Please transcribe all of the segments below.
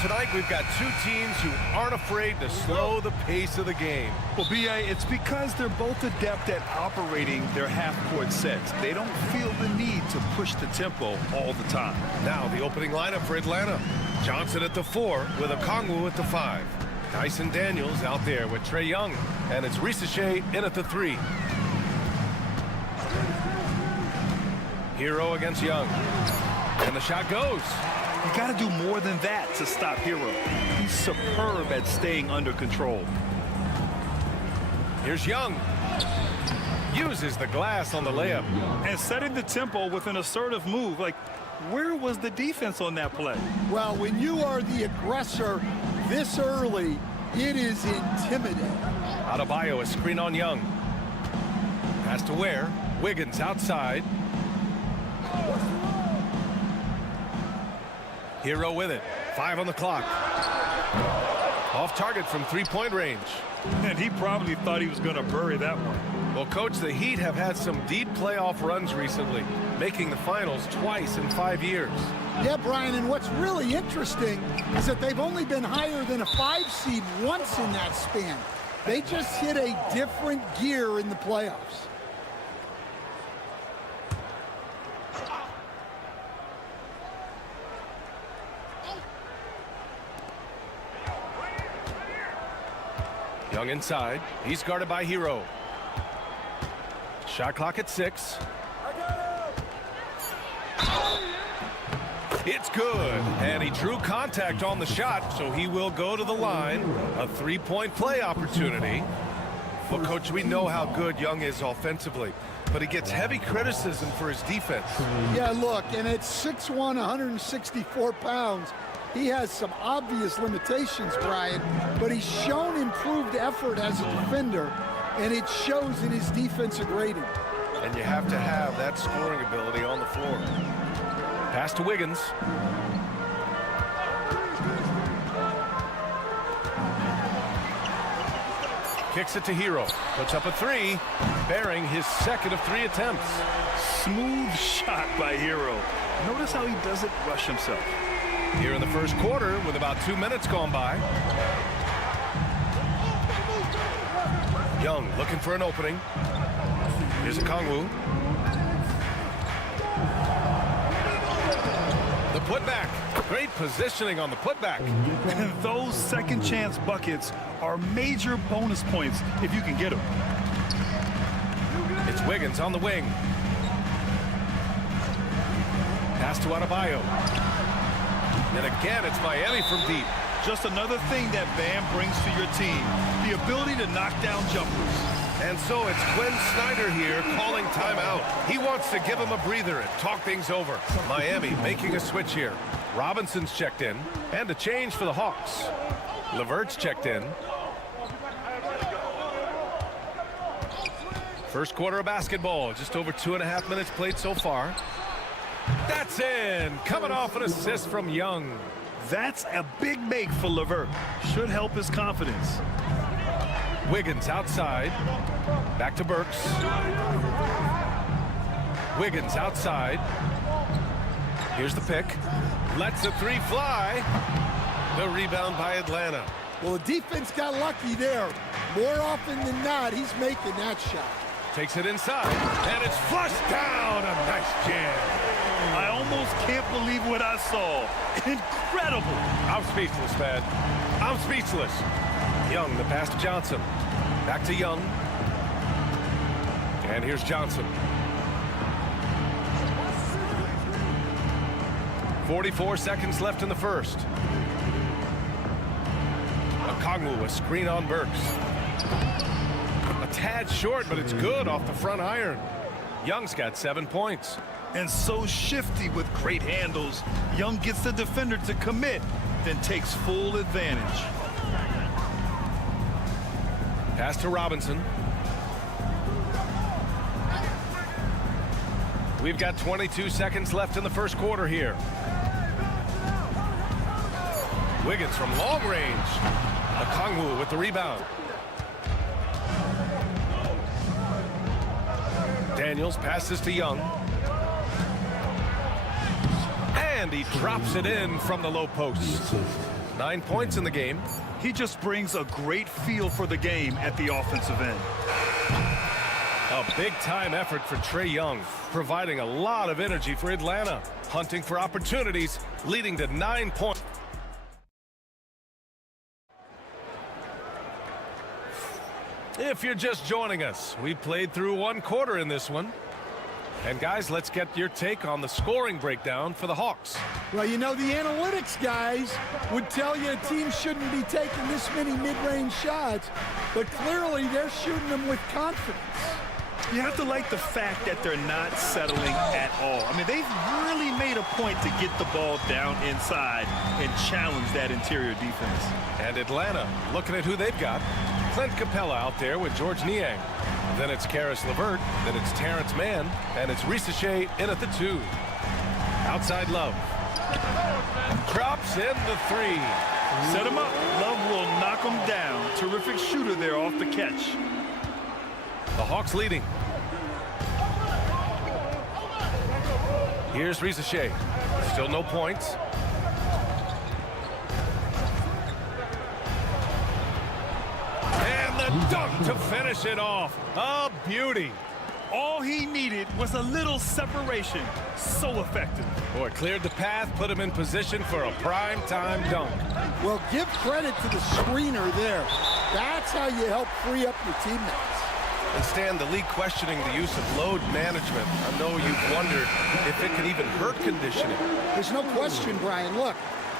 tonight we've got two teams who aren't afraid to slow the pace of the game. Well, B.A., it's because they're both adept at operating their half-court sets. They don't feel the need to push the tempo all the time. Now the opening lineup for Atlanta. Johnson at the 4 with Okongwu at the 5. Dyson Daniels out there with Trae Young. And it's Ricochet in at the 3. Hero against Young. And the shot goes. You got to do more than that to stop Hero. He's superb at staying under control. Here's Young. Uses the glass on the layup. And setting the tempo with an assertive move. Like, where was the defense on that play? Well, when you are the aggressor this early, it is intimidating. Adebayo, a screen on Young. Pass to Ware. Wiggins outside. Hero with it. 5 on the clock. Off target from three-point range. And he probably thought he was going to bury that one. Well, Coach, the Heat have had some deep playoff runs recently, making the finals twice in 5 years. Yeah, Brian, and what's really interesting is that they've only been higher than a 5 seed once in that span. They just hit a different gear in the playoffs. Young inside. He's guarded by Hero. Shot clock at 6. It's good. And he drew contact on the shot, so he will go to the line. A 3-point play opportunity. Well, Coach, we know how good Young is offensively, but he gets heavy criticism for his defense. Yeah, look, and at 6'1", 164 pounds, he has some obvious limitations, Brian, but he's shown improved effort as a defender, and it shows in his defensive rating. And you have to have that scoring ability on the floor. Pass to Wiggins. Kicks it to Hero. Puts up a 3, bearing his second of 3 attempts. Smooth shot by Hero. Notice how he doesn't rush himself. Here in the first quarter with about 2 minutes gone by. Young looking for an opening. Here's Okongwu. The putback. Great positioning on the putback. And those second chance buckets are major bonus points if you can get them. It's Wiggins on the wing. Pass to Adebayo. And again, it's Miami from deep. Just another thing that Bam brings to your team, the ability to knock down jumpers. And so it's Quinn Snyder here calling timeout. He wants to give him a breather and talk things over. Miami making a switch here. Robinson's checked in, and a change for the Hawks. LeVert's checked in. First quarter of basketball, just over 2.5 minutes played so far. That's in, coming off an assist from Young. That's a big make for LeVert. Should help his confidence. Wiggins outside. Back to Burks. Wiggins outside. Here's the pick. Lets the 3 fly. The rebound by Atlanta. Well, the defense got lucky there. More often than not, he's making that shot. Takes it inside, and it's flushed down. A nice jam. I almost can't believe what I saw. Incredible. I'm speechless, man. I'm speechless. Young, the pass to Johnson. Back to Young. And here's Johnson. 44 seconds left in the first. Okongwu, a screen on Burks. A tad short, but it's good off the front iron. Young's got 7 points. And so shifty with great handles. Young gets the defender to commit, then takes full advantage. Pass to Robinson. We've got 22 seconds left in the first quarter here. Wiggins from long range. Okongwu with the rebound. Daniels passes to Young. And he drops it in from the low post. 9 points in the game. He just brings a great feel for the game at the offensive end. A big-time effort for Trae Young, providing a lot of energy for Atlanta, hunting for opportunities, leading to 9 points. If you're just joining us, we played through 1 quarter in this one. And guys, let's get your take on the scoring breakdown for the Hawks. Well, you know, the analytics guys would tell you a team shouldn't be taking this many mid-range shots, but clearly they're shooting them with confidence. You have to like the fact that they're not settling at all. I mean, they've really made a point to get the ball down inside and challenge that interior defense. And Atlanta, looking at who they've got. Clint Capella out there with George Niang. Then it's Karis LeVert. Then it's Terrence Mann. And it's Risacher in at the 2. Outside Love. Drops in the 3. Set him up. Love will knock him down. Terrific shooter there off the catch. The Hawks leading. Here's Risacher. Still no points. And the dunk to finish it off. A beauty. All he needed was a little separation. So effective. Boy, cleared the path, put him in position for a prime-time dunk. Well, give credit to the screener there. That's how you help free up your teammates. And Stan, the league questioning the use of load management. I know you've wondered if it could even hurt conditioning. There's no question, Brian. Look,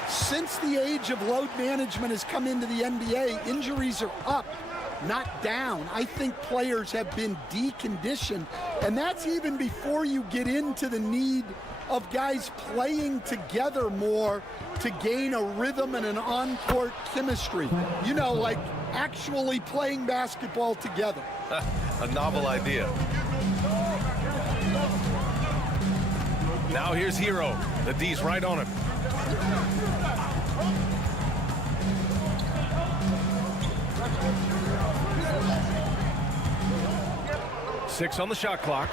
since the age of load management has come into the NBA, injuries are up, not down. I think players have been deconditioned, and that's even before you get into the need of guys playing together more to gain a rhythm and an on-court chemistry. You know, like actually playing basketball together. A novel idea. Now here's Hero. The D's right on him. Six on the shot clock.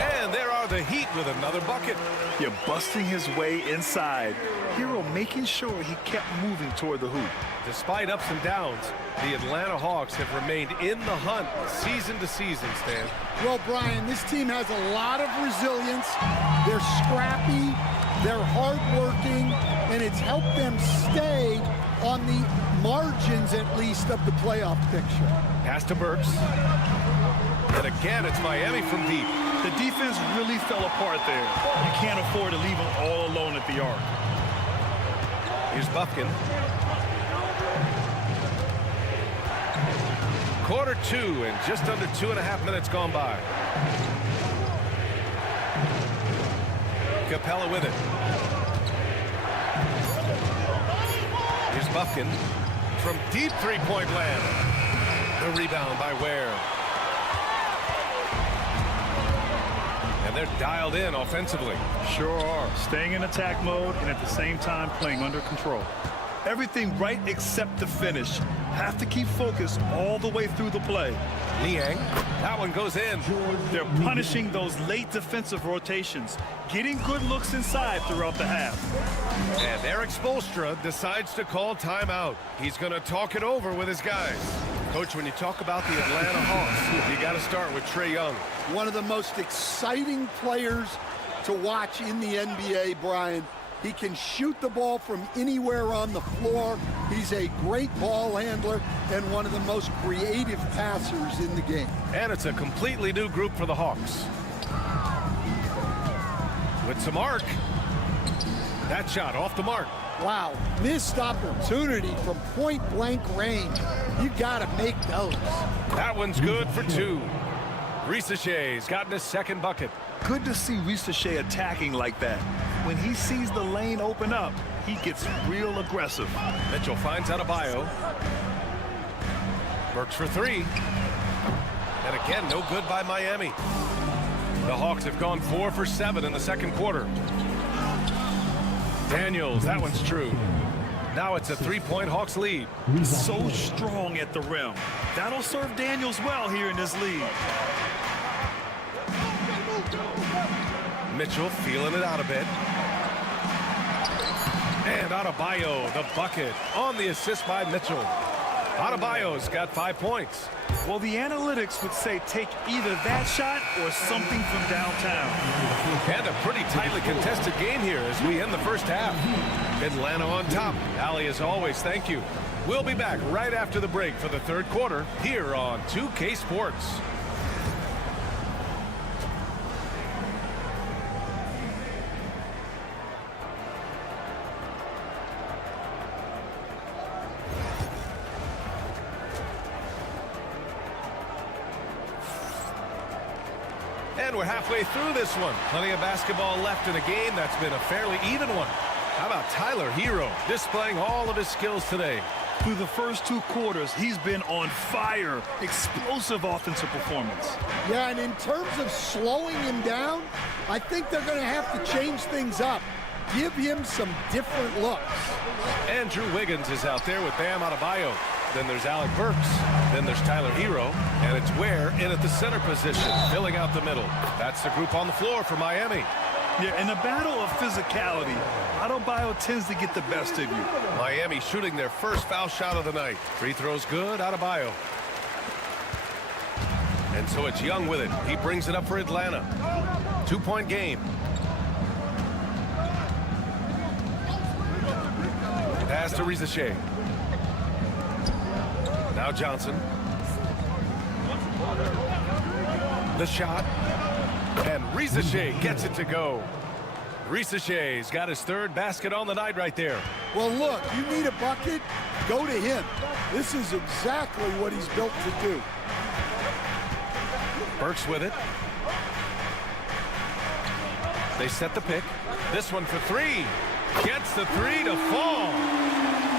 And there are the Heat with another bucket. You're busting his way inside. Hero making sure he kept moving toward the hoop. Despite ups and downs, the Atlanta Hawks have remained in the hunt season to season, Stan. Well, Brian, this team has a lot of resilience. They're scrappy, they're hardworking, and it's helped them stay on the margins, at least, of the playoff picture. Pass to Burks. And again, it's Miami from deep. The defense really fell apart there. You can't afford to leave them all alone at the arc. Here's Buffkin. Quarter 2 and just under 2.5 minutes gone by. Capella with it. Here's Buffkin from deep three-point land. The rebound by Ware. And they're dialed in offensively. Sure are. Staying in attack mode and at the same time playing under control. Everything right except the finish. Have to keep focused all the way through the play. Niang, that one goes in. They're punishing those late defensive rotations, getting good looks inside throughout the half. And Eric Spoelstra decides to call timeout. He's going to talk it over with his guys. Coach, when you talk about the Atlanta Hawks, you got to start with Trae Young. One of the most exciting players to watch in the NBA, Brian. He can shoot the ball from anywhere on the floor. He's a great ball handler and one of the most creative passers in the game. And it's a completely new group for the Hawks. With some arc. That shot off the mark. Wow, missed opportunity from point-blank range. You got to make those. That one's good for 2. Risacher's gotten his second bucket. Good to see Risacher attacking like that. When he sees the lane open up, he gets real aggressive. Mitchell finds Adebayo. Burks for 3. And again, no good by Miami. The Hawks have gone 4 for 7 in the second quarter. Daniels, that one's true. Now it's a 3-point Hawks lead. So strong at the rim. That'll serve Daniels well here in this league. Mitchell feeling it out a bit. And Adebayo, the bucket, on the assist by Mitchell. Adebayo's got 5 points. Well, the analytics would say take either that shot or something from downtown. And a pretty tightly contested game here as we end the first half. Atlanta on top. Allie, as always, thank you. We'll be back right after the break for the third quarter here on 2K Sports. And we're halfway through this one. Plenty of basketball left in a game that's been a fairly even one. How about Tyler Hero displaying all of his skills today? Through the first 2 quarters, he's been on fire. Explosive offensive performance. Yeah, and in terms of slowing him down, I think they're going to have to change things up. Give him some different looks. Andrew Wiggins is out there with Bam Adebayo. Then there's Alec Burks. Then there's Tyler Hero. And it's Ware in at the center position, filling out the middle. That's the group on the floor for Miami. Yeah, in a battle of physicality, Adebayo tends to get the best of you. Miami shooting their first foul shot of the night. Free throws good, Adebayo. And so it's Young with it. He brings it up for Atlanta. 2-point game. Pass to Rizachet. Now Johnson. The shot. And Rizachet gets it to go. Rizachet's got his 3rd basket on the night right there. Well, look, you need a bucket, go to him. This is exactly what he's built to do. Burks with it. They set the pick. This one for 3. Gets the 3 to fall.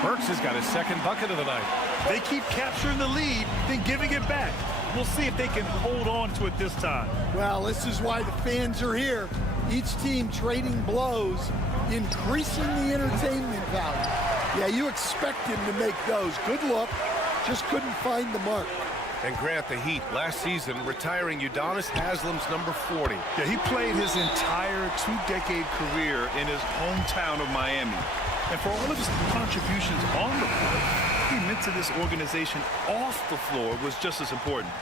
Burks has got his 2nd bucket of the night. They keep capturing the lead, then giving it back. We'll see if they can hold on to it this time. Well, this is why the fans are here. Each team trading blows, increasing the entertainment value. Yeah, you expect him to make those. Good look, just couldn't find the mark. And Grant, the Heat last season retiring Udonis Haslam's number 40. Yeah, he played his entire 2-decade career in his hometown of Miami. And for all of his contributions on the court, he meant to this organization off the floor was just as important.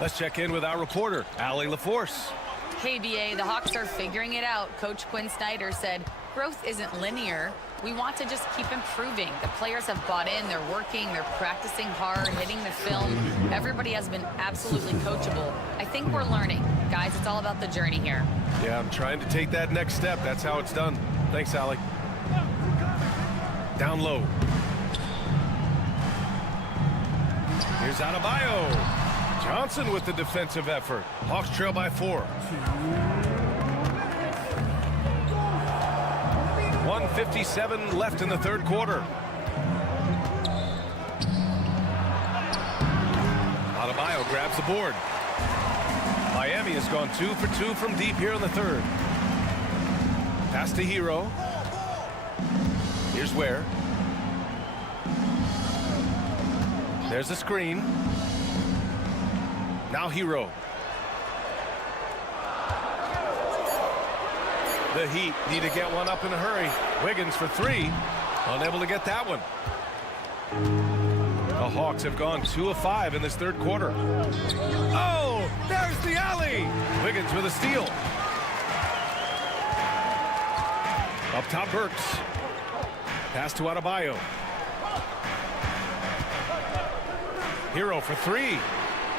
Let's check in with our reporter, Allie LaForce. Hey, BA, the Hawks are figuring it out. Coach Quinn Snyder said, growth isn't linear. We want to just keep improving. The players have bought in. They're working. They're practicing hard, hitting the film. Everybody has been absolutely coachable. I think we're learning. Guys, it's all about the journey here. Yeah, I'm trying to take that next step. That's how it's done. Thanks, Allie. Down low. Here's Adebayo. Johnson with the defensive effort. Hawks trail by 4. 1:57 left in the third quarter. Adebayo grabs the board. Miami has gone 2 for 2 from deep here in the third. Pass to Hero. Here's Ware. There's a screen. Now Hero. The Heat need to get one up in a hurry. Wiggins for 3. Unable to get that one. The Hawks have gone 2 of 5 in this third quarter. Oh, there's the alley. Wiggins with a steal. Up top, Burks. Pass to Adebayo. Hero for 3.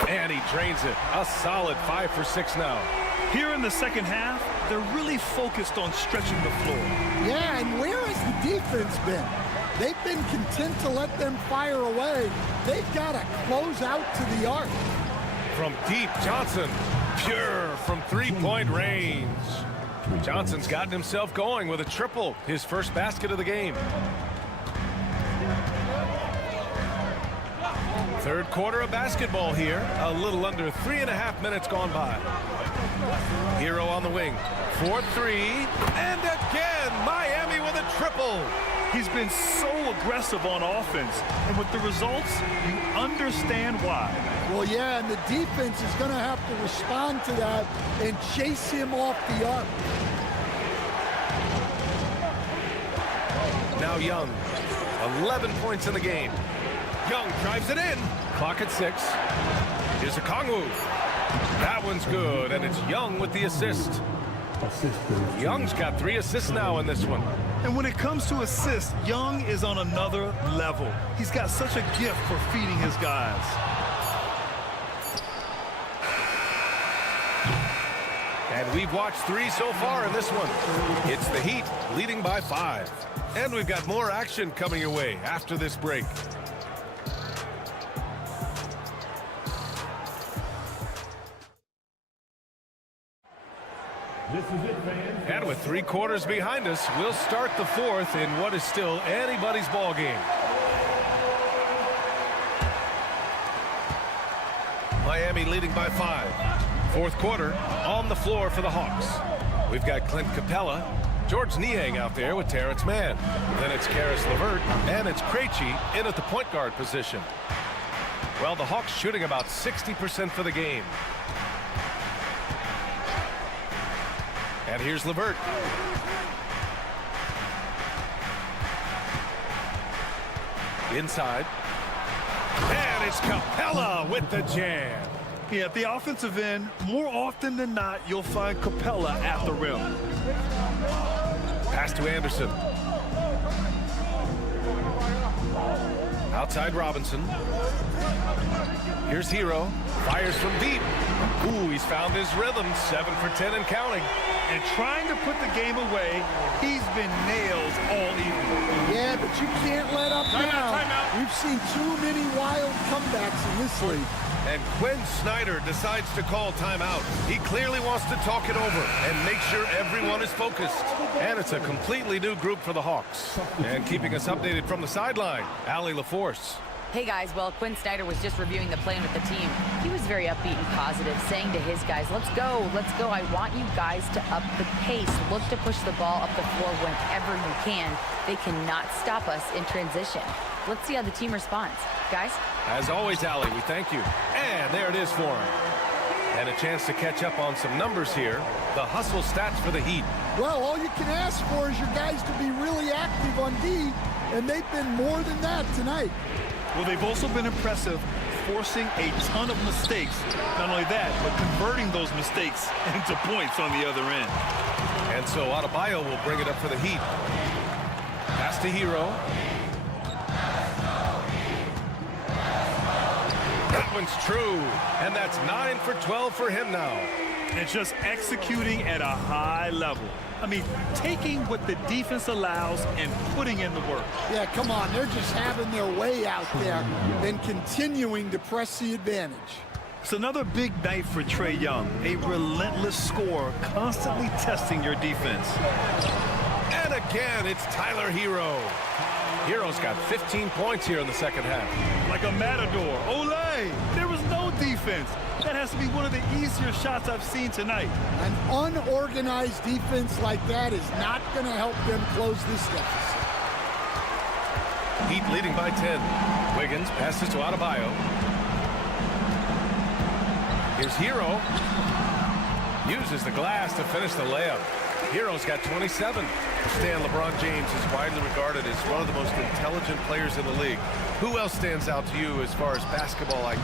And he drains it. A solid 5 for 6 now. Here in the second half, they're really focused on stretching the floor. Yeah, and where has the defense been? They've been content to let them fire away. They've got to close out to the arc. From deep, Johnson. Pure from 3-point range. Johnson's gotten himself going with a triple. His first basket of the game. Third quarter of basketball here. A little under 3.5 minutes gone by. Hero on the wing. 4-3. And again, Miami with a triple. He's been so aggressive on offense. And with the results, you understand why. Well, yeah, and the defense is going to have to respond to that and chase him off the arc. Now Young, 11 points in the game. Young drives it in. Clock at 6. Here's a Kongwu. That one's good, and it's Young with the assist. Young's got 3 assists now in this one. And when it comes to assists, Young is on another level. He's got such a gift for feeding his guys. And we've watched 3 so far in this one. It's the Heat leading by 5. And we've got more action coming your way after this break. And with 3 quarters behind us, we'll start the 4th in what is still anybody's ball game. Miami leading by 5. 4th quarter on the floor for the Hawks. We've got Clint Capella, George Niang out there with Terrence Mann. Then it's Karis LeVert, and it's Krejci in at the point guard position. Well, the Hawks shooting about 60% for the game. And here's LeVert. Inside. And it's Capella with the jam. Yeah, at the offensive end, more often than not, you'll find Capella at the rim. Pass to Anderson. Outside Robinson. Here's Hero. Fires from deep. Ooh, he's found his rhythm. 7 for 10 and counting. And trying to put the game away, he's been nails all evening. Yeah, but you can't let up now. Timeout. We've seen too many wild comebacks in this league. And Quinn Snyder decides to call timeout. He clearly wants to talk it over and make sure everyone is focused. And it's a completely new group for the Hawks. And keeping us updated from the sideline, Allie LaForce. Hey guys, well, Quinn Snyder was just reviewing the plan with the team. He was very upbeat and positive, saying to his guys, let's go. I want you guys to up the pace. Look to push the ball up the floor whenever you can. They cannot stop us in transition. Let's see how the team responds. Guys? As always, Allie, we thank you. And there it is for him. And a chance to catch up on some numbers here. The hustle stats for the Heat. Well, all you can ask for is your guys to be really active on D, and they've been more than that tonight. Well, they've also been impressive, forcing a ton of mistakes. Not only that, but converting those mistakes into points on the other end. And so Adebayo will bring it up for the Heat. Pass to Hero. That one's true. And that's 9 for 12 for him now. And just executing at a high level. I mean, taking what the defense allows and putting in the work. Yeah, come on. They're just having their way out there and continuing to press the advantage. It's another big night for Trae Young, a relentless scorer, constantly testing your defense. And again, it's Tyler Hero. Hero's got 15 points here in the second half. Like a matador. Olay! There was no defense. That has to be one of the easier shots I've seen tonight. An unorganized defense like that is not going to help them close this deficit. Heat leading by 10. Wiggins passes to Adebayo. Here's Hero. Uses the glass to finish the layup. Hero's got 27. Stan, LeBron James is widely regarded as one of the most intelligent players in the league. Who else stands out to you as far as basketball IQ?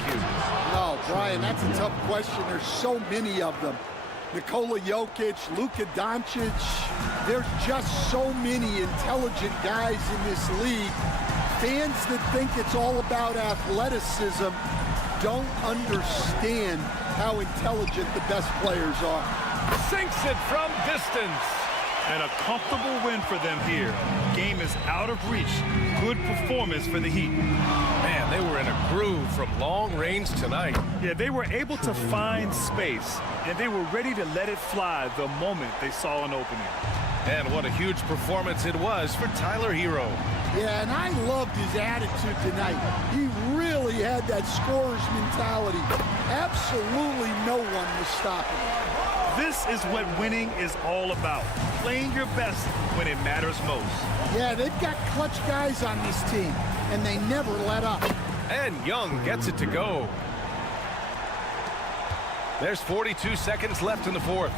Oh, Brian, that's a tough question. There's so many of them. Nikola Jokic, Luka Doncic. There's just so many intelligent guys in this league. Fans that think it's all about athleticism don't understand how intelligent the best players are. Sinks it from distance. And a comfortable win for them here. Game is out of reach. Good performance for the Heat. Man, they were in a groove from long range tonight. Yeah, they were able to find space, and they were ready to let it fly the moment they saw an opening. And what a huge performance it was for Tyler Hero. Yeah, and I loved his attitude tonight. He really had that scorer's mentality. Absolutely no one was stopping him. This is what winning is all about. Playing your best when it matters most. Yeah, they've got clutch guys on this team, and they never let up. And Young gets it to go. There's 42 seconds left in the fourth.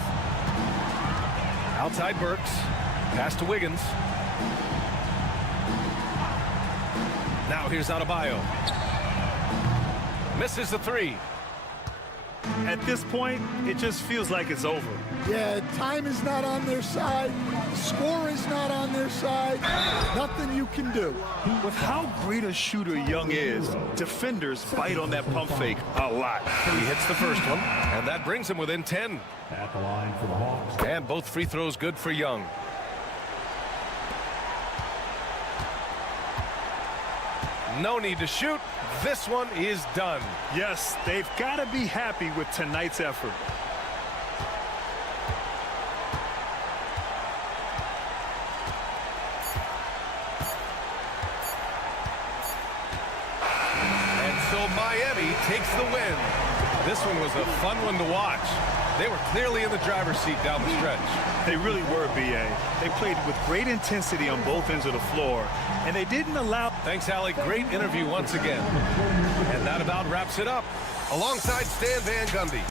Outside Burks. Pass to Wiggins. Now here's Adebayo. Misses the three. At this point, it just feels like it's over. Yeah, time is not on their side. Score is not on their side. Nothing you can do. With how great a shooter Young is, defenders bite on that pump fake a lot. He hits the first one, and that brings him within 10. At the line for the Hawks. And both free throws good for Young. No need to shoot. This one is done. Yes, they've got to be happy with tonight's effort. And so Miami takes the win. This one was a fun one to watch. They were clearly in the driver's seat down the stretch. They really were, B.A. They played with great intensity on both ends of the floor, and they didn't allow... Thanks, Allie. Great interview once again. And that about wraps it up. Alongside Stan Van Gundy.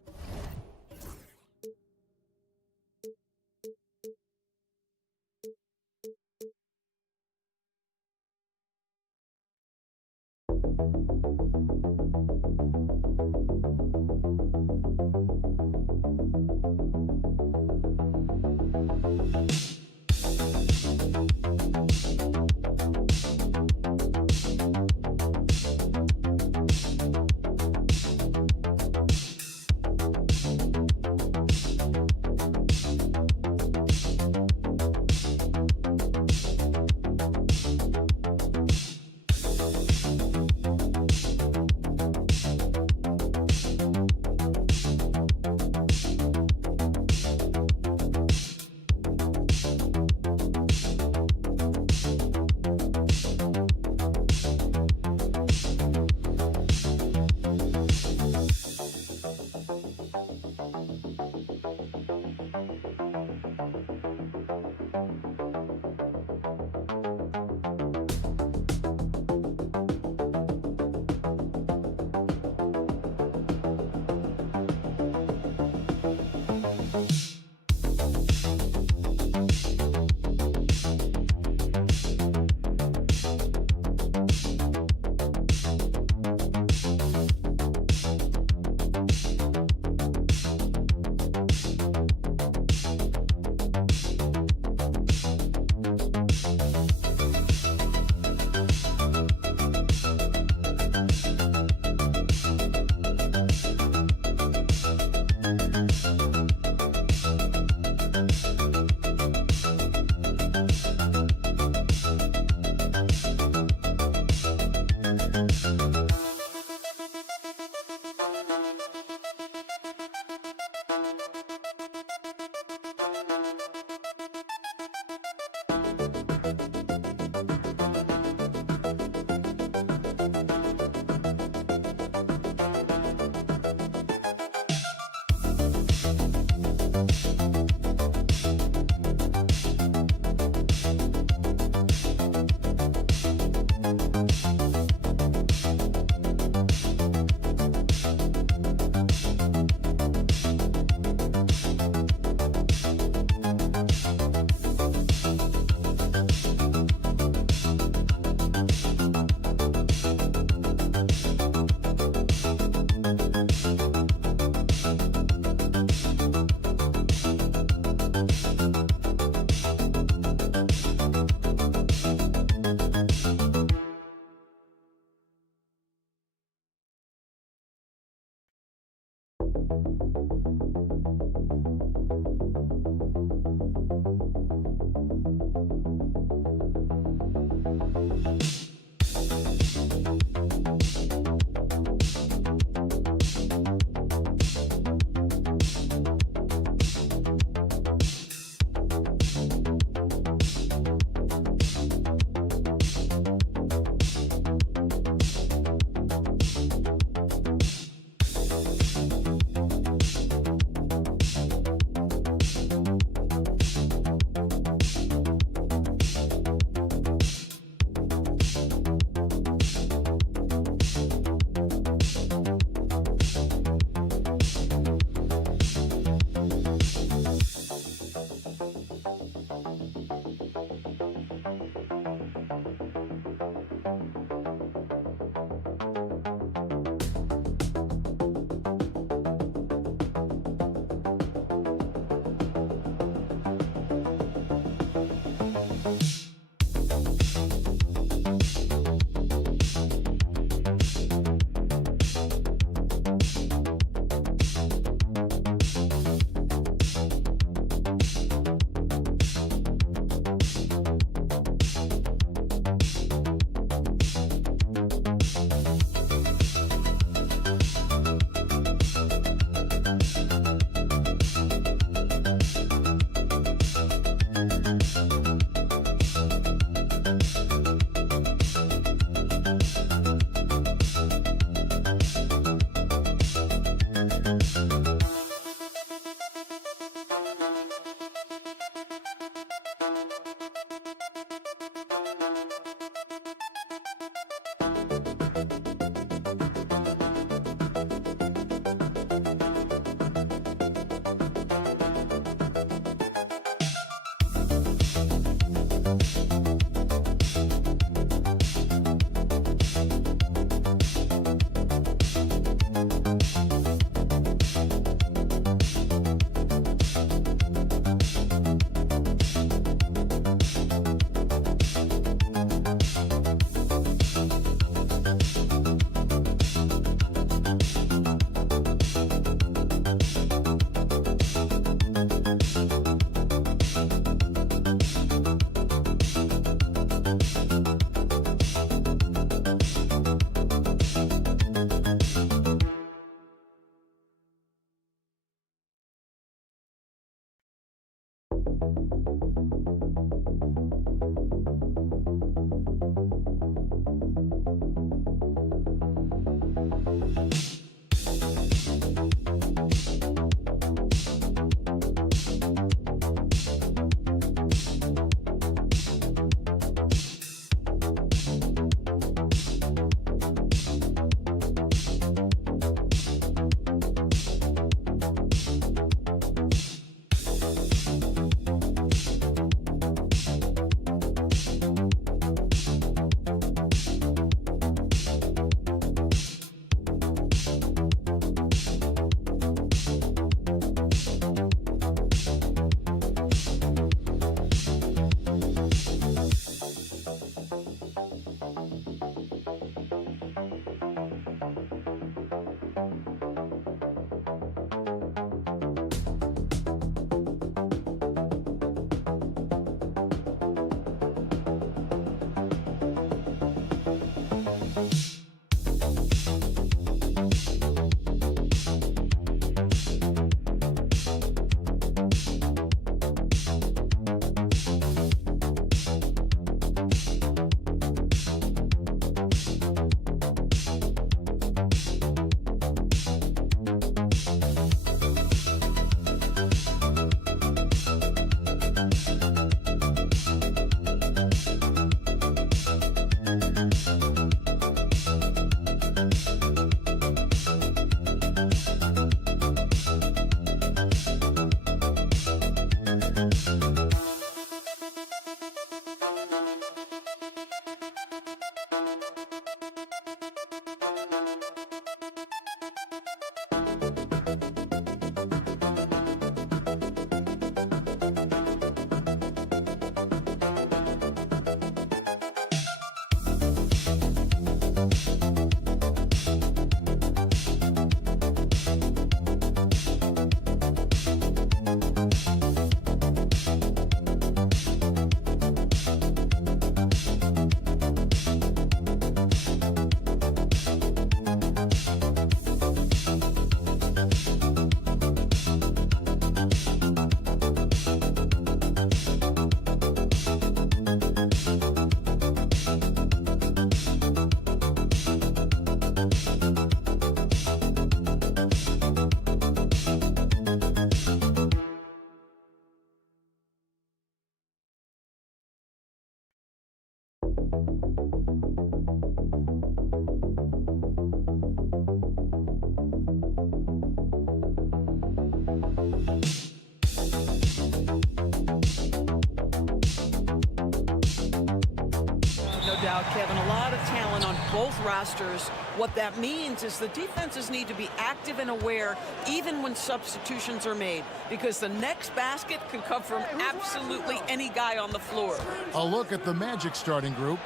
doubt, Kevin. A lot of talent on both rosters. What that means is the defenses need to be active and aware even when substitutions are made, because the next basket could come from absolutely any guy on the floor. A look at the Magic starting group.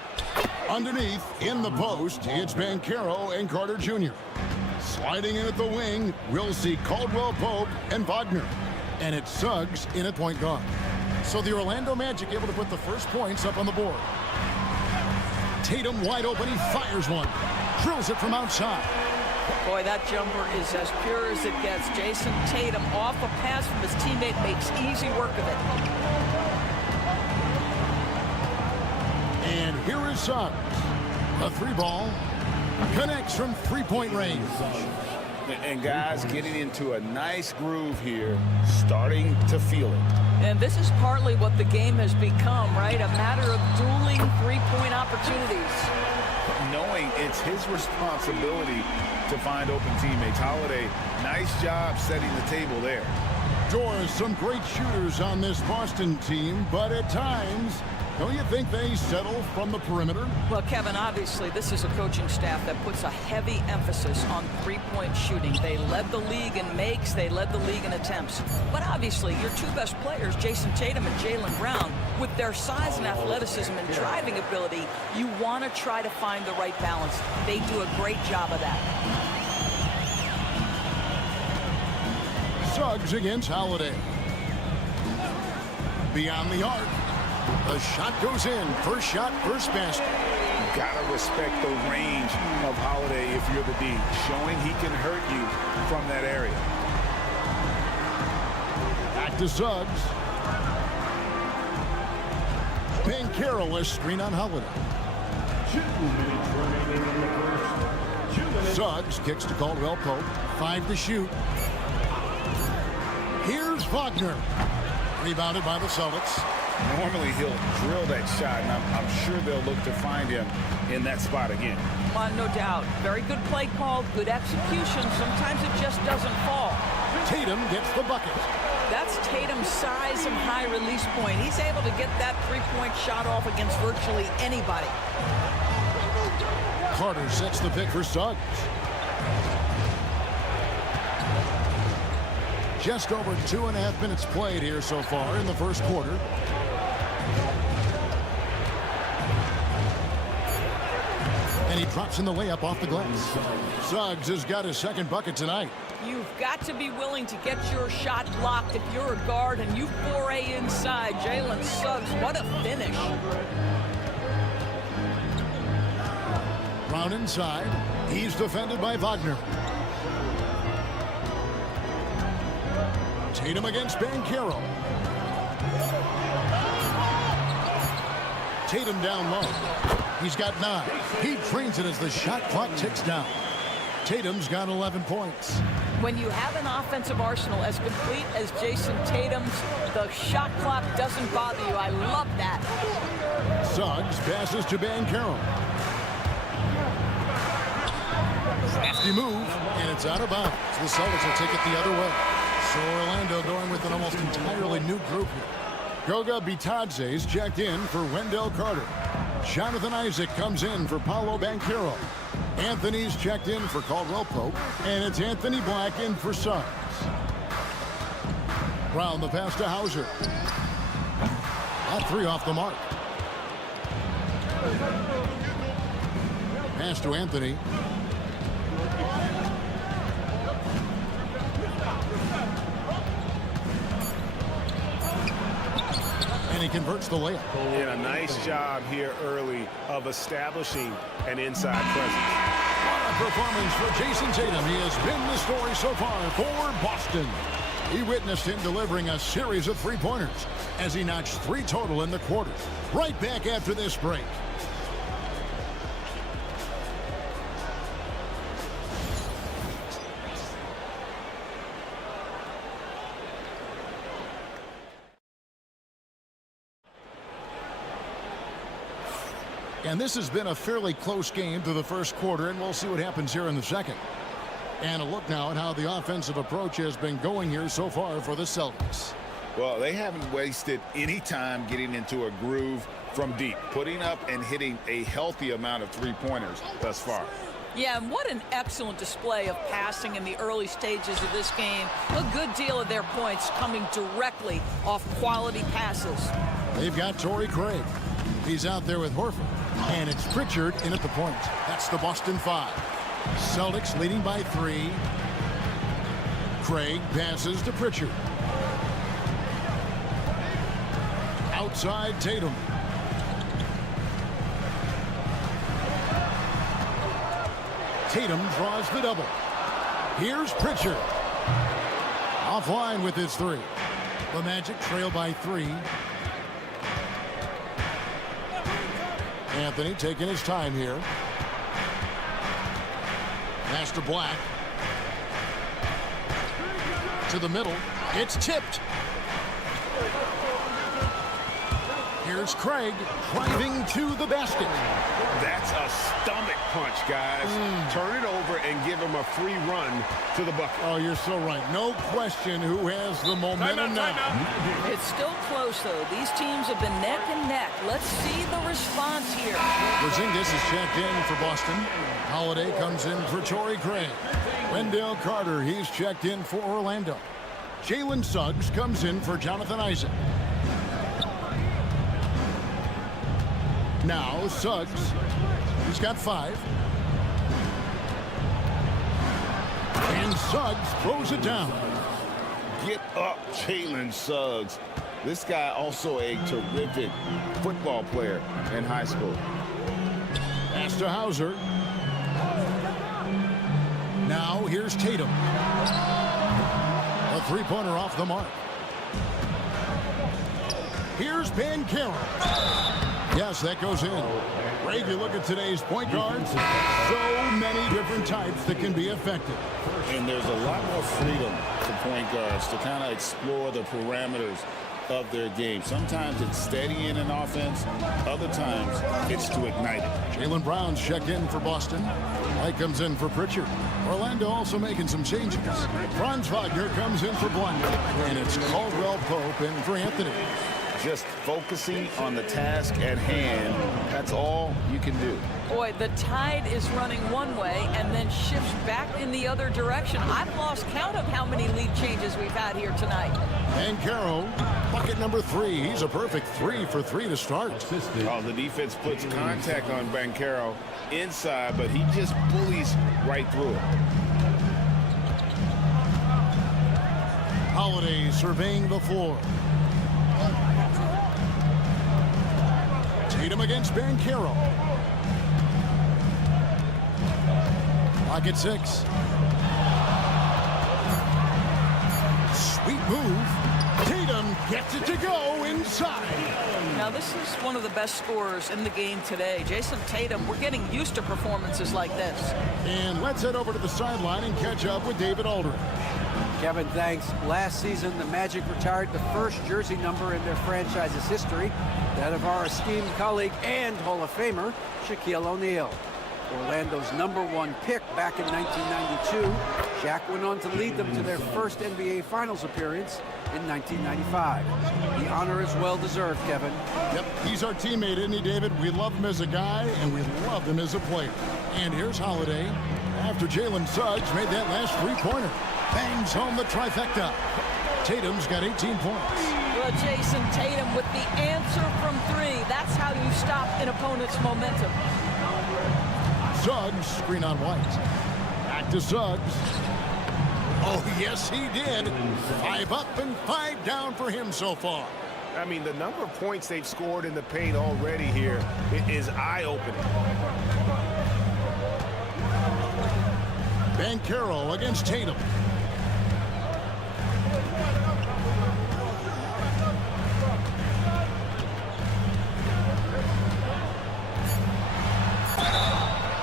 Underneath, in the post, it's Banchero and Carter Jr. Sliding in at the wing, we'll see Caldwell Pope and Wagner. And it's Suggs in at point guard. So the Orlando Magic able to put the first points up on the board. Tatum wide open, he fires one. Drills it from outside. Boy, that jumper is as pure as it gets. Jason Tatum off a pass from his teammate makes easy work of it. And here is Suggs. A three ball. Connects from three-point range. And guys getting into a nice groove here, starting to feel it. And this is partly what the game has become, right? A matter of dueling three-point opportunities. Knowing it's his responsibility to find open teammates. Holiday, nice job setting the table there. Doors, some great shooters on this Boston team, but at times, don't you think they settle from the perimeter? Well, Kevin, obviously, this is a coaching staff that puts a heavy emphasis on three-point shooting. They led the league in makes. They led the league in attempts. But obviously, your two best players, Jason Tatum and Jaylen Brown, with their size and athleticism and driving ability, you want to try to find the right balance. They do a great job of that. Suggs against Holiday. Beyond the arc. The shot goes in. First shot, first basket. You gotta respect the range of Holiday if you're the D, showing he can hurt you from that area. Back to Suggs. Banchero, a screen on Holiday. 2 minutes remaining in the first. 2 minutes. Suggs kicks to Caldwell Pope. 5 to shoot. Here's Wagner. Rebounded by the Celtics. Normally he'll drill that shot, and I'm sure they'll look to find him in that spot again. No doubt. Very good play call, good execution. Sometimes it just doesn't fall. Tatum gets the bucket. That's Tatum's size and high release point. He's able to get that three-point shot off against virtually anybody. Carter sets the pick for Suggs. Just over 2.5 minutes played here so far in the first quarter. And he drops in the layup off the glass. Suggs has got his second bucket tonight. You've got to be willing to get your shot blocked if you're a guard and you foray inside. Jalen Suggs, what a finish. Brown inside. He's defended by Wagner. Tatum against Banchero. Tatum down low. He's got 9. He drains it as the shot clock ticks down. Tatum's got 11 points. When you have an offensive arsenal as complete as Jason Tatum's, the shot clock doesn't bother you. I love that. Suggs passes to Banchero. Crafty move, and it's out of bounds. The Celtics will take it the other way. So Orlando going with an almost entirely new group here. Goga Bitadze's checked in for Wendell Carter. Jonathan Isaac comes in for Paolo Banchero. Anthony's checked in for Caldwell Pope. And it's Anthony Black in for Suggs. Brown the pass to Hauser. That 3 off the mark. Pass to Anthony. He converts the layup. And a nice job here early of establishing an inside presence. What a performance for Jason Tatum. He has been the story so far for Boston. He witnessed him delivering a series of three-pointers as he notched 3 total in the quarter. Right back after this break. And this has been a fairly close game to the first quarter, and we'll see what happens here in the second. And a look now at how the offensive approach has been going here so far for the Celtics. Well, they haven't wasted any time getting into a groove from deep, putting up and hitting a healthy amount of three-pointers thus far. Yeah, and what an excellent display of passing in the early stages of this game. A good deal of their points coming directly off quality passes. They've got Torrey Craig. He's out there with Horford. And it's Pritchard in at the point. That's the Boston 5. Celtics leading by 3. Craig passes to Pritchard. Outside Tatum. Tatum draws the double. Here's Pritchard. Offline with his 3. The Magic trail by 3. Anthony taking his time here. Pass to Black. To the middle. It's tipped. Here's Craig driving to the basket. That's a stomach punch, guys. Turn it over and give him a free run to the bucket. Oh, you're so right. No question who has the momentum now. It's still close, though. These teams have been neck and neck. Let's see the response here. Porzingis is checked in for Boston. Holiday comes in for Torrey Craig. Wendell Carter, he's checked in for Orlando. Jalen Suggs comes in for Jonathan Isaac. Now Suggs, he's got 5. And Suggs throws it down. Get up, Jalen Suggs. This guy also a terrific football player in high school. Pass to Hauser. Now here's Tatum. A three-pointer off the mark. Here's Banchero. Yes, that goes in. Ray, you look at today's point guards, so many different types that can be effective. And there's a lot more freedom for point guards to kind of explore the parameters of their game. Sometimes it's steadying an offense. Other times it's to ignite it. Jaylen Brown's checked in for Boston. White comes in for Pritchard. Orlando also making some changes. Franz Wagner comes in for Blunder. And it's Caldwell Pope in for Anthony. Just focusing on the task at hand. That's all you can do. Boy, the tide is running one way and then shifts back in the other direction. I've lost count of how many lead changes we've had here tonight. Banchero, bucket number 3. He's a perfect 3 for 3 to start. Oh, the defense puts contact on Banchero inside, but he just bullies right through it. Holiday surveying the floor. Tatum against Banchero. Pocket 6. Sweet move. Tatum gets it to go inside. Now, this is one of the best scorers in the game today. Jason Tatum, we're getting used to performances like this. And let's head over to the sideline and catch up with David Aldridge. Kevin, thanks. Last season, the Magic retired the first jersey number in their franchise's history, that of our esteemed colleague and Hall of Famer, Shaquille O'Neal. Orlando's #1 pick back in 1992, Shaq went on to lead them to their first NBA Finals appearance in 1995. The honor is well-deserved, Kevin. Yep, he's our teammate, isn't he, David? We love him as a guy, and we love him as a player. And here's Holiday. After Jalen Suggs made that last three-pointer. Bangs home the trifecta. Tatum's got 18 points. Well, Jason Tatum with the answer from 3. That's how you stop an opponent's momentum. Suggs, screen on White. Back to Suggs. Oh, yes, he did. 5 up and 5 down for him so far. I mean, the number of points they've scored in the paint already here is eye-opening. Banchero against Tatum.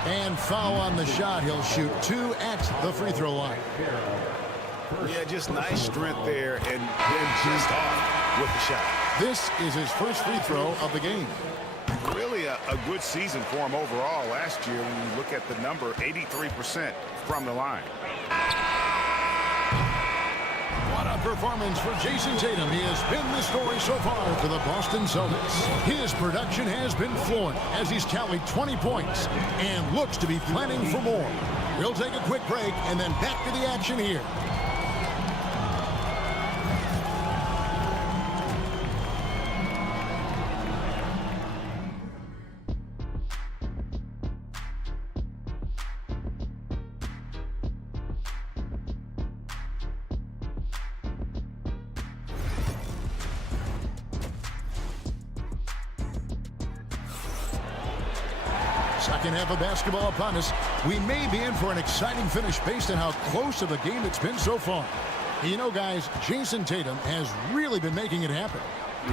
And foul on the shot. He'll shoot 2 at the free throw line. Yeah, just nice strength there and then just off with the shot. This is his first free throw of the game. Really a good season for him overall last year when you look at the number, 83% from the line. What a performance for Jason Tatum. He has been the story so far for the Boston Celtics. His production has been fluent as he's tallied 20 points and looks to be planning for more. We'll take a quick break and then back to the action here. Second half of basketball upon us. We may be in for an exciting finish based on how close of a game it's been so far. You know, guys, Jason Tatum has really been making it happen.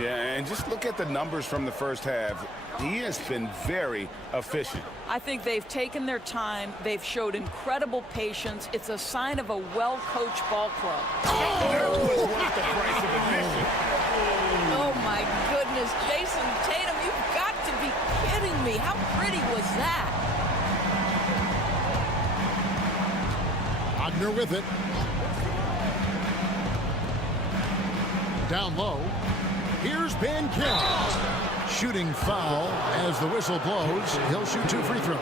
Yeah, and just look at the numbers from the first half. He has been very efficient. I think they've taken their time. They've showed incredible patience. It's a sign of a well-coached ball club. That was worth the price of admission. Oh, my goodness. Jason Tatum, you've got to be kidding me. How pretty was that? Wagner with it. Down low. Here's Bancaro. Shooting foul as the whistle blows. He'll shoot 2 free throws.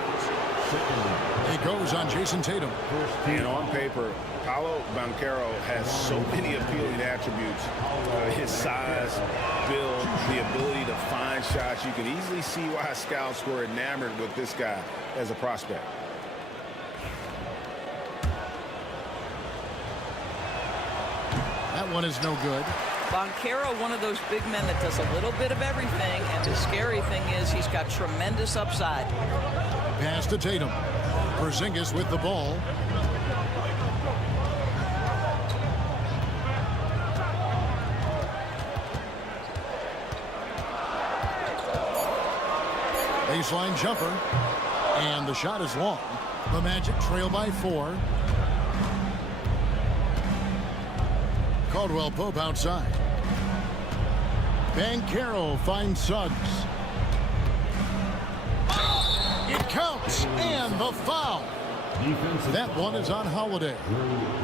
It goes on Jason Tatum. And on paper, Paolo Banchero has so many appealing attributes. His size, build, the ability to find shots. You can easily see why scouts were enamored with this guy as a prospect. That one is no good. Banchero, one of those big men that does a little bit of everything, and the scary thing is he's got tremendous upside. Pass to Tatum. Porzingis with the ball. Baseline jumper. And the shot is long. The Magic trail by 4. Caldwell Pope outside. Banchero finds Suggs. It counts, and the foul. That one is on Holiday.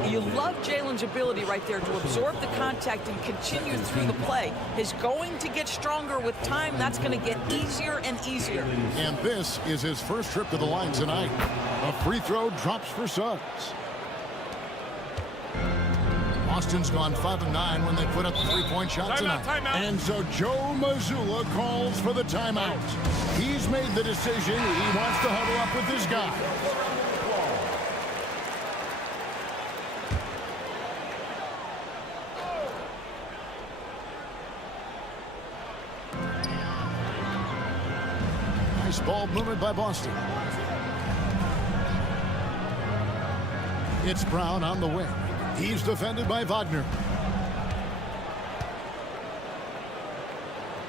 You love Jalen's ability right there to absorb the contact and continue through the play. He's going to get stronger with time. That's going to get easier and easier. And this is his first trip to the line tonight. A free throw drops for Suggs. Boston's gone 5 of 9 when they put up the 3-point shot tonight. Timeout. And so Joe Mazzulla calls for the timeout. He's made the decision. He wants to huddle up with this guy. Nice ball movement by Boston. It's Brown on the wing. He's defended by Wagner.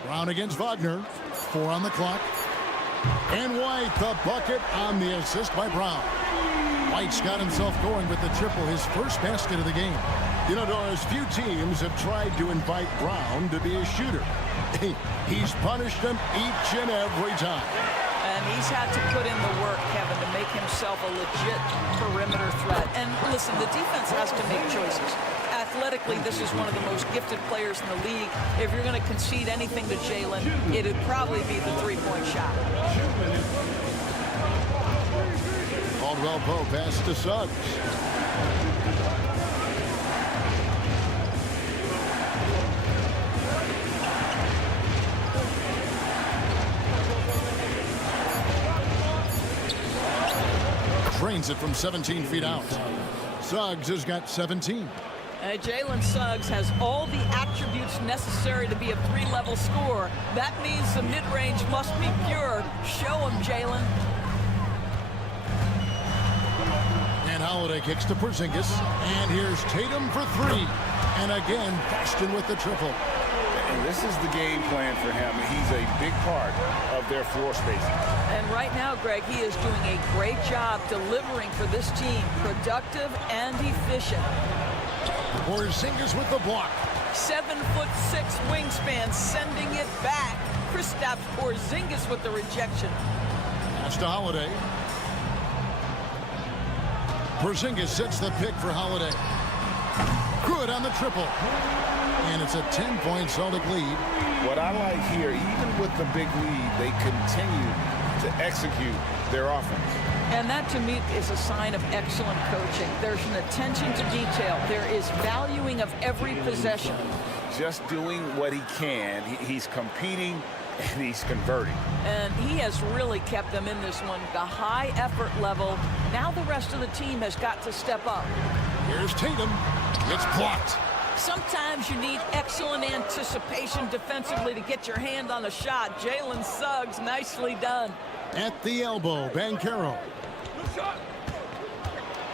Brown against Wagner. 4 on the clock. And White, the bucket on the assist by Brown. White's got himself going with the triple, his first basket of the game. You know, Doris, few teams have tried to invite Brown to be a shooter. He's punished them each and every time. And he's had to put in the work, Kevin, to make himself a legit perimeter threat. And listen, the defense has to make choices. Athletically, this is one of the most gifted players in the league. If you're going to concede anything to Jalen, it'd probably be the 3-point shot. Caldwell Pope pass to Suggs. Drains it from 17 feet out. Suggs has got 17. Jalen Suggs has all the attributes necessary to be a 3-level scorer. That means the mid-range must be pure. Show him, Jalen. And Holiday kicks to Porzingis. And here's Tatum for 3. And again, Boston with the triple. And this is the game plan for him. He's a big part of their floor spacing. And right now, Greg, he is doing a great job delivering for this team. Productive and efficient. Porzingis with the block. 7'6" wingspan, sending it back. Kristaps Porzingis with the rejection. Pass to Holiday. Porzingis sets the pick for Holiday. Good on the triple. And it's a 10-point Celtic lead. What I like here, even with the big lead, they continue to execute their offense. And that, to me, is a sign of excellent coaching. There's an attention to detail. There is valuing of every possession. Just doing what he can. He's competing and he's converting. And he has really kept them in this one. The high effort level. Now the rest of the team has got to step up. Here's Tatum. It's blocked. Sometimes you need excellent anticipation defensively to get your hand on a shot. Jalen Suggs, nicely done. At the elbow, Banchero.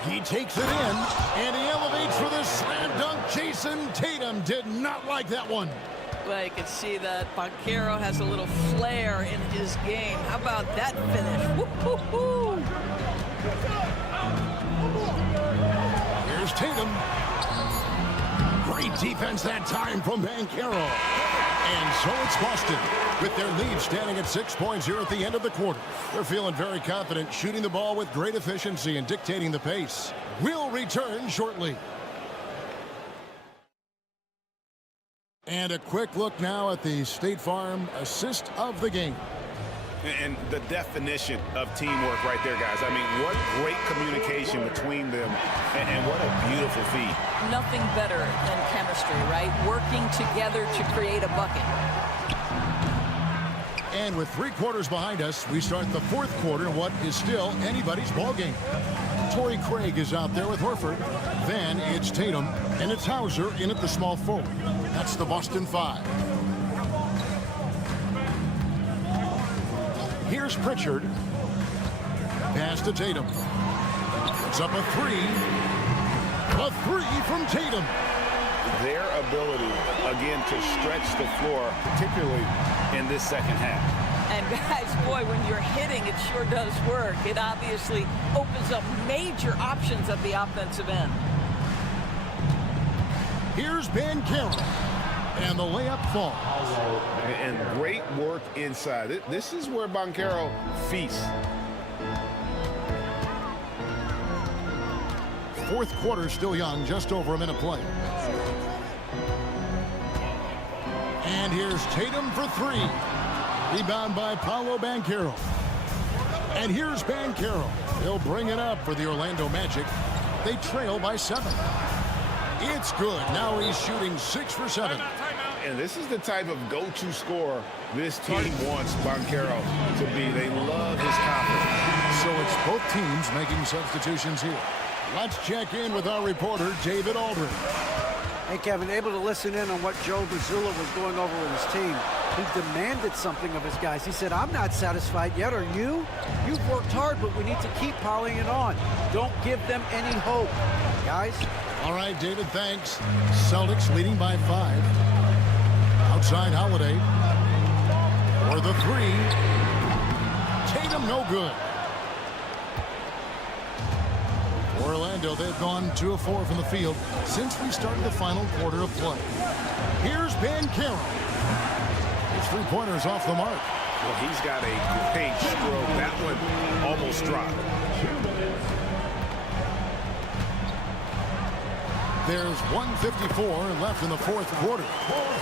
He takes it in, and he elevates for the slam dunk. Jason Tatum did not like that one. Well, you can see that Banchero has a little flair in his game. How about that finish? Woo-hoo-hoo. Here's Tatum. Great defense that time from Banchero. And so it's Boston, with their lead standing at 6 points here at the end of the quarter. They're feeling very confident, shooting the ball with great efficiency and dictating the pace. We'll return shortly. And a quick look now at the State Farm assist of the game. And the definition of teamwork right there, guys. I mean, what great communication between them, and what a beautiful feed. Nothing better than chemistry, right? Working together to create a bucket. And with 3 quarters behind us, we start the 4th quarter in what is still anybody's ball game. Torrey Craig is out there with Horford. Then it's Tatum, and it's Hauser in at the small forward. That's the Boston 5. Here's Pritchard. Pass to Tatum. It's up a 3. A 3 from Tatum. Their ability, again, to stretch the floor, particularly in this second half. And guys, boy, when you're hitting, it sure does work. It obviously opens up major options at the offensive end. Here's Banchero. And the layup falls. And great work inside. This is where Banchero feasts. 4th quarter still young, just over a minute play. And here's Tatum for 3. Rebound by Paolo Banchero. And here's Banchero. He'll bring it up for the Orlando Magic. They trail by 7. It's good. Now he's shooting 6 for 7. And this is the type of go-to scorer this team wants Banchero to be. They love his confidence. So it's both teams making substitutions here. Let's check in with our reporter, David Aldridge. Hey, Kevin, able to listen in on what Joe Mazzulla was going over with his team. He demanded something of his guys. He said, I'm not satisfied yet, are you? You've worked hard, but we need to keep piling it on. Don't give them any hope, guys. All right, David, thanks. Celtics leading by 5. Outside Holiday. For the 3. Tatum no good. Orlando, they've gone 2 of 4 from the field since we started the final quarter of play. Here's Banchero. His 3-pointers off the mark. Well, he's got a great stroke. That one almost dropped. There's 1:54 left in the 4th quarter.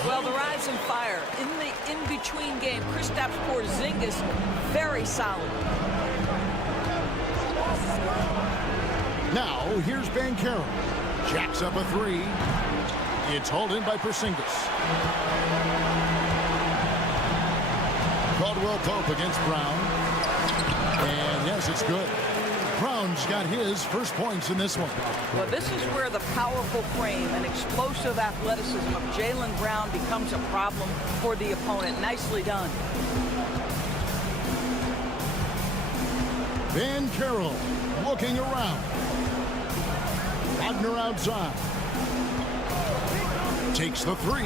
Well, the rise and fire in the in-between game. Kristaps Porzingis, very solid. Now, here's Banchero. Jacks up a 3. It's hauled in by Porzingis. Caldwell Pope against Brown. And yes, it's good. Brown's got his first points in this one. Well, this is where the powerful frame and explosive athleticism of Jaylen Brown becomes a problem for the opponent. Nicely done. Banchero looking around. Wagner outside. Takes the 3.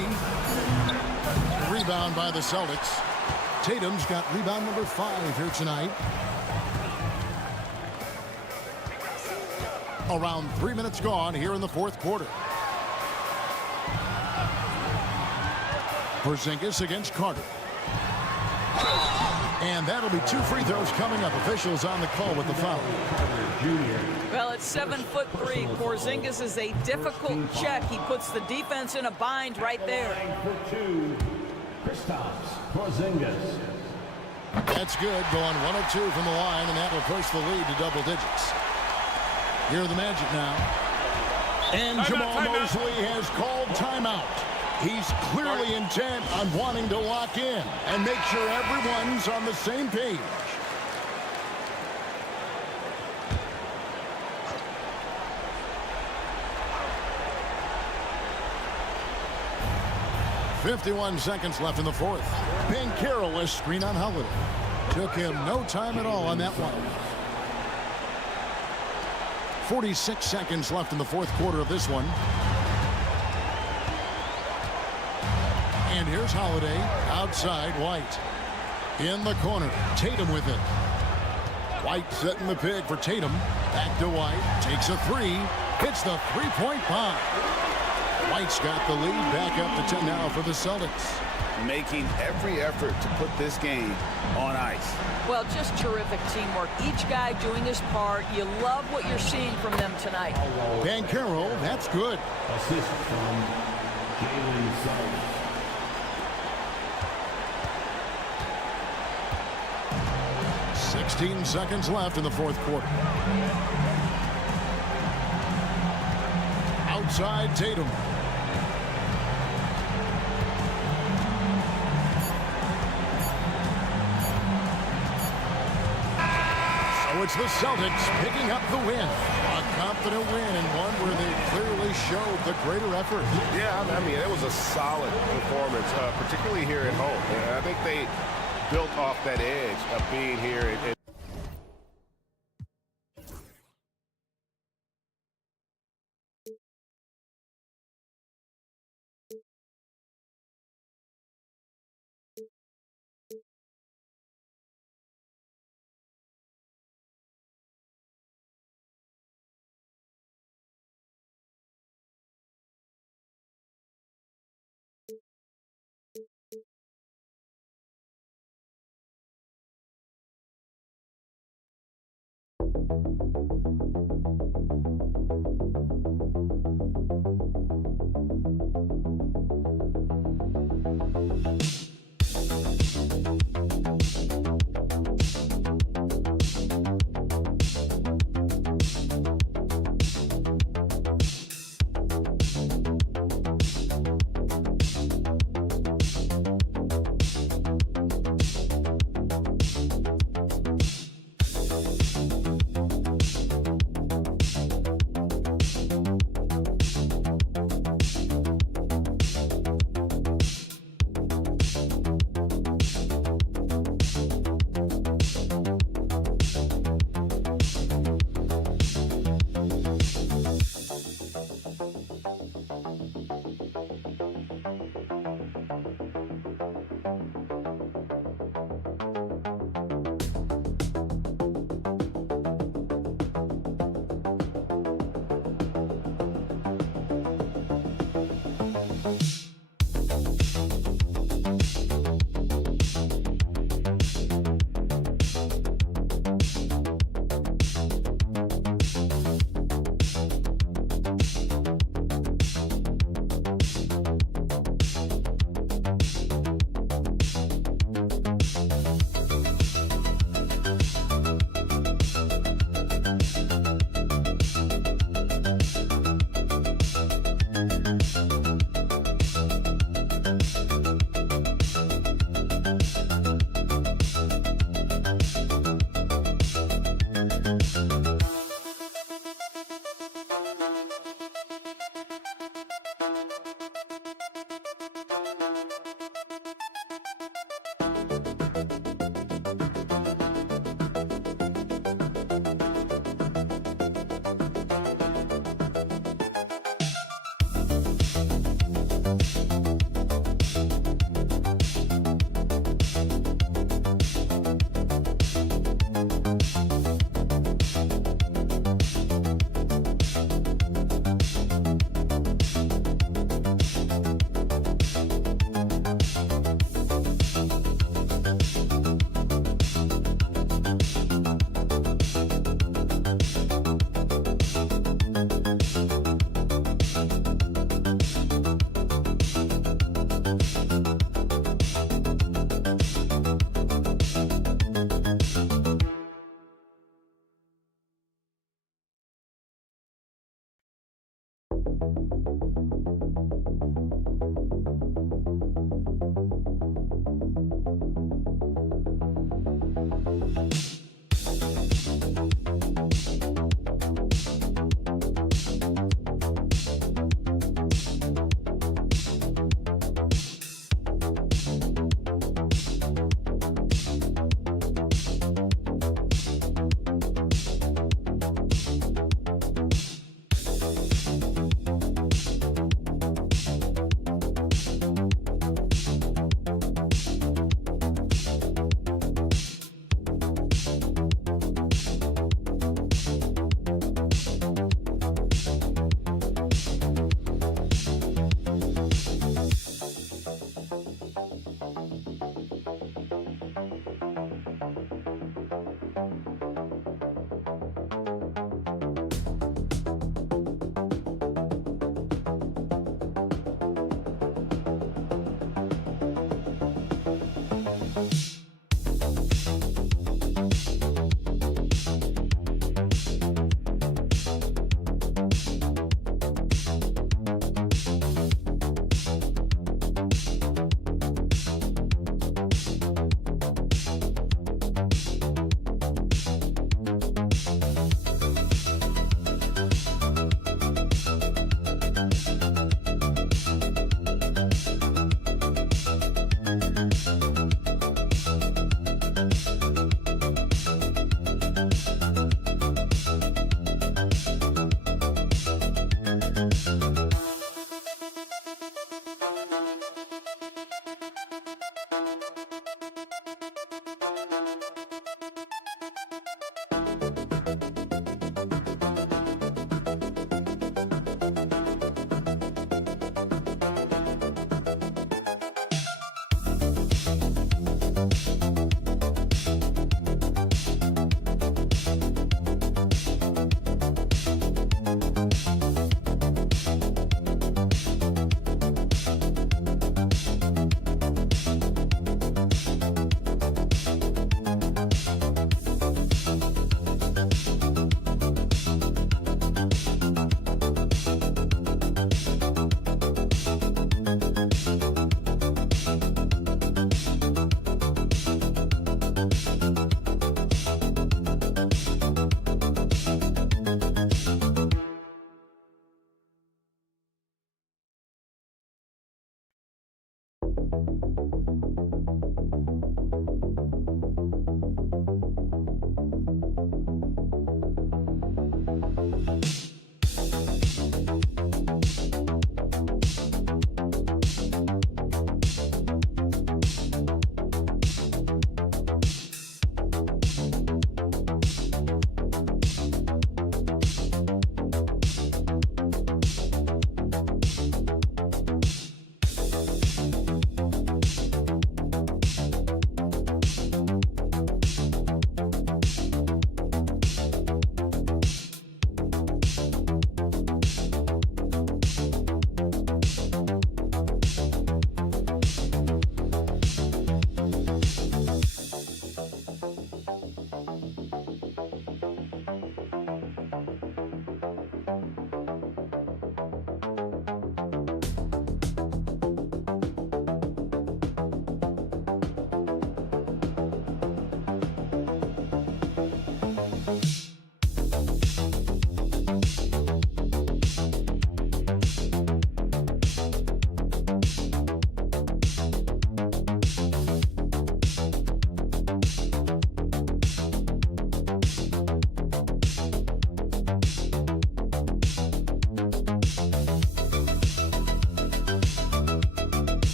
Rebound by the Celtics. Tatum's got rebound number 5 here tonight. Around 3 minutes gone here in the 4th quarter. Porzingis against Carter. And that'll be 2 free throws coming up. Officials on the call with the foul. Well, it's 7'3". Porzingis is a difficult check. He puts the defense in a bind right there. For 2, Kristaps Porzingis. That's good. Going 1 of 2 from the line, and that will push the lead to double digits. Here are the Magic now. And Jamal Mosley has called timeout. He's clearly intent on wanting to lock in and make sure everyone's on the same page. .51 seconds left in the fourth. Banchero, a screen on Holiday. Took him no time at all on that one. 46 seconds left in the fourth quarter of this one. And here's Holiday outside White. In the corner, Tatum with it. White setting the pick for Tatum. Back to White, takes a 3, hits the three-point bomb. White's got the lead, back up to 10 now for the Celtics. Making every effort to put this game on ice. Well, just terrific teamwork. Each guy doing his part. You love what you're seeing from them tonight. Banchero, that's good. Assist from Jalen Suggs. 16 seconds left in the fourth quarter. Outside Tatum. So it's the Celtics picking up the win. A confident win and one where they clearly showed the greater effort. Yeah, I mean, it was a solid performance, particularly here at home. And I think they built off that edge of being here.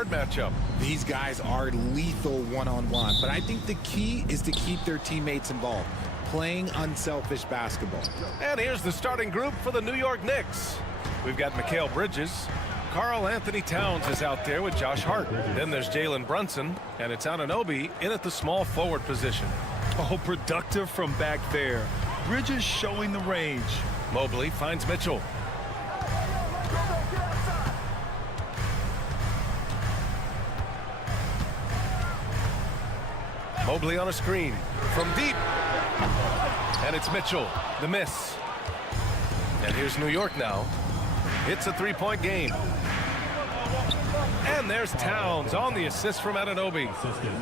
guard matchup. These guys are lethal one-on-one, but I think the key is to keep their teammates involved, playing unselfish basketball. And here's the starting group for the New York Knicks. We've got Mikal Bridges. Karl Anthony Towns is out there with Josh Hart. Then there's Jalen Brunson, and it's Anunoby in at the small forward position. Oh, productive from back there. Bridges showing the range. Mobley finds Mitchell. Mobley on a screen from deep. And it's Mitchell, the miss. And here's New York now. It's a three-point game. And there's Towns on the assist from Anunoby.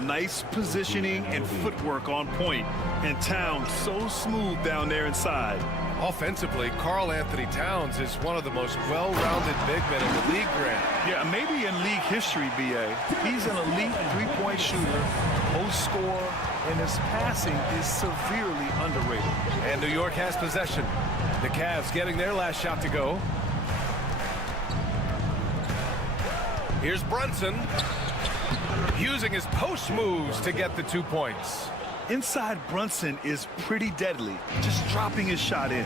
Nice positioning and footwork on point. And Towns so smooth down there inside. Offensively, Karl Anthony Towns is one of the most well-rounded big men in the league, Grant. Yeah, maybe in league history, B.A. He's an elite three-point shooter, post scorer, and his passing is severely underrated. And New York has possession. The Cavs getting their last shot to go. Here's Brunson using his post moves to get the 2 points. Inside Brunson is pretty deadly, just dropping his shot in.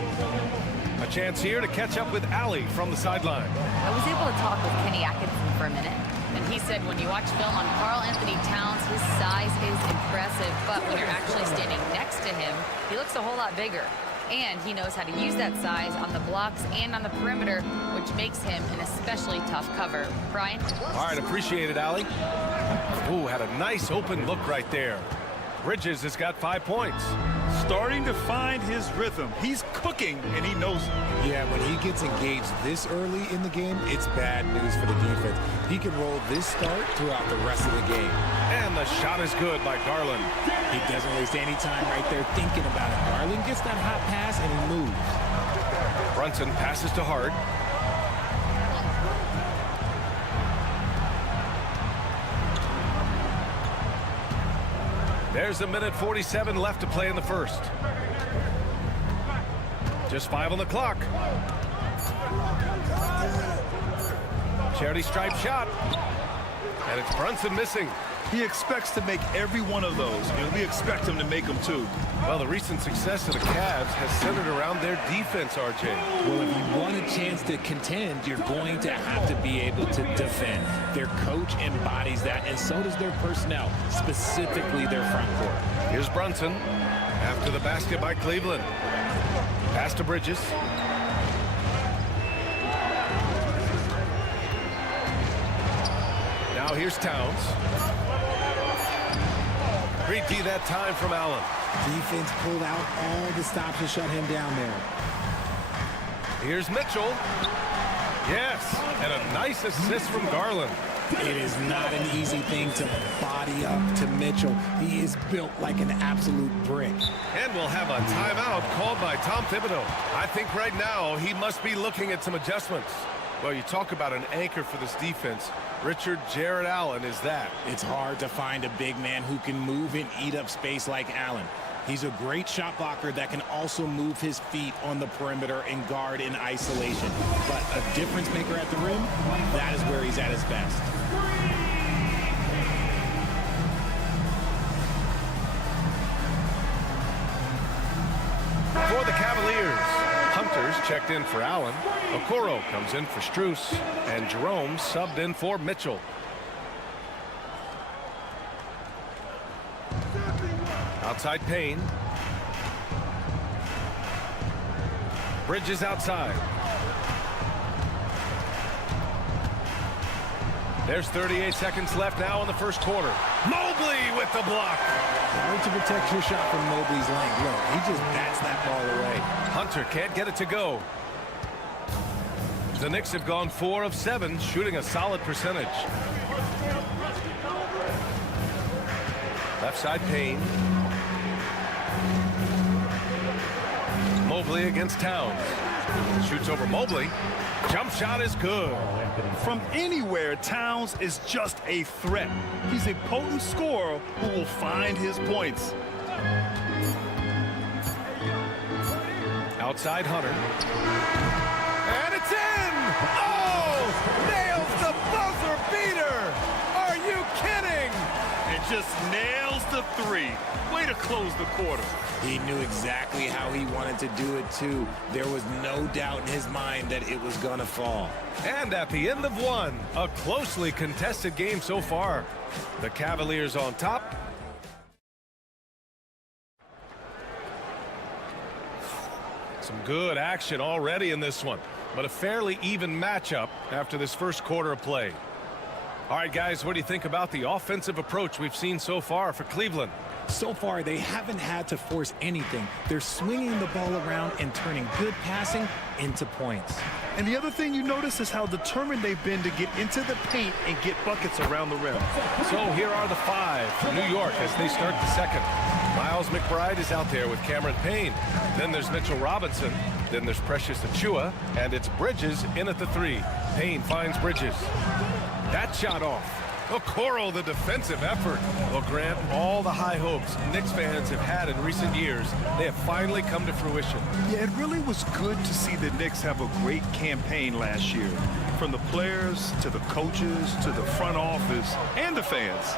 A chance here to catch up with Allie from the sideline. I was able to talk with Kenny Atkinson for a minute, and he said when you watch film on Karl Anthony Towns, his size is impressive, but when you're actually standing next to him, he looks a whole lot bigger. And he knows how to use that size on the blocks and on the perimeter, which makes him an especially tough cover. Brian? All right, appreciate it, Allie. Ooh, had a nice open look right there. Bridges has got 5 points. starting to find his rhythm. He's cooking, and he knows it. Yeah, when he gets engaged this early in the game, it's bad news for the defense. He can roll this start throughout the rest of the game. And the shot is good by Garland. He doesn't waste any time right there thinking about it. Garland gets that hot pass, and he moves. Brunson passes to Hart. There's a minute 47 left to play in the first. Just 5 on the clock. Charity stripe shot. And it's Brunson missing. He expects to make every one of those, and we expect him to make them too. Well, the recent success of the Cavs has centered around their defense, RJ. Well, if you want a chance to contend, you're going to have to be able to defend. Their coach embodies that, and so does their personnel, specifically their front court. Here's Brunson after the basket by Cleveland. Pass to Bridges. Now here's Towns. Great D that time from Allen. Defense pulled out all the stops to shut him down there. Here's Mitchell. Yes, and a nice assist from Garland. It is not an easy thing to body up to Mitchell. He is built like an absolute brick. And we'll have a timeout called by Tom Thibodeau. I think right now he must be looking at some adjustments. Well, you talk about an anchor for this defense. Richard Jared Allen is that. It's hard to find a big man who can move and eat up space like Allen. He's a great shot blocker that can also move his feet on the perimeter and guard in isolation. But a difference maker at the rim, that is where he's at his best. For the Cavaliers, Hunter's checked in for Allen. Okoro comes in for Strus. And Jerome subbed in for Mitchell. Outside Payne. Bridges outside. There's 38 seconds left now in the first quarter. Mobley with the block. Hard to protect your shot from Mobley's length. Look, he just bats that ball away. Hunter can't get it to go. The Knicks have gone 4 of 7, shooting a solid percentage. Left side Payne. Mobley against Towns. Shoots over Mobley. Jump shot is good. From anywhere, Towns is just a threat. He's a potent scorer who will find his points. Outside Hunter. And it's in! Oh! Nails the buzzer beater! Are you kidding? And just nails the three. Way to close the quarter. He knew exactly how he wanted to do it, too. There was no doubt in his mind that it was going to fall. And at the end of one, a closely contested game so far. The Cavaliers on top. Some good action already in this one, but a fairly even matchup after this first quarter of play. All right, guys, what do you think about the offensive approach we've seen so far for Cleveland? So far, they haven't had to force anything. They're swinging the ball around and turning good passing into points. And the other thing you notice is how determined they've been to get into the paint and get buckets around the rim. So here are the 5 for New York as they start the second. Miles McBride is out there with Cameron Payne. Then there's Mitchell Robinson. Then there's Precious Achua. And it's Bridges in at the 3. Payne finds Bridges. That shot off. Okoro, the defensive effort, will grant all the high hopes Knicks fans have had in recent years. They have finally come to fruition. Yeah, it really was good to see the Knicks have a great campaign last year. From the players to the coaches to the front office and the fans.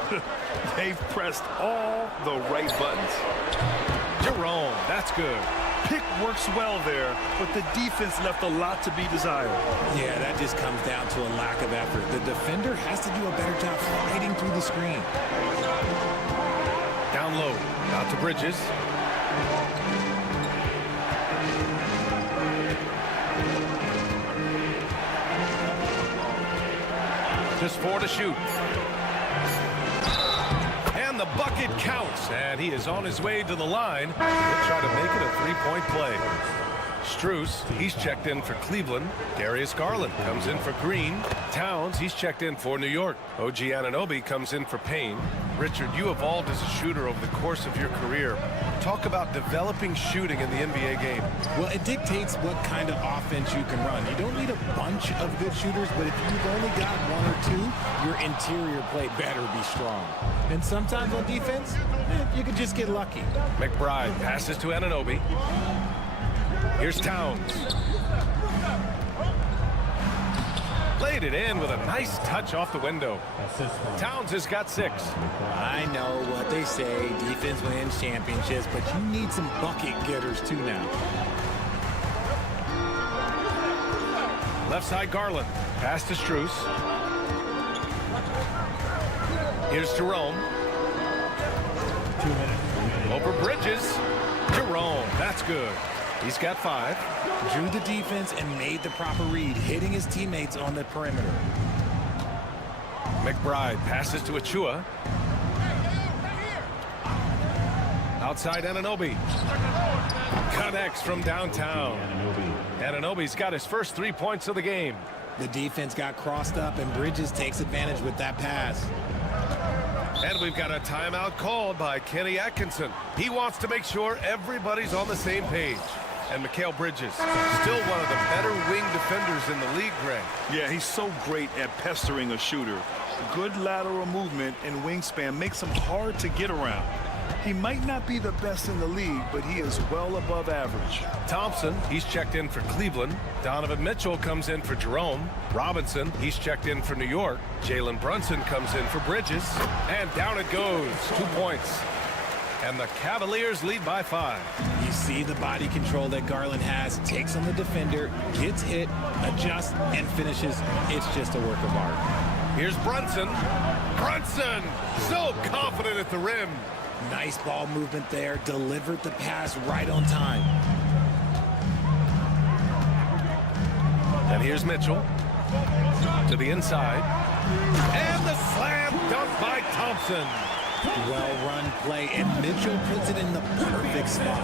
They've pressed all the right buttons. Jerome, that's good. Pick works well there, but the defense left a lot to be desired. Yeah, that just comes down to a lack of effort. The defender has to do a better job fighting through the screen. Down low, out to Bridges. Just 4 to shoot. And the bucket bucket counts, and he is on his way to the line. He'll try to make it a three-point play. Strus, he's checked in for Cleveland. Darius Garland comes in for Green. Towns, he's checked in for New York. OG Anunoby comes in for Payne. Richard, you evolved as a shooter over the course of your career. Talk about developing shooting in the NBA game. Well, it dictates what kind of offense you can run. You don't need a bunch of good shooters, but if you've only got one or two, your interior play better be strong. And sometimes on defense, you can just get lucky. McBride passes to Anunoby. Here's Towns. Laid it in with a nice touch off the window. Towns has got 6. I know what they say, defense wins championships, but you need some bucket getters too now. Left side Garland. Pass to Strus. Here's Jerome. 2 minutes. Over Bridges. Jerome. That's good. He's got 5. Drew the defense and made the proper read, hitting his teammates on the perimeter. McBride passes to Achua. Outside Anunoby. Connects from downtown. Anunoby's got his first 3 points of the game. The defense got crossed up, and Bridges takes advantage with that pass. And we've got a timeout called by Kenny Atkinson. He wants to make sure everybody's on the same page. And Mikal Bridges, still one of the better wing defenders in the league, Greg. Yeah, he's so great at pestering a shooter. Good lateral movement and wingspan makes him hard to get around. He might not be the best in the league, but he is well above average. Thompson, he's checked in for Cleveland. Donovan Mitchell comes in for Jerome. Robinson, he's checked in for New York. Jalen Brunson comes in for Bridges. And down it goes. 2 points. And the Cavaliers lead by 5. You see the body control that Garland has, takes on the defender, gets hit, adjusts, and finishes. It's just a work of art. Here's Brunson. Brunson, so confident at the rim. Nice ball movement there, delivered the pass right on time. And here's Mitchell to the inside. And the slam dunk by Thompson. Well-run play, and Mitchell puts it in the perfect spot.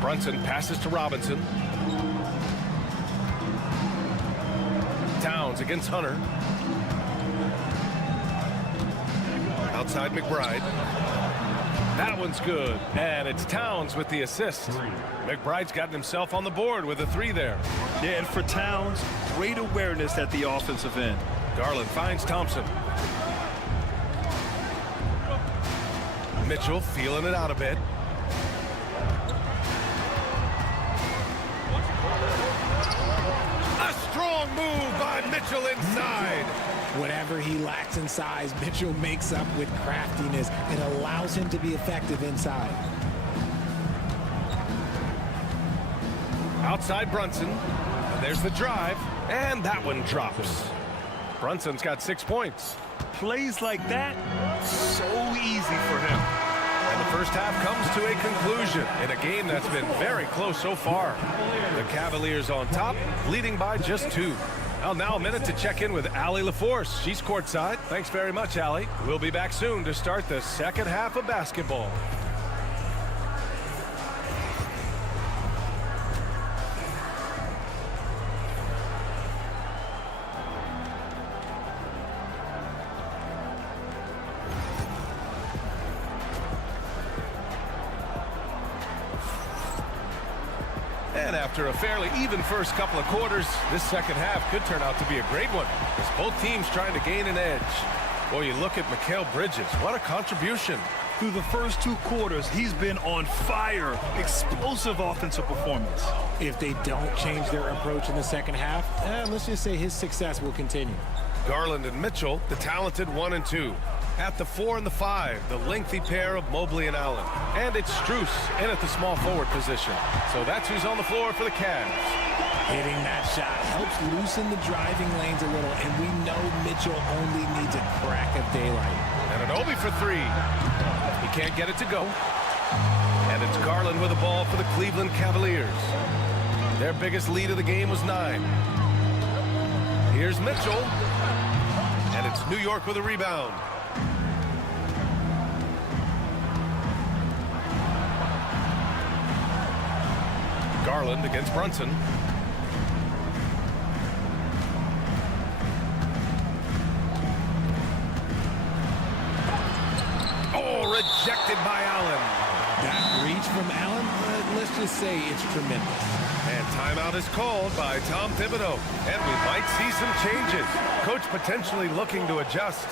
Brunson passes to Robinson. Towns against Hunter. Outside McBride. That one's good. And it's Towns with the assist. McBride's gotten himself on the board with a 3 there. Yeah, and for Towns, great awareness at the offensive end. Garland finds Thompson. Mitchell feeling it out a bit. A strong move by Mitchell inside. Whatever he lacks in size, Mitchell makes up with craftiness. It allows him to be effective inside. Outside Brunson. And there's the drive. And that one drops. Brunson's got 6 points. Plays like that, so easy for him. And the first half comes to a conclusion in a game that's been very close so far. The Cavaliers on top, leading by just 2. Well, now a minute to check in with Allie LaForce. She's courtside. Thanks very much, Allie. We'll be back soon to start the second half of basketball. And after a fairly even first couple of quarters, this second half could turn out to be a great one, as both teams trying to gain an edge. Boy, you look at Mikal Bridges. What a contribution. Through the first 2 quarters, he's been on fire. Explosive offensive performance. If they don't change their approach in the second half, let's just say his success will continue. Garland and Mitchell, the talented 1 and 2. At the 4 and the 5, the lengthy pair of Mobley and Allen. And it's Strus in at the small forward position. So that's who's on the floor for the Cavs. Hitting that shot helps loosen the driving lanes a little, and we know Mitchell only needs a crack of daylight. And Anunoby for 3. He can't get it to go. And it's Garland with the ball for the Cleveland Cavaliers. Their biggest lead of the game was 9. Here's Mitchell. And it's New York with a rebound. Garland against Brunson. Oh, rejected by Allen. That reach from Allen, let's just say it's tremendous. And timeout is called by Tom Thibodeau. And we might see some changes. Coach potentially looking to adjust.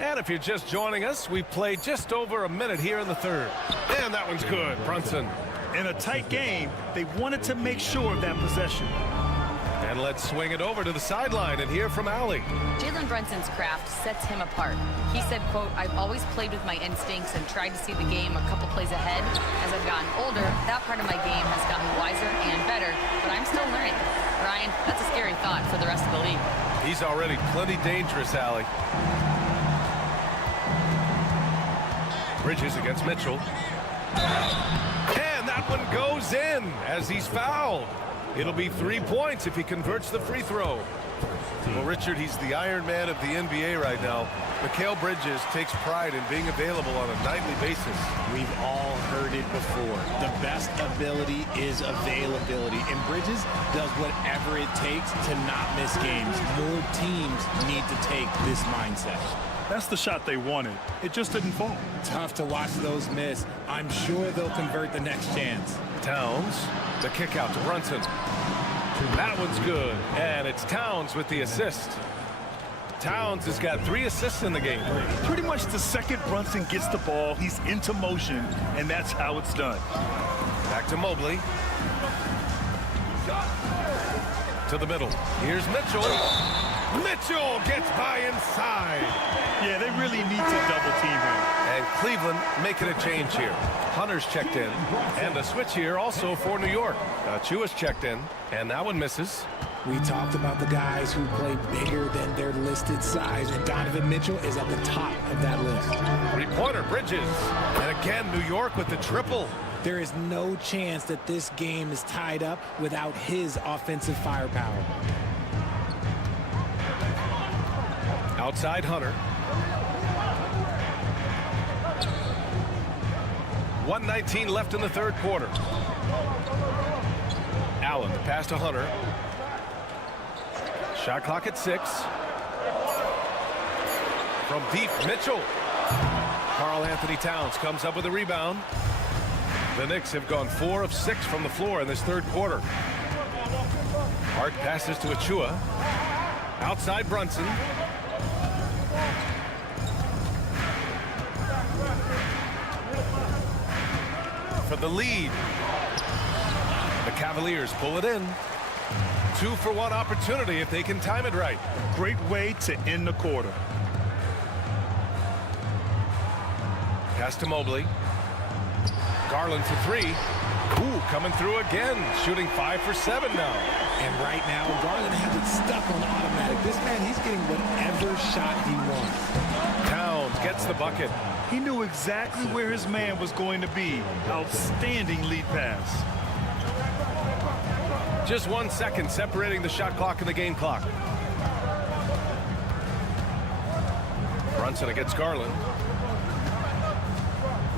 And if you're just joining us, we've played just over a minute here in the third. And that one's good, Brunson. In a tight game, they wanted to make sure of that possession. And let's swing it over to the sideline and hear from Allie. Jalen Brunson's craft sets him apart. He said, quote, "I've always played with my instincts and tried to see the game a couple plays ahead. As I've gotten older, that part of my game has gotten wiser and better, but I'm still learning." Ryan, that's a scary thought for the rest of the league. He's already plenty dangerous, Allie. Bridges against Mitchell. And that one goes in as he's fouled. It'll be 3 points if he converts the free throw. Well, Richard, he's the Iron Man of the NBA right now. Mikal Bridges takes pride in being available on a nightly basis. We've all heard it before. The best ability is availability. And Bridges does whatever it takes to not miss games. More teams need to take this mindset. That's the shot they wanted. It just didn't fall. Tough to watch those miss. I'm sure they'll convert the next chance. Towns, the kick out to Brunson. That one's good, and it's Towns with the assist. Towns has got 3 assists in the game. Pretty much the second Brunson gets the ball, he's into motion, and that's how it's done. Back to Mobley. To the middle. Here's Mitchell. Mitchell gets by inside. Yeah, they really need to double team him. And Cleveland making a change here. Hunter's checked in. And a switch here also for New York. Chua's checked in. And that one misses. We talked about the guys who play bigger than their listed size, and Donovan Mitchell is at the top of that list. Three-pointer, Bridges. And again, New York with the triple. There is no chance that this game is tied up without his offensive firepower. Outside Hunter. 1:19 left in the third quarter. Allen, the pass to Hunter. Shot clock at 6. From deep, Mitchell. Karl Anthony Towns comes up with a rebound. The Knicks have gone 4 of 6 from the floor in this third quarter. Hart passes to Achua. Outside Brunson. For the lead. The Cavaliers pull it in. 2-for-1 opportunity if they can time it right. Great way to end the quarter. Pass to Mobley. Garland for 3. Ooh, coming through again. Shooting 5 for 7 now. And right now, Garland has it stuck on automatic. This man, he's getting whatever shot he wants. Towns gets the bucket. He knew exactly where his man was going to be. Outstanding lead pass. Just 1 second separating the shot clock and the game clock. Brunson against Garland.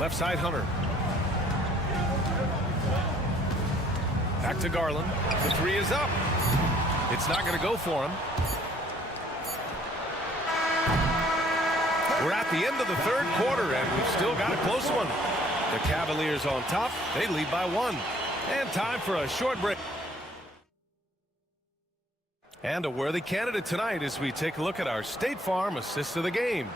Left side Hunter. Back to Garland. The 3 is up. It's not going to go for him. We're at the end of the third quarter, and we've still got a close one. The Cavaliers on top. They lead by 1. And time for a short break. And a worthy candidate tonight as we take a look at our State Farm assist of the game.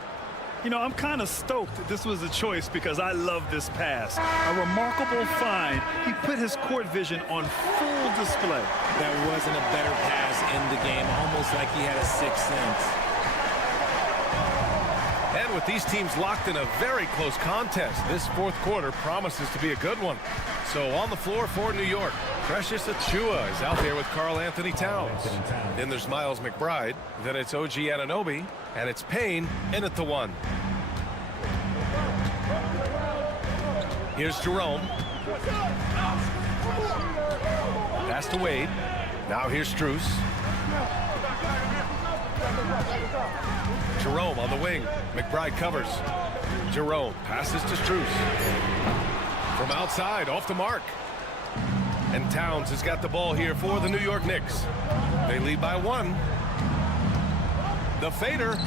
You know, I'm kind of stoked that this was a choice because I love this pass. A remarkable find. He put his court vision on full display. That wasn't a better pass in the game, almost like he had a 6th sense. And with these teams locked in a very close contest, this fourth quarter promises to be a good one. So on the floor for New York, Precious Achua is out there with Karl Anthony Towns. Then there's Miles McBride. Then it's OG Anunoby. And it's Payne in at the 1. Here's Jerome. Pass to Wade. Now here's Strus. Jerome on the wing. McBride covers. Jerome passes to Strus. From outside, off the mark. And Towns has got the ball here for the New York Knicks. They lead by 1. The fader.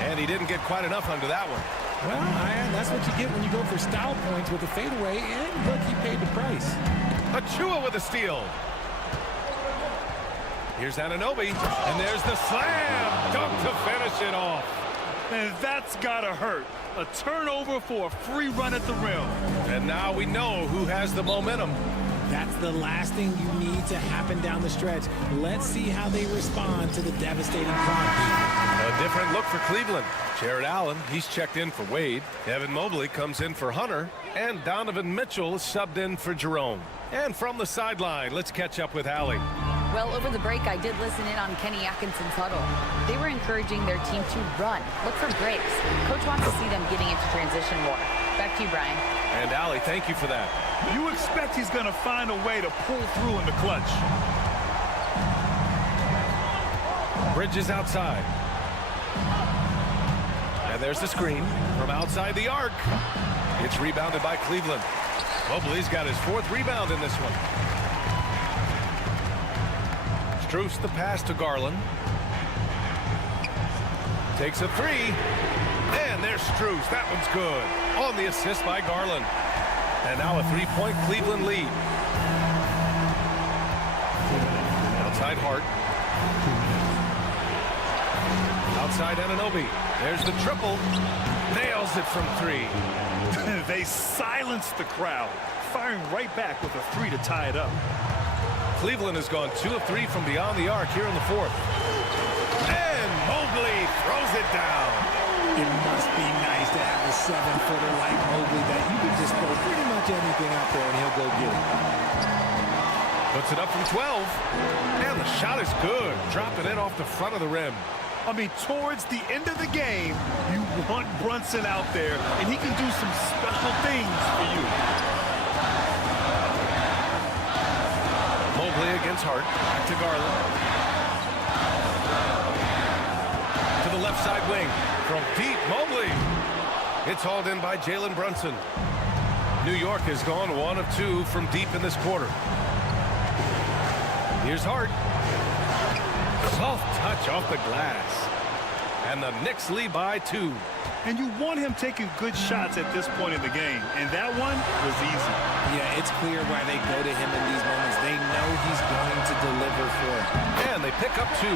And he didn't get quite enough under that one. Well, that's what you get when you go for style points with a fadeaway. And look, he paid the price. Achua with a steal. Here's Anunoby, and there's the slam dunk to finish it off. And that's gotta hurt. A turnover for a free run at the rim. And now we know who has the momentum. That's the last thing you need to happen down the stretch. Let's see how they respond to the devastating crunch. A different look for Cleveland. Jared Allen, he's checked in for Wade. Evan Mobley comes in for Hunter. And Donovan Mitchell is subbed in for Jerome. And from the sideline, let's catch up with Allie. Well, over the break, I did listen in on Kenny Atkinson's huddle. They were encouraging their team to run, look for breaks. Coach wants to see them getting into transition more. Back to you, Brian. And Allie, thank you for that. You expect he's going to find a way to pull through in the clutch. Bridges outside. And there's the screen from outside the arc. It's rebounded by Cleveland. Mobley's got his 4th rebound in this one. Strus the pass to Garland. Takes a 3. And there's Strus. That one's good. On the assist by Garland. And now a 3-point Cleveland lead. Outside Hart. Outside Anunoby. There's the triple. Nails it from 3. They silenced the crowd, firing right back with a 3 to tie it up. Cleveland has gone 2 of 3 from beyond the arc here in the 4th. And Mobley throws it down. It must be nice to have a 7-footer like Mobley that you can just throw pretty much anything out there and he'll go get it. Puts it up from 12. And the shot is good. Dropping it off the front of the rim. I mean, towards the end of the game, you want Brunson out there, and he can do some special things for you. Mobley against Hart. Back to Garland. To the left side wing. From deep, Mobley. It's hauled in by Jalen Brunson. New York has gone 1 of 2 from deep in this quarter. Here's Hart. Soft touch off the glass. And the Knicks lead by 2. And you want him taking good shots at this point in the game. And that one was easy. Yeah, it's clear why they go to him in these moments. They know he's going to deliver for them. And they pick up 2.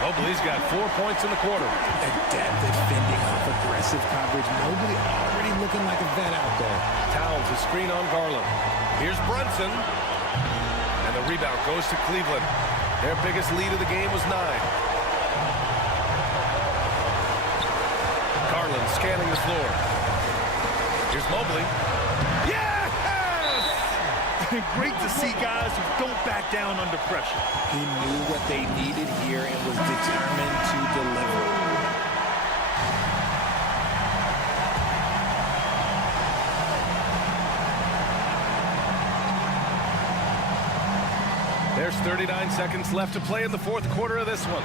Mobley's got 4 points in the quarter. Adept at fending off aggressive coverage. Mobley already looking like a vet out there. Towns a screen on Garland. Here's Brunson. And the rebound goes to Cleveland. Their biggest lead of the game was 9. Garland scanning the floor. Here's Mobley. Yes! Great to see guys who don't back down under pressure. He knew what they needed here and was determined to deliver. There's 39 seconds left to play in the 4th quarter of this one.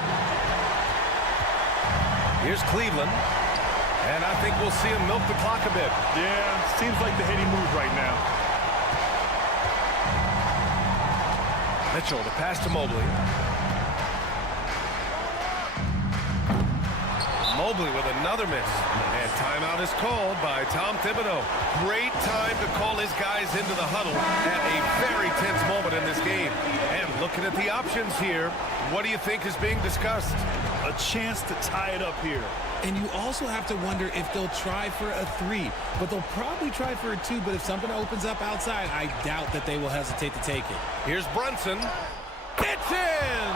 Here's Cleveland. And I think we'll see him milk the clock a bit. Yeah, seems like the heady move right now. Mitchell, the pass to Mobley. Mobley with another miss. And timeout is called by Tom Thibodeau. Great time to call his guys into the huddle at a very tense moment in this game. And looking at the options here, what do you think is being discussed? A chance to tie it up here. And you also have to wonder if they'll try for a 3. But they'll probably try for a 2. But if something opens up outside, I doubt that they will hesitate to take it. Here's Brunson. It's in!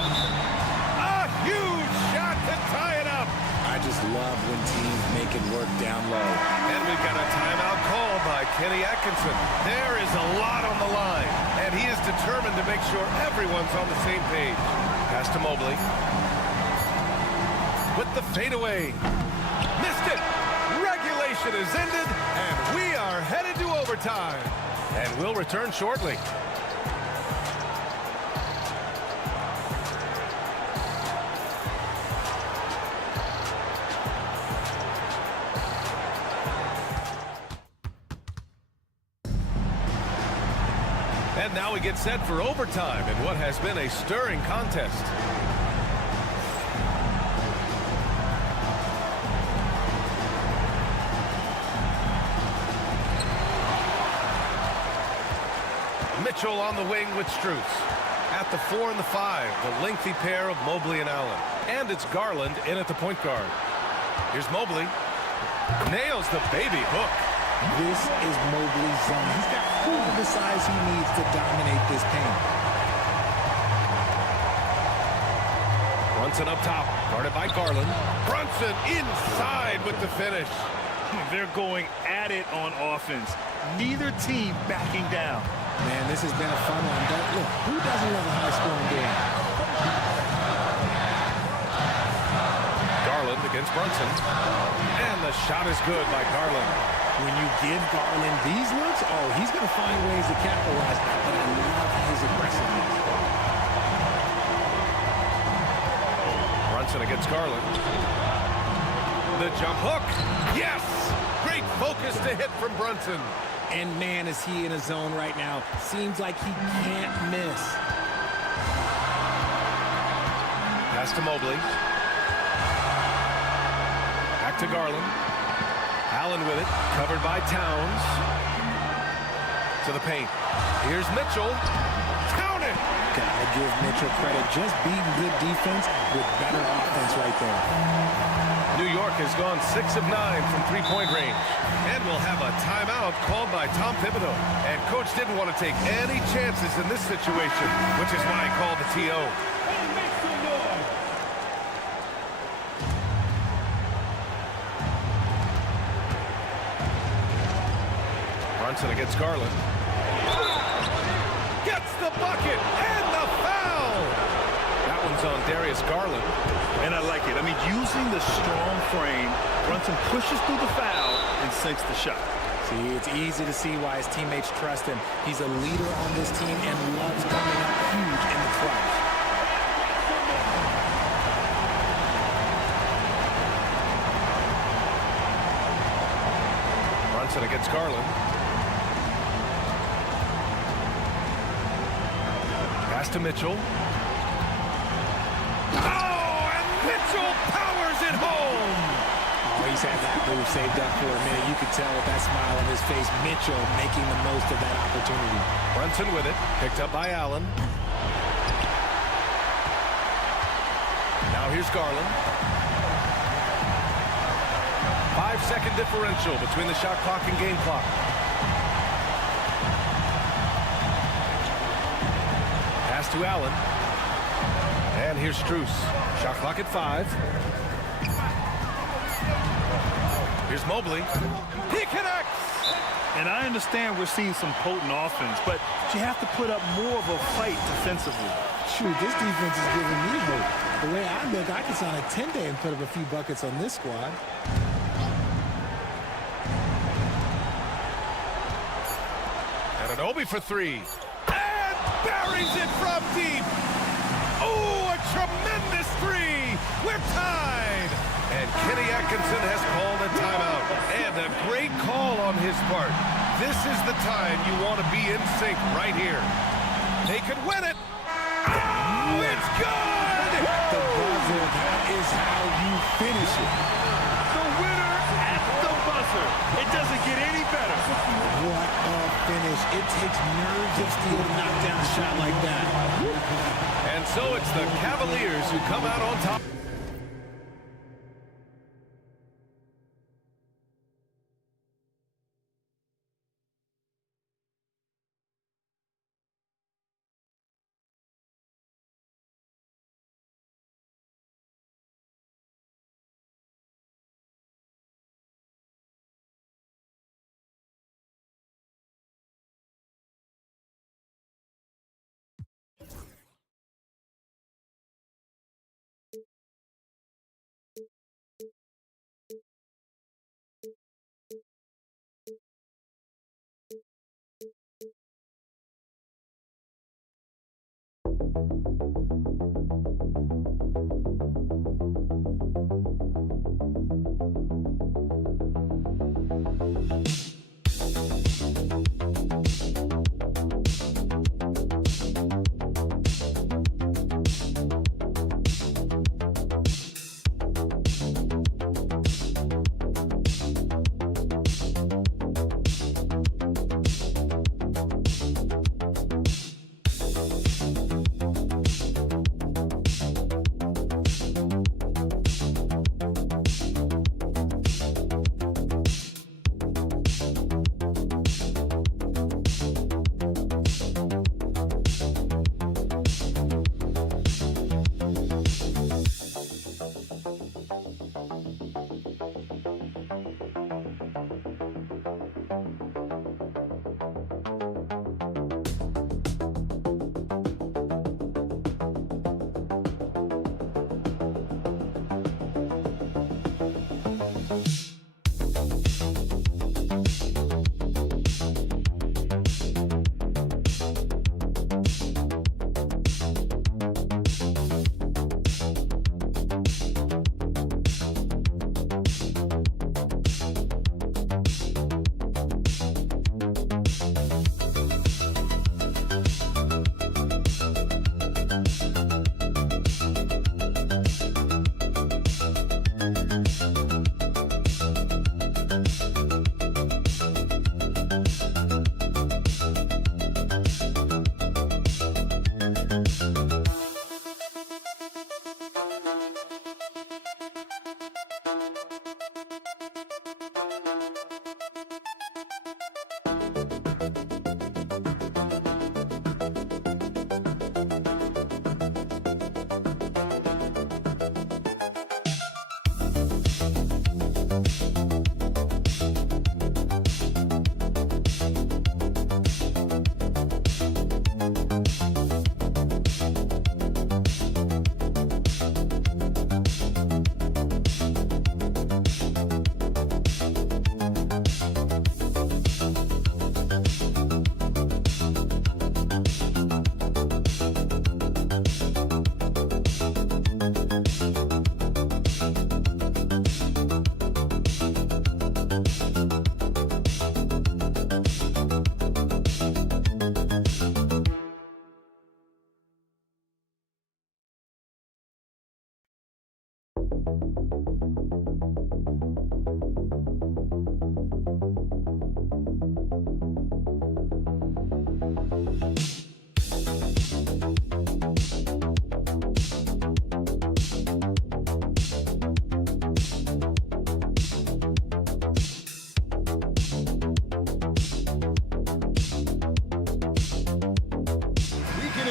A huge shot to tie it up. I just love when teams make it work down low. And we've got a timeout call by Kenny Atkinson. There is a lot on the line. And he is determined to make sure everyone's on the same page. Pass to Mobley. With the fadeaway. Missed it. Regulation is ended, and we are headed to overtime. And we'll return shortly. And now we get set for overtime in what has been a stirring contest. Mitchell on the wing with Strus. At the 4 and the 5, the lengthy pair of Mobley and Allen. And it's Garland in at the point guard. Here's Mobley. Nails the baby hook. This is Mobley's zone. He's got all the size he needs to dominate this paint. Brunson up top, guarded by Garland. Brunson inside with the finish. They're going at it on offense. Neither team backing down. Man, this has been a fun one. Look, who doesn't love a high-scoring game? Garland against Brunson. And the shot is good by Garland. When you give Garland these looks, oh, he's going to find ways to capitalize. But I love his aggressiveness. Brunson against Garland. The jump hook. Yes! Great focus to hit from Brunson. And man, is he in a zone right now. Seems like he can't miss. Pass to Mobley. Back to Garland. Allen with it, covered by Towns. To the paint. Here's Mitchell. Count it! Gotta give Mitchell credit. Just beating good defense with better offense right there. New York has gone 6 of 9 from three-point range. And will have a timeout called by Tom Thibodeau. And Coach didn't want to take any chances in this situation, which is why he called the TO. Brunson against Garland. Gets the bucket and the foul. That one's on Darius Garland. And I like it. I mean, using the strong frame, Brunson pushes through the foul and sinks the shot. See, it's easy to see why his teammates trust him. He's a leader on this team and loves coming up huge in the clutch. Brunson against Garland. Pass to Mitchell. Oh, and Mitchell powers it home. Oh, he's had that move saved up for a minute. You could tell with that smile on his face, Mitchell making the most of that opportunity. Brunson with it, picked up by Allen. Now here's Garland. 5-second differential between the shot clock and game clock. Pass to Allen. And here's Strus. Shot clock at 5. Here's Mobley. He connects! And I understand we're seeing some potent offense, but you have to put up more of a fight defensively. Shoot, this defense is giving me hope. The way I look, I could sign a 10-day and put up a few buckets on this squad. And an Obi for 3. And buries it from deep. Oh, a tremendous 3. We're tied. And Kenny Atkinson has called a timeout. And a great call on his part. This is the time you want to be in sync right here. They could win it. Oh, it's good! The buzzer, that is how you finish it. The winner at the buzzer. It doesn't get any better. What a finish. It takes nerves of steel to knock down a shot like that. And so it's the Cavaliers who come out on top.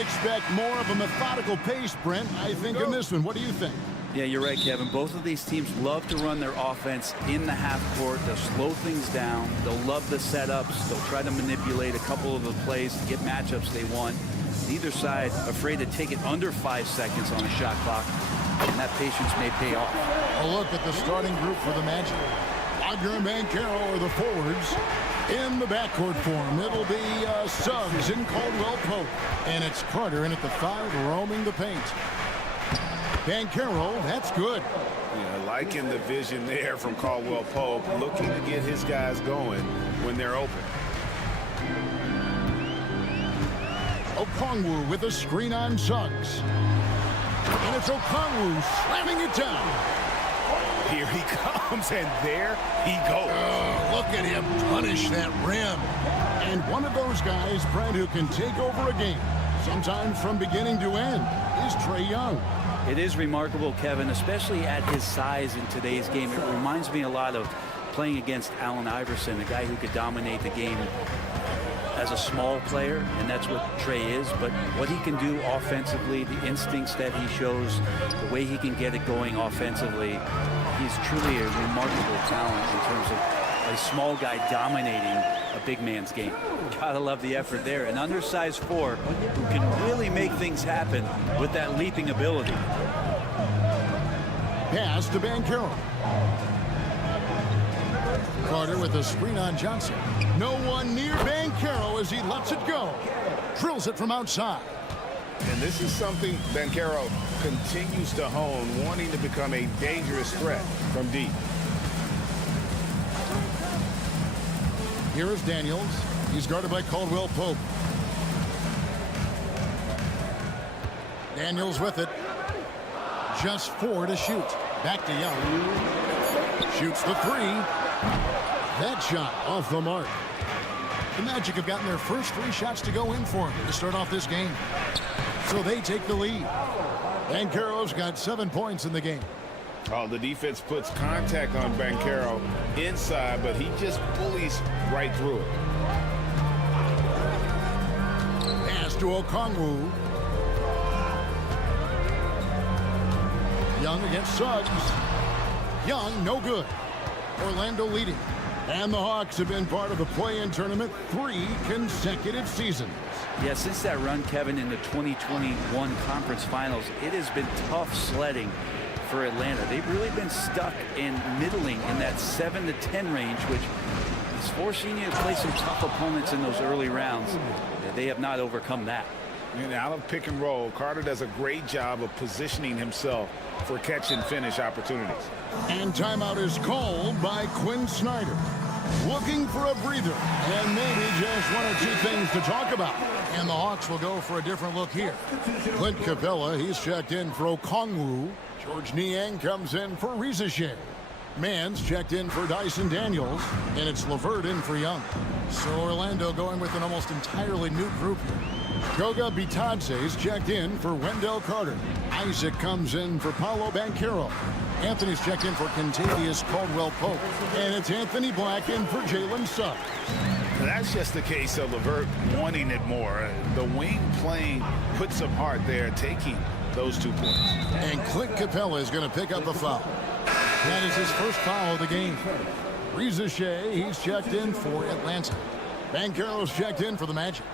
Expect more of a methodical pace, Brent, I think, in this one. What do you think? Yeah, you're right, Kevin. Both of these teams love to run their offense in the half court. They'll slow things down. They'll love the setups. They'll try to manipulate a couple of the plays to get matchups they want. Neither side afraid to take it under 5 seconds on a shot clock, and that patience may pay off. A look at the starting group for the Magic. Wagner and Banchero are the forwards. In the backcourt form, it'll be Suggs and Caldwell Pope. And it's Carter in at the 5, roaming the paint. Banchero, that's good. Yeah, liking the vision there from Caldwell Pope, looking to get his guys going when they're open. Okongwu with a screen on Suggs. And it's Okongwu slamming it down. Here he comes, and there he goes. Look at him punish that rim. And one of those guys, Brent, who can take over a game, sometimes from beginning to end, is Trae Young. It is remarkable, Kevin, especially at his size in today's game. It reminds me a lot of playing against Allen Iverson, a guy who could dominate the game as a small player, and that's what Trae is. But what he can do offensively, the instincts that he shows, the way he can get it going offensively, he's truly a remarkable talent in terms of a small guy dominating a big man's game. Gotta love the effort there. An undersized 4 who can really make things happen with that leaping ability. Pass to Banchero. Carter with a screen on Johnson. No one near Banchero as he lets it go. Drills it from outside. And this is something Banchero continues to hone, wanting to become a dangerous threat from deep. Here is Daniels. He's guarded by Caldwell Pope. Daniels with it. Just 4 to shoot. Back to Young. Shoots the 3. That shot off the mark. The Magic have gotten their first 3 shots to go in for him to start off this game. So they take the lead. Banchero's got 7 points in the game. Oh, the defense puts contact on Banchero inside, but he just bullies right through it. Pass to Okongwu. Young against Suggs. Young, no good. Orlando leading. And the Hawks have been part of the play-in tournament 3 consecutive seasons. Yeah, since that run, Kevin, in the 2021 conference finals, it has been tough sledding for Atlanta. They've really been stuck in middling in that 7 to 10 range, which is forcing you to play some tough opponents in those early rounds. They have not overcome that. And out of pick and roll, Carter does a great job of positioning himself for catch and finish opportunities. And timeout is called by Quinn Snyder. Looking for a breather and maybe just 1 or 2 things to talk about. And the Hawks will go for a different look here. Clint Capella, he's checked in for Okongwu. George Niang comes in for Rizachet. Mann's checked in for Dyson Daniels. And it's LeVert in for Young. So Orlando going with an almost entirely new group here. Goga Bitadze's checked in for Wendell Carter. Isaac comes in for Paolo Banchero. Anthony's checked in for Kentavious Caldwell Pope. And it's Anthony Black in for Jalen Suggs. That's just the case of LeVert wanting it more. The wing playing put some heart there, taking those 2 points. And Clint Capella is going to pick up a foul. That is his first foul of the game. Rizachet, he's checked in for Atlanta. Banchero's checked in for the Magic.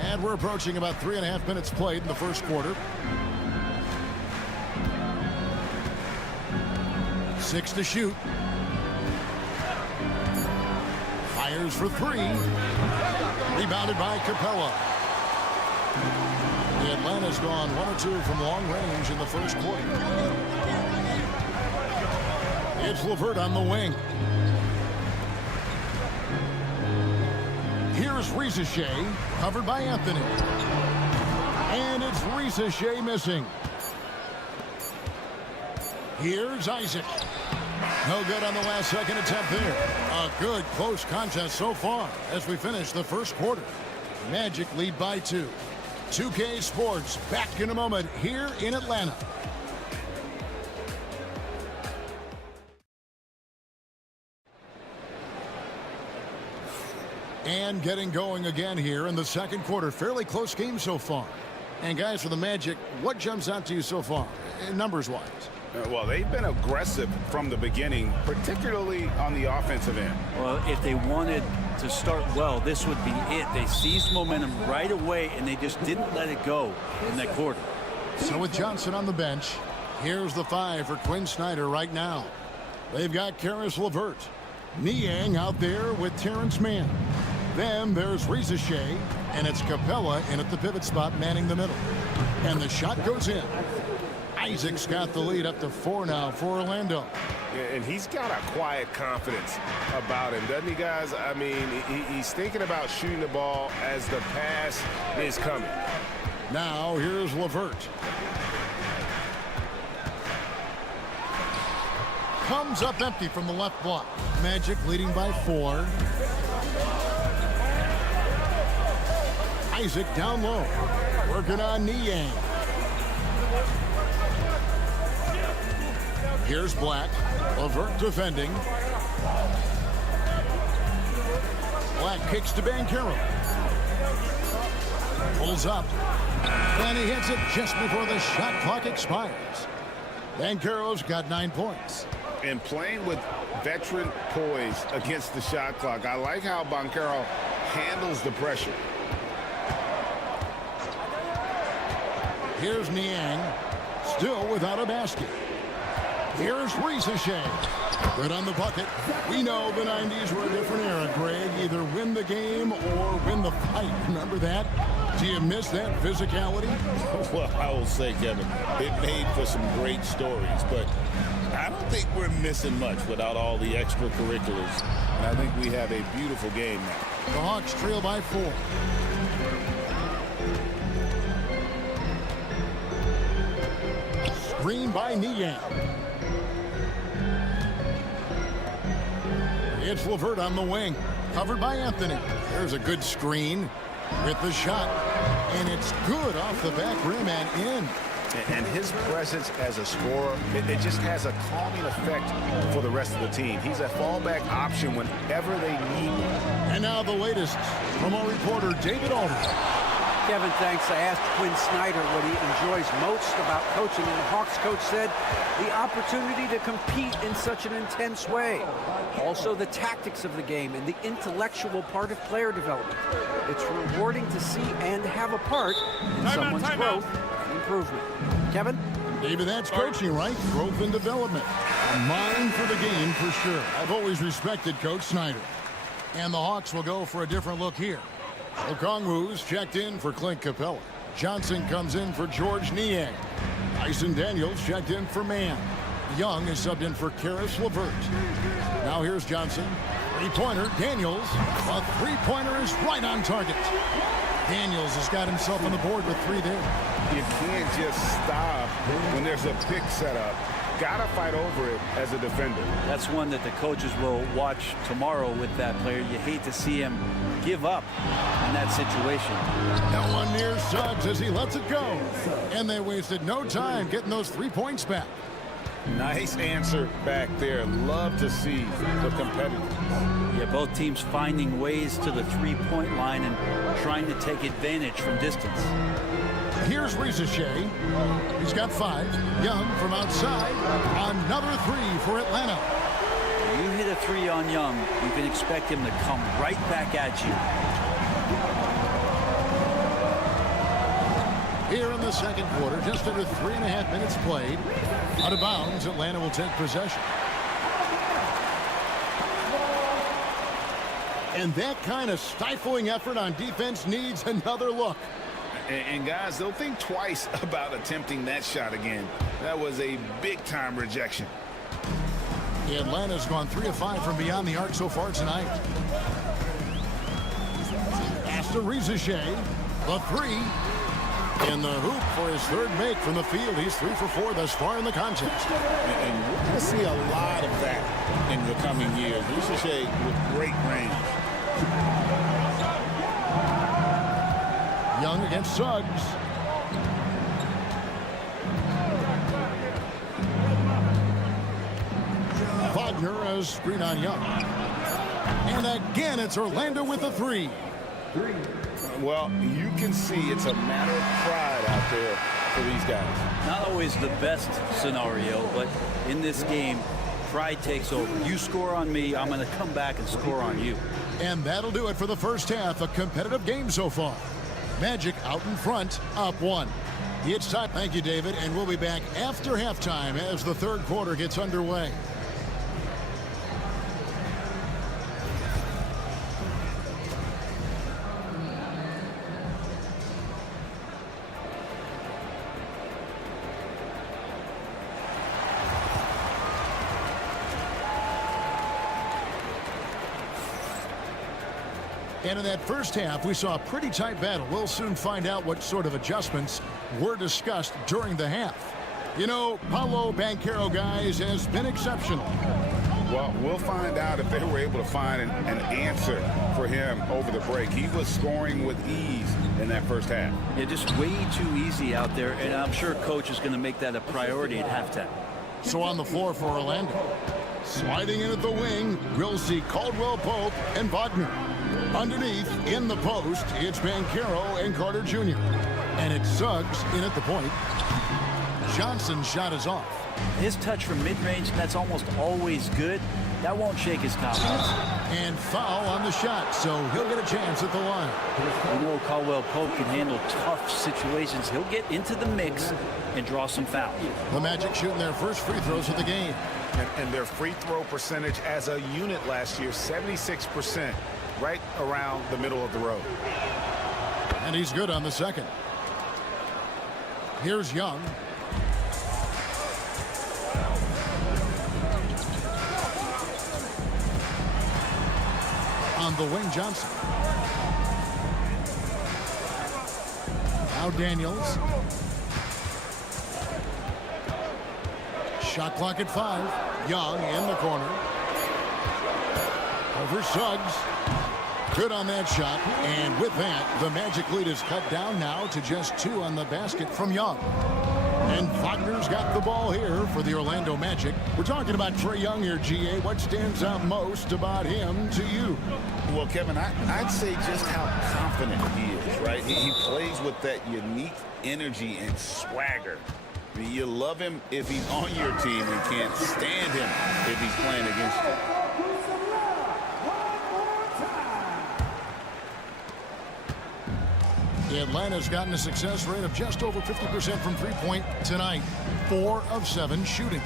And we're approaching about 3.5 minutes played in the first quarter. 6 to shoot. Fires for 3. Rebounded by Capella. The Atlanta's gone 1 or 2 from long range in the first quarter. It's LeVert on the wing. Here's Rizachet, covered by Anthony. And it's Rizachet missing. Here's Isaac. No good on the last second attempt there. A good close contest so far as we finish the first quarter. Magic lead by 2. 2K Sports back in a moment here in Atlanta. And getting going again here in the second quarter. Fairly close game so far. And guys, for the Magic, what jumps out to you so far, numbers-wise? Well, they've been aggressive from the beginning, particularly on the offensive end. Well, if they wanted to start well, this would be it. They seized momentum right away, and they just didn't let it go in that quarter. So with Johnson on the bench, here's the 5 for Quinn Snyder right now. They've got Karis LeVert. Niang out there with Terrence Mann. Then there's Reza Shea, and it's Capella in at the pivot spot manning the middle. And the shot goes in. Isaac's got the lead up to 4 now for Orlando. Yeah, and he's got a quiet confidence about him, doesn't he, guys? I mean, he's thinking about shooting the ball as the pass is coming. Now here's LeVert. Comes up empty from the left block. Magic leading by 4. Isaac down low. Working on Niang. Here's Black. LeVert defending. Black kicks to Banchero. Pulls up. And he hits it just before the shot clock expires. Banchero's got 9 points. And playing with veteran poise against the shot clock. I like how Banchero handles the pressure. Here's Niang, still without a basket. Here's Reza Shea. Good on the bucket. We know the 90s were a different era, Greg. Either win the game or win the fight. Remember that? Do you miss that physicality? Well, I will say, Kevin, it made for some great stories, but I don't think we're missing much without all the extracurriculars. And I think we have a beautiful game now. The Hawks trail by 4. Screen by Niang. It's LeVert on the wing. Covered by Anthony. There's a good screen with the shot. And it's good off the back rim and in. And his presence as a scorer, it just has a calming effect for the rest of the team. He's a fallback option whenever they need one. And now the latest from our reporter, David Aldridge. Kevin, thanks. I asked Quinn Snyder what he enjoys most about coaching, and the Hawks coach said the opportunity to compete in such an intense way. Also, the tactics of the game and the intellectual part of player development. It's rewarding to see and have a part in someone's growth and improvement. Kevin? David, that's coaching, right? Growth and development. A mind for the game for sure. I've always respected Coach Snyder. And the Hawks will go for a different look here. Okongwu's checked in for Clint Capella. Johnson comes in for George Niang. Tyson Daniels checked in for Mann. Young is subbed in for Karis LeVert. Now here's Johnson. Three-pointer, Daniels. A three-pointer is right on target. Daniels has got himself on the board with 3 there. You can't just stop when there's a pick set up. Gotta fight over it as a defender. That's one that the coaches will watch tomorrow with that player. You hate to see him give up in that situation. No one near Suggs as he lets it go. And they wasted no time getting those 3 points back. Nice answer back there. Love to see the competitors. Yeah, both teams finding ways to the three-point line and trying to take advantage from distance. Here's Reza Shea. He's got 5. Young from outside. Another 3 for Atlanta. When you hit a 3 on Young, you can expect him to come right back at you. Here in the second quarter, just under 3.5 minutes played. Out of bounds, Atlanta will take possession. And that kind of stifling effort on defense needs another look. And guys, they'll think twice about attempting that shot again. That was a big-time rejection. Atlanta's gone 3 of 5 from beyond the arc so far tonight. Pass to Reza Shea. The 3. In the hoop for his third make from the field. He's 3 for 4 thus far in the contest. And we're going to see a lot of that in the coming years. Ricochet with great range. Young against Suggs. Wagner as screen on Young. And again, it's Orlando with a 3. Well, you can see it's a matter of pride out there for these guys. Not always the best scenario, but in this game, pride takes over. You score on me, I'm going to come back and score on you. And that'll do it for the first half. A competitive game so far. Magic out in front, up 1. It's time. Thank you, David. And we'll be back after halftime as the third quarter gets underway. And in that first half, we saw a pretty tight battle. We'll soon find out what sort of adjustments were discussed during the half. You know, Paolo Banchero, guys, has been exceptional. Well, we'll find out if they were able to find an answer for him over the break. He was scoring with ease in that first half. Yeah, just way too easy out there, and I'm sure coach is going to make that a priority at halftime. So on the floor for Orlando. Sliding in at the wing, we'll see Caldwell Pope and Wagner. Underneath, in the post, it's Banchero and Carter Jr. And it's Suggs in at the point. Johnson's shot is off. His touch from mid-range, that's almost always good. That won't shake his confidence. And foul on the shot, so he'll get a chance at the line. You know Caldwell Pope can handle tough situations. He'll get into the mix and draw some fouls. The Magic shooting their first free throws of the game. And their free throw percentage as a unit last year, 76%, right around the middle of the road. And he's good on the second. Here's Young. On the wing, Johnson. Now Daniels. Shot clock at 5. Young in the corner. Over Suggs. Good on that shot. And with that, the Magic lead is cut down now to just 2 on the basket from Young. And Wagner's got the ball here for the Orlando Magic. We're talking about Trae Young here, GA. What stands out most about him to you? Well, Kevin, I'd say just how confident he is, right? He plays with that unique energy and swagger. I mean, you love him if he's on your team and can't stand him if he's playing against you. Atlanta's gotten a success rate of just over 50% from three-point tonight. 4 of 7 shooting.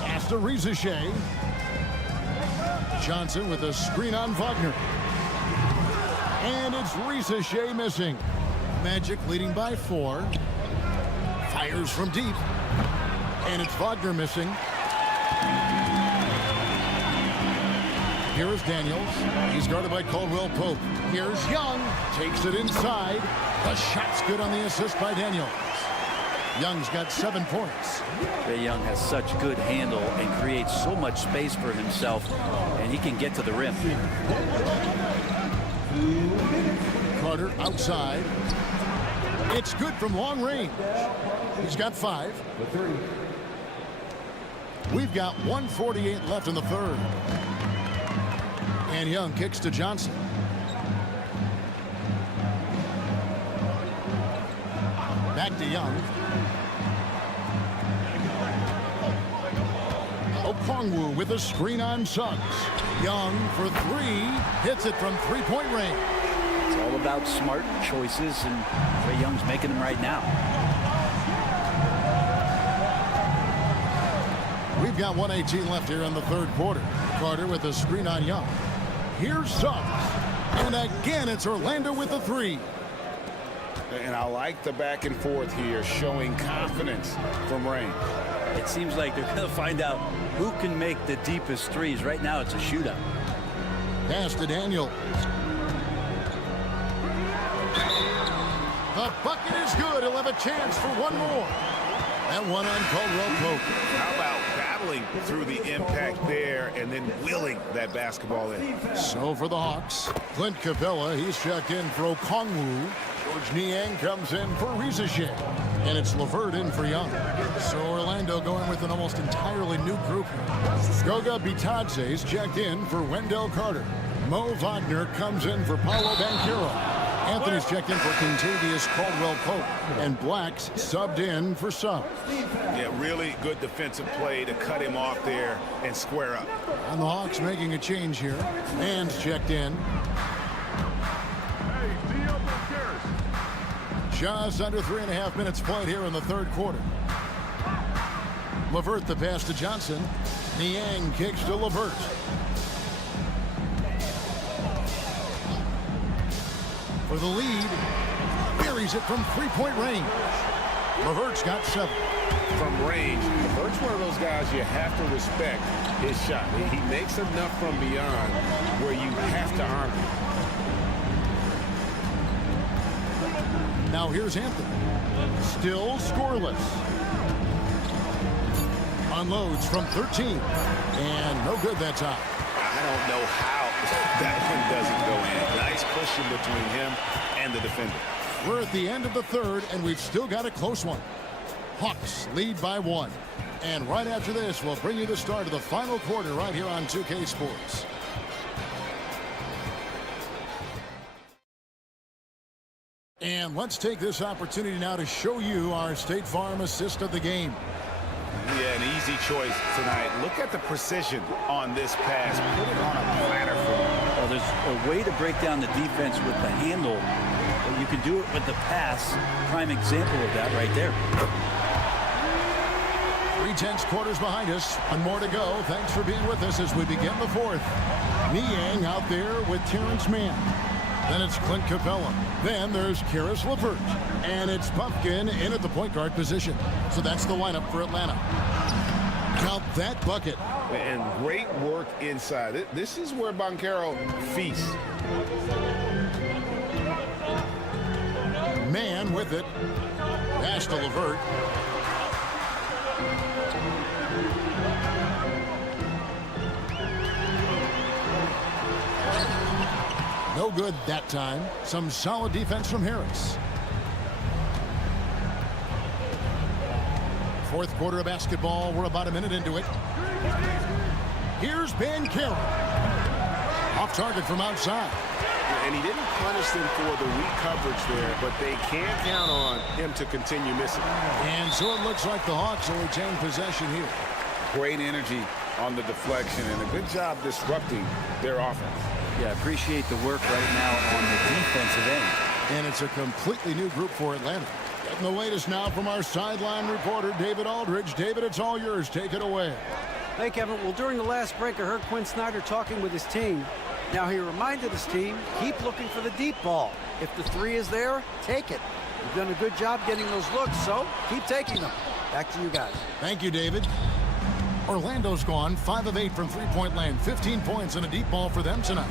Pass to Ricochet. Johnson with a screen on Wagner. And it's Ricochet missing. Magic leading by 4. Fires from deep. And it's Wagner missing. Here is Daniels. He's guarded by Caldwell Pope. Here's Young. Takes it inside. The shot's good on the assist by Daniels. Young's got 7 points. Trae Young has such good handle and creates so much space for himself, and he can get to the rim. Carter outside. It's good from long range. He's got 5. We've got 1:48 left in the third. And Young kicks to Johnson. Back to Young. Okongwu with a screen on Suggs. Young for 3. Hits it from three-point range. It's all about smart choices, and Trae Young's making them right now. We've got 1:18 left here in the third quarter. Carter with a screen on Young. Here's Suggs. And again, it's Orlando with a 3. And I like the back and forth here, showing confidence from range. It seems like they're going to find out who can make the deepest threes. Right now, it's a shootout. Pass to Daniels. The bucket is good. He'll have a chance for one more. And one on Caldwell Pope. How about battling through the impact there and then willing that basketball in? So for the Hawks, Clint Capella, he's checked in for Okongwu. George Niang comes in for Rizachet. And it's LeVert in for Young. So Orlando going with an almost entirely new group here. Goga Bitadze's checked in for Wendell Carter. Mo Wagner comes in for Paolo Banchero. Anthony's checked in for Kentavious Caldwell-Pope. And Black's subbed in for Suggs. Yeah, really good defensive play to cut him off there and square up. And the Hawks making a change here. Mann's checked in. Just under 3.5 minutes played here in the third quarter. LeVert the pass to Johnson. Niang kicks to LeVert. For the lead, buries it from three-point range. LeVert's got 7. From range, LeVert's one of those guys you have to respect his shot. He makes enough from beyond where you have to honor him. Now here's Anthony. Still scoreless. Unloads from 13. And no good that time. I don't know how that one doesn't go in. Nice cushion between him and the defender. We're at the end of the third, and we've still got a close one. Hawks lead by 1. And right after this, we'll bring you the start of the final quarter right here on 2K Sports. And let's take this opportunity now to show you our State Farm assist of the game. Yeah, an easy choice tonight. Look at the precision on this pass. Put it on a platter for him. Well, there's a way to break down the defense with the handle. But you can do it with the pass. Prime example of that right there. 3/10 quarters behind us. One more to go. Thanks for being with us as we begin the fourth. Niang out there with Terrence Mann. Then it's Clint Capella. Then there's Karis LeVert. And it's Pumpkin in at the point guard position. So that's the lineup for Atlanta. Count that bucket. And great work inside. This is where Banchero feasts. Mann with it. Pass to LeVert. No good that time. Some solid defense from Harris. Fourth quarter of basketball. We're about a minute into it. Here's Banchero. Off target from outside. And he didn't punish them for the weak coverage there, but they can't count on him to continue missing. And so it looks like the Hawks will retain possession here. Great energy on the deflection and a good job disrupting their offense. Yeah, appreciate the work right now on the defensive end. And it's a completely new group for Atlanta. Getting the latest now from our sideline reporter, David Aldridge. David, it's all yours. Take it away. Hey, Kevin. Well, during the last break, I heard Quinn Snyder talking with his team. Now, he reminded his team, keep looking for the deep ball. If the three is there, take it. You've done a good job getting those looks, so keep taking them. Back to you guys. Thank you, David. Orlando's gone 5 of 8 from three-point land. 15 points and a deep ball for them tonight.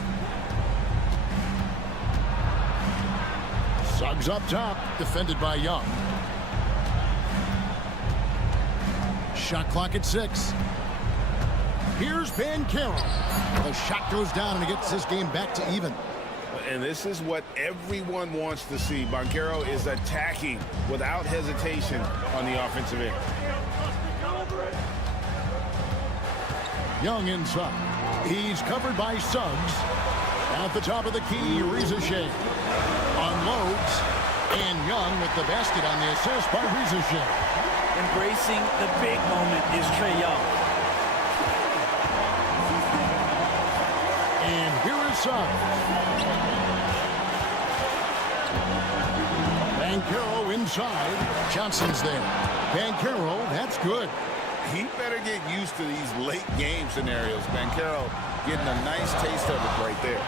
Suggs up top, defended by Young. Shot clock at 6. Here's Banchero. The shot goes down and it gets this game back to even. And this is what everyone wants to see. Banchero is attacking without hesitation on the offensive end. Young inside. He's covered by Suggs. At the top of the key, Rizachet unloads. And Young with the basket on the assist by Rizachet. Embracing the big moment is Trae Young. And here is Suggs. Banchero inside. Johnson's there. Banchero, that's good. He better get used to these late game scenarios. Banchero getting a nice taste of it right there.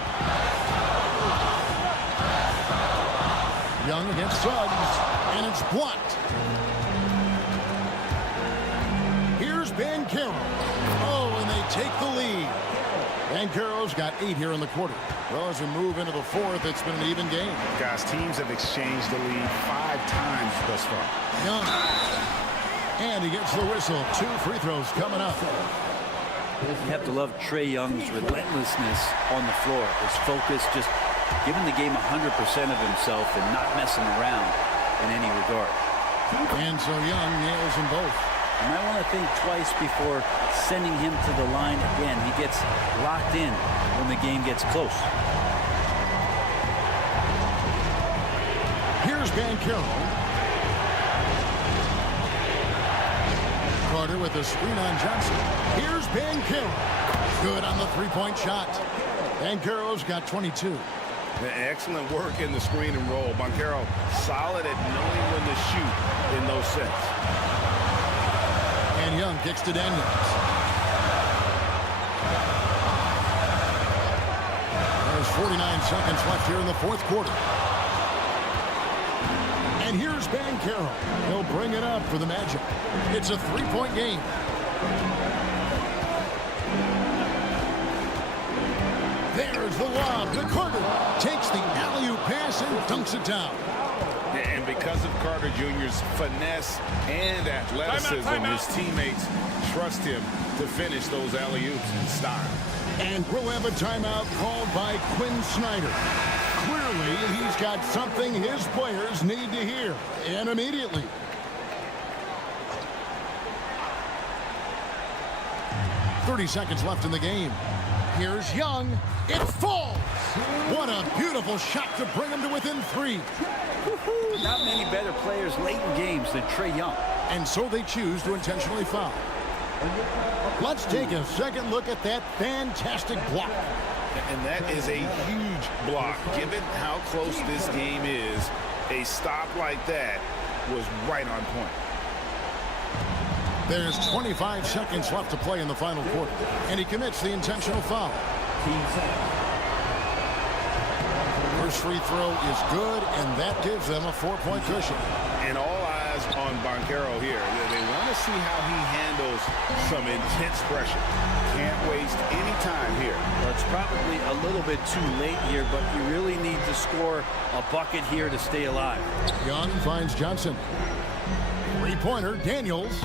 Young against Suggs, and it's blocked. Here's Banchero. Oh, and they take the lead. Banchero's got 8 here in the quarter. Well, as we move into the fourth, it's been an even game. Guys, teams have exchanged the lead 5 times thus far. Young. And he gets the whistle. 2 free throws coming up. You have to love Trae Young's relentlessness on the floor. His focus, just giving the game 100% of himself and not messing around in any regard. And so Young nails them both. You might want to think twice before sending him to the line again. He gets locked in when the game gets close. Here's Banchero. Carter with a screen on Johnson. Here's Banchero. Good on the three-point shot. Banchero's got 22. Excellent work in the screen and roll. Banchero solid at knowing when to shoot in those sets. And Young kicks to Daniels. There's 49 seconds left here in the fourth quarter. And here's Banchero. He'll bring it up for the Magic. It's a three-point game. There's the lob to Carter. Takes the alley-oop pass and dunks it down. And because of Carter Jr.'s finesse and athleticism, his teammates trust him to finish those alley-oops in style. And we'll have a timeout called by Quinn Snyder. Clearly, he's got something his players need to hear, and immediately. .30 seconds left in the game. Here's Young. It falls. What a beautiful shot to bring him to within 3. Not many better players late in games than Trae Young. And so they choose to intentionally foul. Let's take a second look at that fantastic block. And that is a huge block. Given how close this game is, a stop like that was right on point. There's 25 seconds left to play in the final quarter, and he commits the intentional foul. First free throw is good, and that gives them a 4-point cushion. And all eyes on Banchero here. They want to see how he handles some intense pressure. Can't waste any time here. Well, it's probably a little bit too late here, but you really need to score a bucket here to stay alive. Young finds Johnson. Three-pointer, Daniels.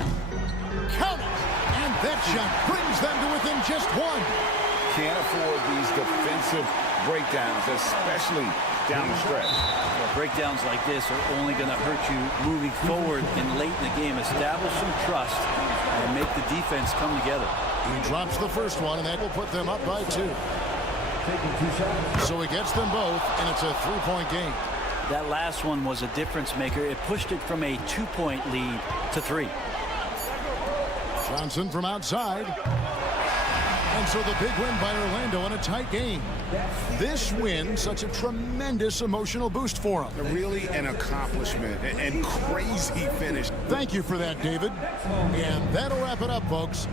Count it! And that shot brings them to within just 1. Can't afford these defensive breakdowns, especially down the stretch. Well, breakdowns like this are only going to hurt you moving forward and late in the game. Establish some trust and make the defense come together. He drops the first one, and that will put them up by 2. So he gets them both, and it's a 3-point game. That last one was a difference maker. It pushed it from a 2-point lead to 3. Johnson from outside. And so the big win by Orlando in a tight game. This win, such a tremendous emotional boost for them. Really an accomplishment and crazy finish. Thank you for that, David. And that'll wrap it up, folks.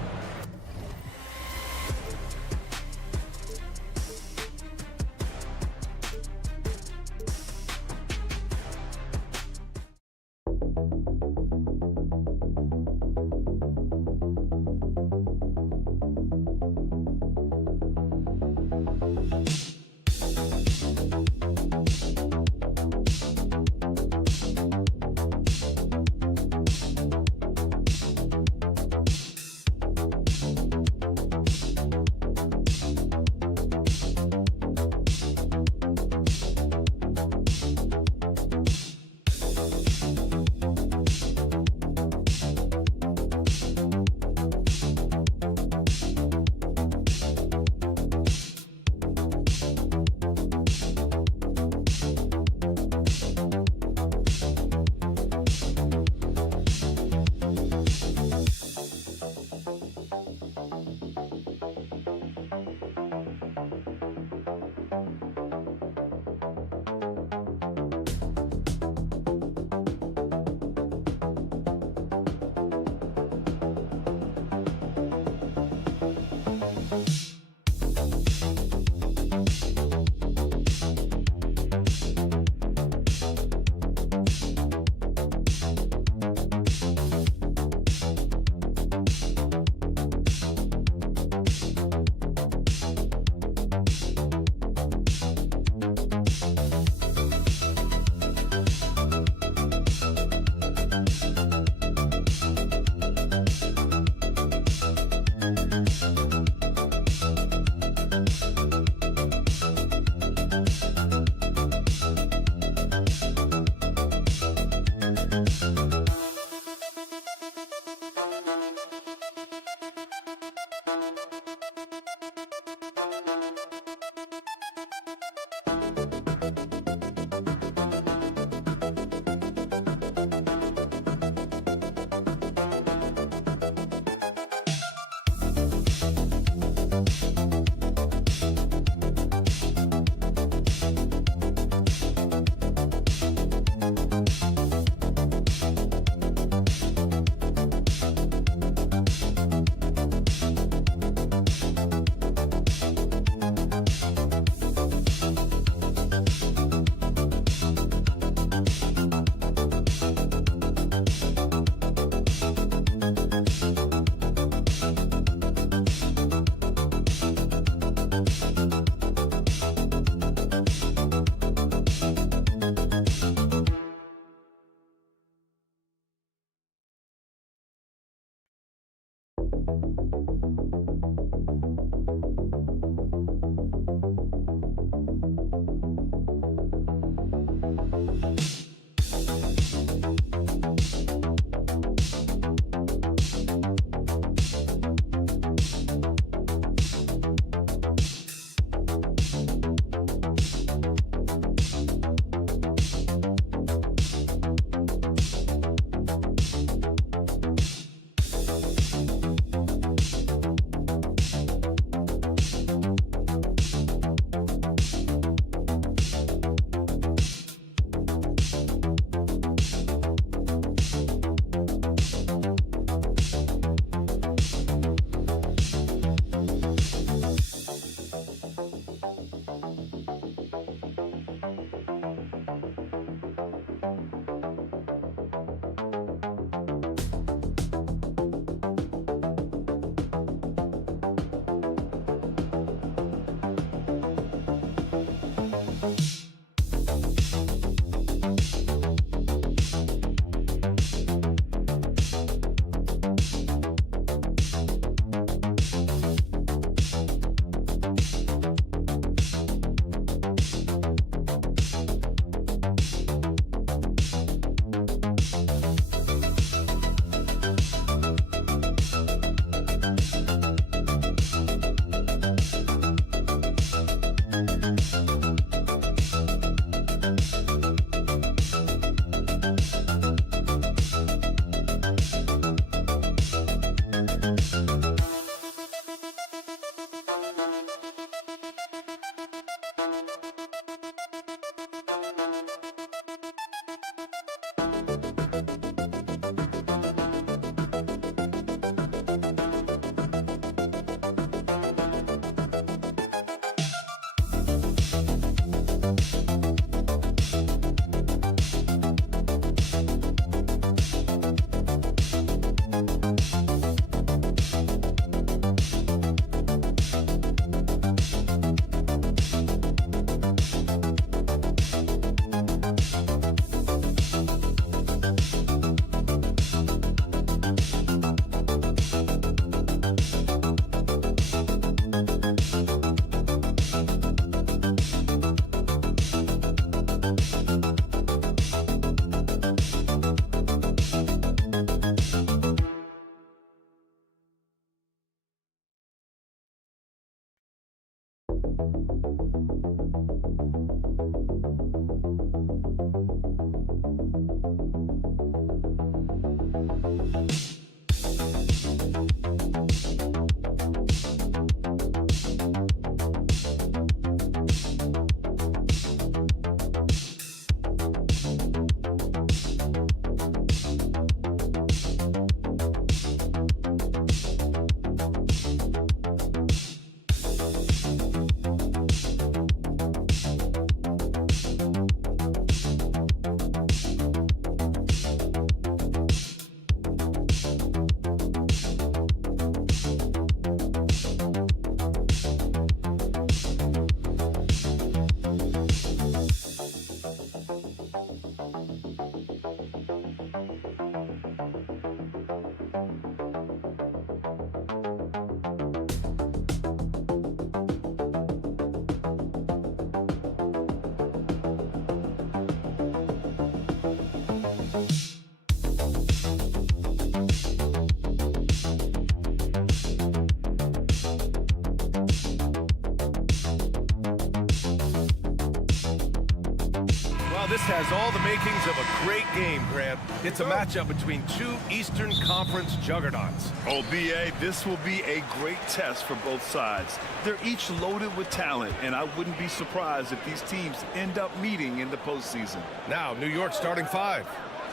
this has all the makings of a great game, Grant. It's a matchup between two Eastern Conference juggernauts. Oh, B.A., this will be a great test for both sides. They're each loaded with talent, and I wouldn't be surprised if these teams end up meeting in the postseason. Now, New York starting five.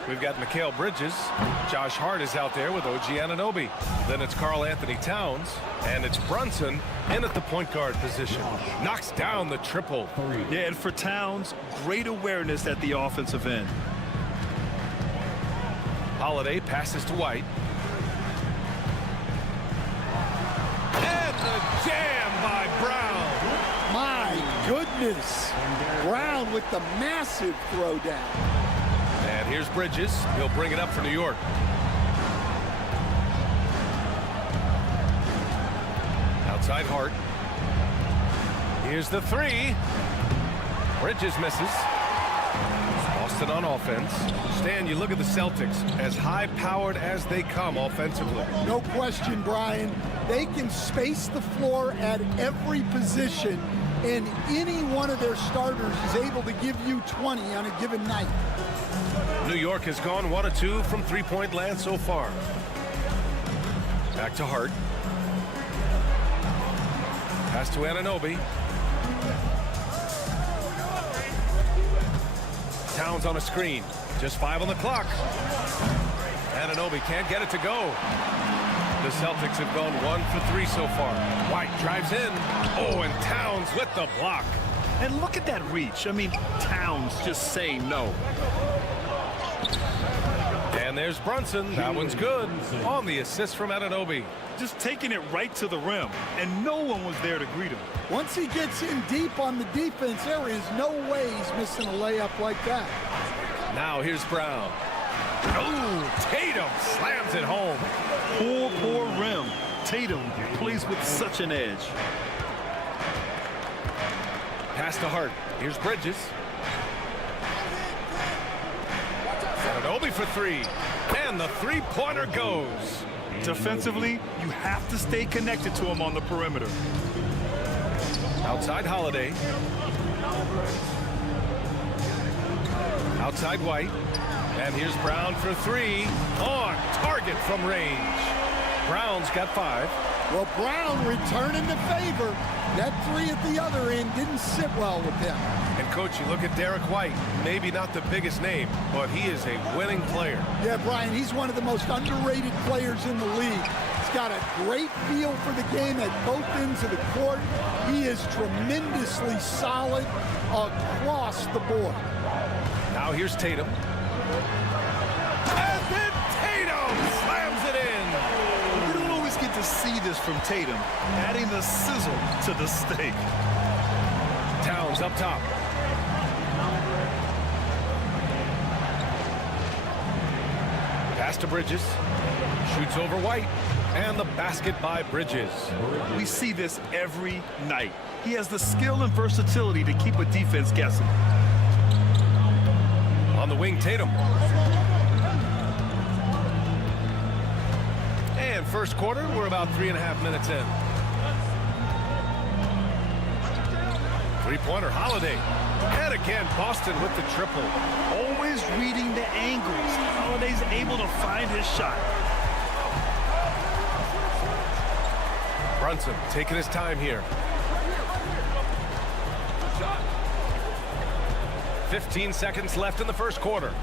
We've got Mikal Bridges. Josh Hart is out there with OG Anunoby. Then it's Karl Anthony Towns. And it's Brunson in at the point guard position. Knocks down the triple. Yeah, and for Towns, great awareness at the offensive end. Holiday passes to White. And the jam by Brown. My goodness. Brown with the massive throwdown. And here's Bridges. He'll bring it up for New York. Outside Hart. Here's the three. Bridges misses. Boston on offense. Stan, you look at the Celtics, as high-powered as they come offensively. No question, Brian. They can space the floor at every position, and any one of their starters is able to give you 20 on a given night. New York has gone 1 of 2 from three-point land so far. Back to Hart. Pass to Anunoby. Towns on a screen. Just 5 on the clock. Anunoby can't get it to go. The Celtics have gone 1 for 3 so far. White drives in. Oh, and Towns with the block. And look at that reach. I mean, Towns just saying no. And there's Brunson. That one's good. On the assist from Anunoby. Just taking it right to the rim, and no one was there to greet him. Once he gets in deep on the defense, there is no way he's missing a layup like that. Now here's Brown. Oh, Tatum slams it home. Poor rim. Tatum plays with such an edge. Pass to Hart. Here's Bridges. Anunoby for 3. And the three-pointer goes. Defensively, you have to stay connected to him on the perimeter. Outside Holiday. Outside White. And here's Brown for 3. On target from range. Brown's got 5. Well, Brown returning the favor. That 3 at the other end didn't sit well with him. And, Coach, you look at Derek White. Maybe not the biggest name, but he is a winning player. Yeah, Brian, he's one of the most underrated players in the league. He's got a great feel for the game at both ends of the court. He is tremendously solid across the board. Now here's Tatum. And then Tatum slams it in. You don't always get to see this from Tatum, adding the sizzle to the steak. Towns up top. Pass to Bridges. Shoots over White. And the basket by Bridges. We see this every night. He has the skill and versatility to keep a defense guessing. On the wing, Tatum. And first quarter, we're about 3.5 minutes in. Three-pointer, Holiday. And again, Boston with the triple. Always reading the angles. Holiday's able to find his shot. Brunson taking his time here. 15 seconds left in the first quarter.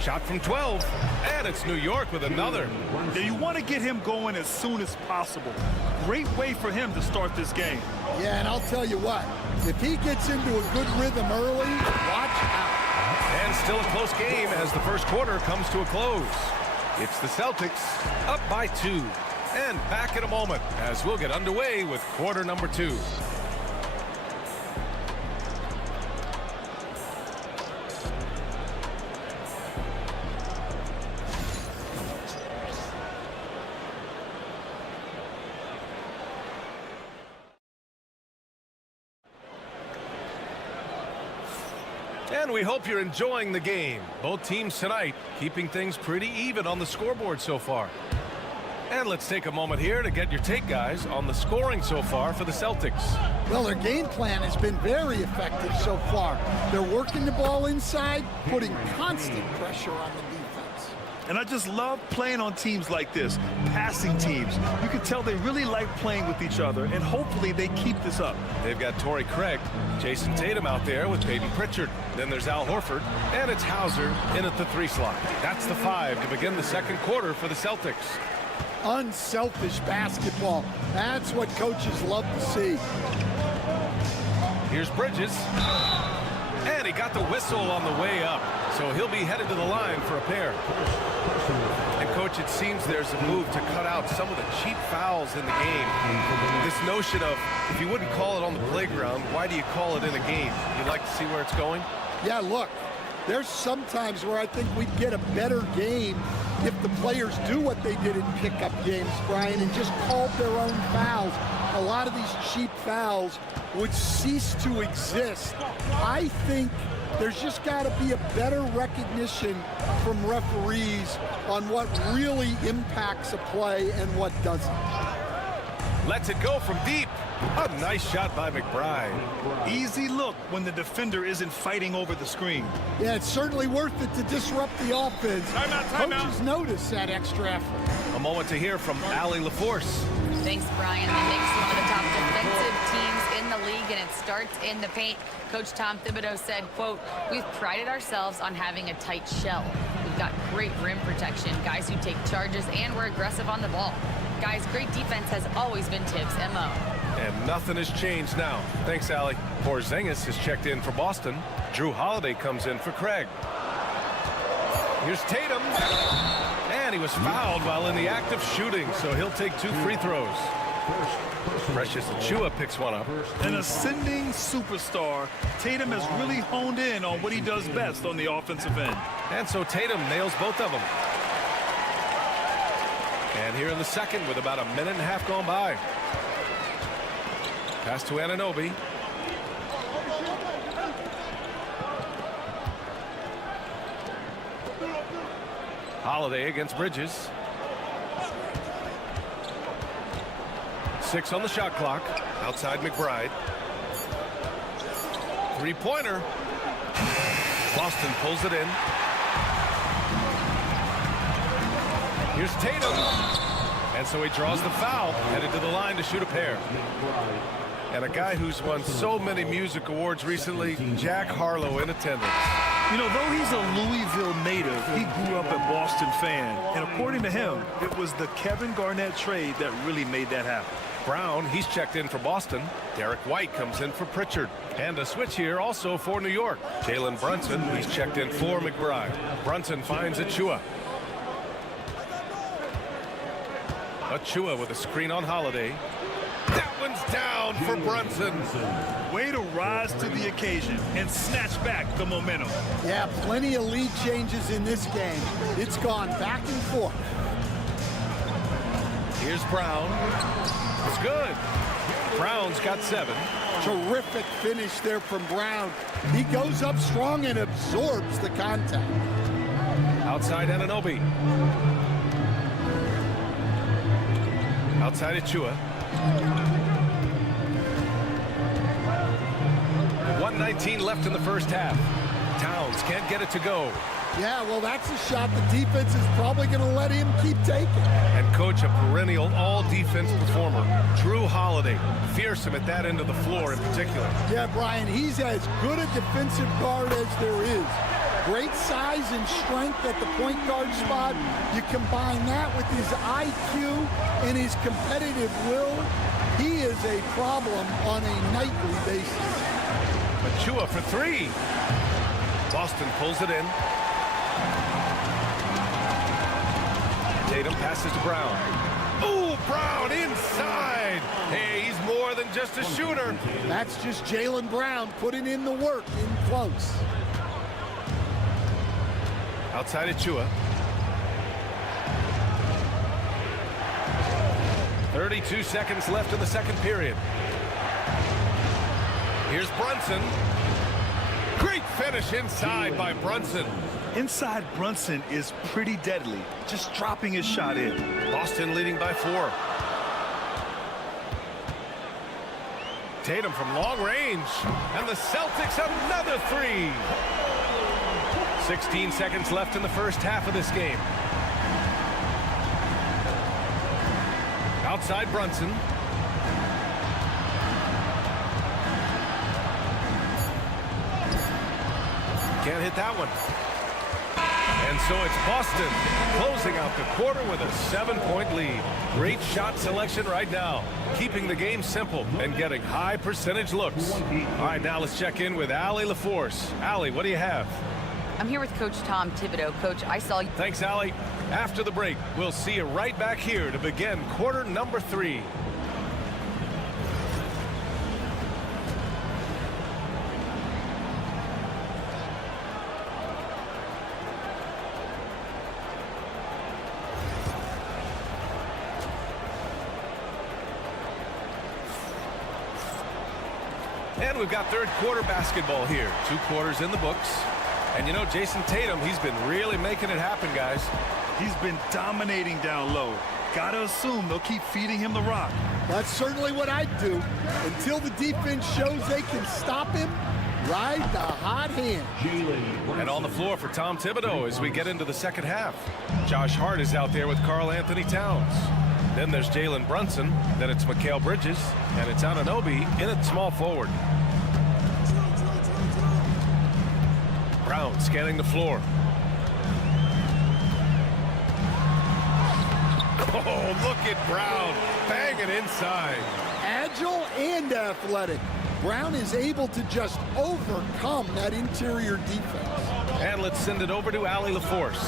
Shot from 12, and it's New York with another. Now you want to get him going as soon as possible. Great way for him to start this game. Yeah, and I'll tell you what, if he gets into a good rhythm early, watch out. And still a close game as the first quarter comes to a close. It's the Celtics up by 2. And back in a moment as we'll get underway with quarter number 2. And we hope you're enjoying the game. Both teams tonight keeping things pretty even on the scoreboard so far. And let's take a moment here to get your take, guys, on the scoring so far for the Celtics. Well, their game plan has been very effective so far. They're working the ball inside, putting constant pressure on the defense. And I just love playing on teams like this, passing teams. You can tell they really like playing with each other, and hopefully they keep this up. They've got Torrey Craig, Jason Tatum out there with Peyton Pritchard. Then there's Al Horford, and it's Hauser in at the 3 slot. That's the 5 to begin the second quarter for the Celtics. Unselfish basketball. That's what coaches love to see. Here's Bridges. And he got the whistle on the way up. So he'll be headed to the line for a pair. And, Coach, it seems there's a move to cut out some of the cheap fouls in the game. This notion of, if you wouldn't call it on the playground, why do you call it in a game? You'd like to see where it's going? Yeah, look, there's some times where I think we'd get a better game if the players do what they did in pickup games, Brian, and just called their own fouls. A lot of these cheap fouls would cease to exist. I think there's just got to be a better recognition from referees on what really impacts a play and what doesn't. Lets it go from deep. A nice shot by McBride. Easy look when the defender isn't fighting over the screen. Yeah, it's certainly worth it to disrupt the offense. Coaches notice that extra effort. A moment to hear from Allie LaForce. Thanks, Brian. The Knicks, one of the top defensive teams in the league, and it starts in the paint. Coach Tom Thibodeau said, quote, "We've prided ourselves on having a tight shell. We've got great rim protection, guys who take charges, and we're aggressive on the ball. Guys, great defense has always been Tibbs' MO." And nothing has changed now. Thanks, Allie. Porzingis has checked in for Boston. Drew Holiday comes in for Craig. Here's Tatum. And he was fouled while in the act of shooting, so he'll take 2 free throws. Precious Achiuwa picks one up. An ascending superstar, Tatum has really honed in on what he does best on the offensive end. And so Tatum nails both of them. And here in the second with about a minute and a half gone by. Pass to Anunoby. Holiday against Bridges. 6 on the shot clock. Outside McBride. 3-pointer. Boston pulls it in. Here's Tatum. And so he draws the foul. Headed to the line to shoot a pair. And a guy who's won so many music awards recently, Jack Harlow in attendance. You know, though he's a Louisville native, he grew up a Boston fan. And according to him, it was the Kevin Garnett trade that really made that happen. Brown, he's checked in for Boston. Derek White comes in for Pritchard. And a switch here also for New York. Jalen Brunson, he's checked in for McBride. Brunson finds Achiuwa. Achiuwa with a screen on Holiday. That one's down for Brunson. Way to rise to the occasion and snatch back the momentum. Yeah, plenty of lead changes in this game. It's gone back and forth. Here's Brown. It's good. Brown's got 7. Terrific finish there from Brown. He goes up strong and absorbs the contact. Outside Anunoby. Outside Achiuwa. 1:19 left in the first half. Towns can't get it to go. Yeah, well, that's a shot the defense is probably going to let him keep taking. And coach, a perennial all-defense performer, Drew Holiday, fearsome at that end of the floor in particular. Yeah, Brian, he's as good a defensive guard as there is. Great size and strength at the point guard spot. You combine that with his IQ and his competitive will, he is a problem on a nightly basis. Achiuwa for 3. Boston pulls it in. Tatum passes to Brown. Oh, Brown inside. Hey, he's more than just a shooter. That's just Jaylen Brown putting in the work in close. Outside Achiuwa. 32 seconds left in the second period. Here's Brunson. Great finish inside by Brunson. Inside Brunson is pretty deadly, just dropping his shot in. Boston leading by 4. Tatum from long range, and the Celtics another 3. 16 seconds left in the first half of this game. Outside Brunson. Can't hit that one. And so it's Boston closing out the quarter with a 7-point lead. Great shot selection right now, keeping the game simple and getting high percentage looks. All right, now let's check in with Allie LaForce. Allie, what do you have? I'm here with Coach Tom Thibodeau. Coach, I saw you. Thanks, Allie. After the break, we'll see you right back here to begin quarter number 3. And we've got third quarter basketball here. 2 quarters in the books. And you know, Jason Tatum, he's been really making it happen, guys. He's been dominating down low. Gotta assume they'll keep feeding him the rock. That's certainly what I'd do. Until the defense shows they can stop him, ride the hot hand. And on the floor for Tom Thibodeau as we get into the second half. Josh Hart is out there with Karl Anthony Towns. Then there's Jalen Brunson. Then it's Mikal Bridges. And it's Anunoby in at small forward. Brown scanning the floor. Oh, look at Brown banging inside. Agile and athletic. Brown is able to just overcome that interior defense. And let's send it over to Allie LaForce.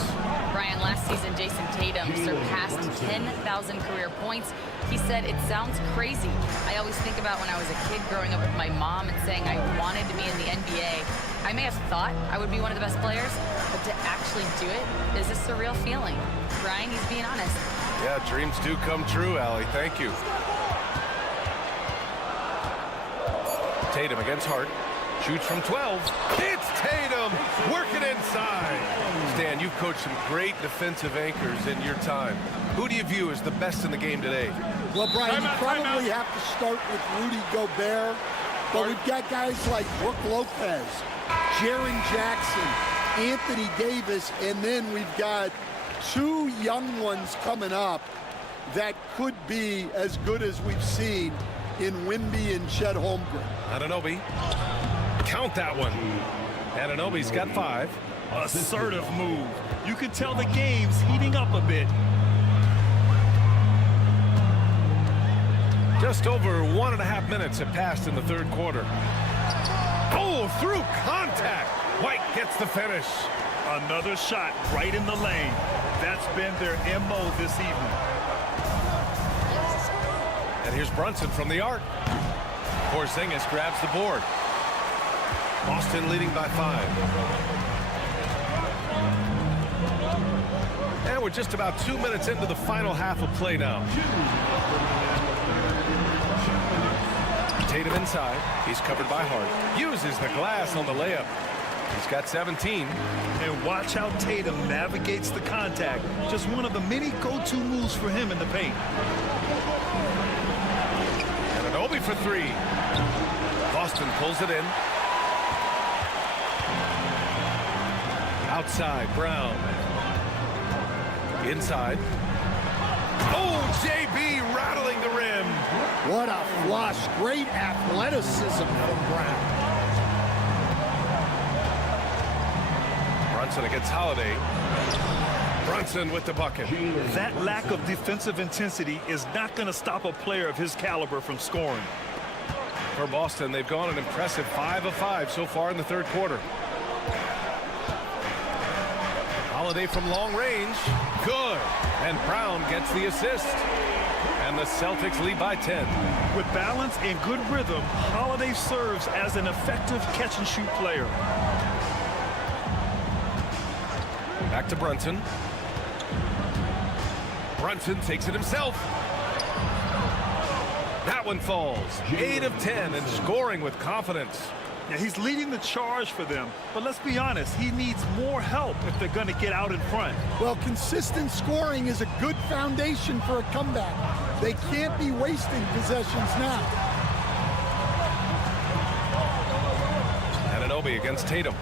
Brian, last season, Jason Tatum surpassed 10,000 career points. He said, it sounds crazy. I always think about when I was a kid growing up with my mom and saying I wanted to be in the NBA. I may have thought I would be one of the best players, but to actually do it is a surreal feeling. Brian, he's being honest. Yeah, dreams do come true, Allie. Thank you. Tatum against Hart. Shoots from 12. It's Tatum working inside. Stan, you've coached some great defensive anchors in your time. Who do you view as the best in the game today? Well, Brian, you probably have to start with Rudy Gobert, but we've got guys like Brook Lopez, Jaren Jackson, Anthony Davis, and then we've got 2 young ones coming up that could be as good as we've seen in Wemby and Chet Holmgren. Anunoby. Count that one. Anunoby's got 5. Assertive move. You can tell the game's heating up a bit. Just over 1.5 minutes have passed in the third quarter. Oh, through contact. White gets the finish. Another shot right in the lane. That's been their MO this evening. And here's Brunson from the arc. Porzingis grabs the board. Boston leading by 5. And we're just about 2 minutes into the final half of play now. Tatum inside. He's covered by Hart. Uses the glass on the layup. He's got 17. And watch how Tatum navigates the contact. Just one of the many go-to moves for him in the paint. Anunoby for 3. Boston pulls it in. Outside, Brown. Inside. Oh, JB rattling the rim. What a flush. Great athleticism from Brown. Brunson against Holiday. Brunson with the bucket. That lack of defensive intensity is not going to stop a player of his caliber from scoring. For Boston, they've gone an impressive 5 of 5 so far in the third quarter. Holiday from long range. Good. And Brown gets the assist. And the Celtics lead by 10. With balance and good rhythm, Holiday serves as an effective catch-and-shoot player. Back to Brunson. Brunson takes it himself. That one falls. 8 of 10 and scoring with confidence. Yeah, he's leading the charge for them, but let's be honest, he needs more help if they're going to get out in front. Well, consistent scoring is a good foundation for a comeback. They can't be wasting possessions now. Anunoby against Tatum.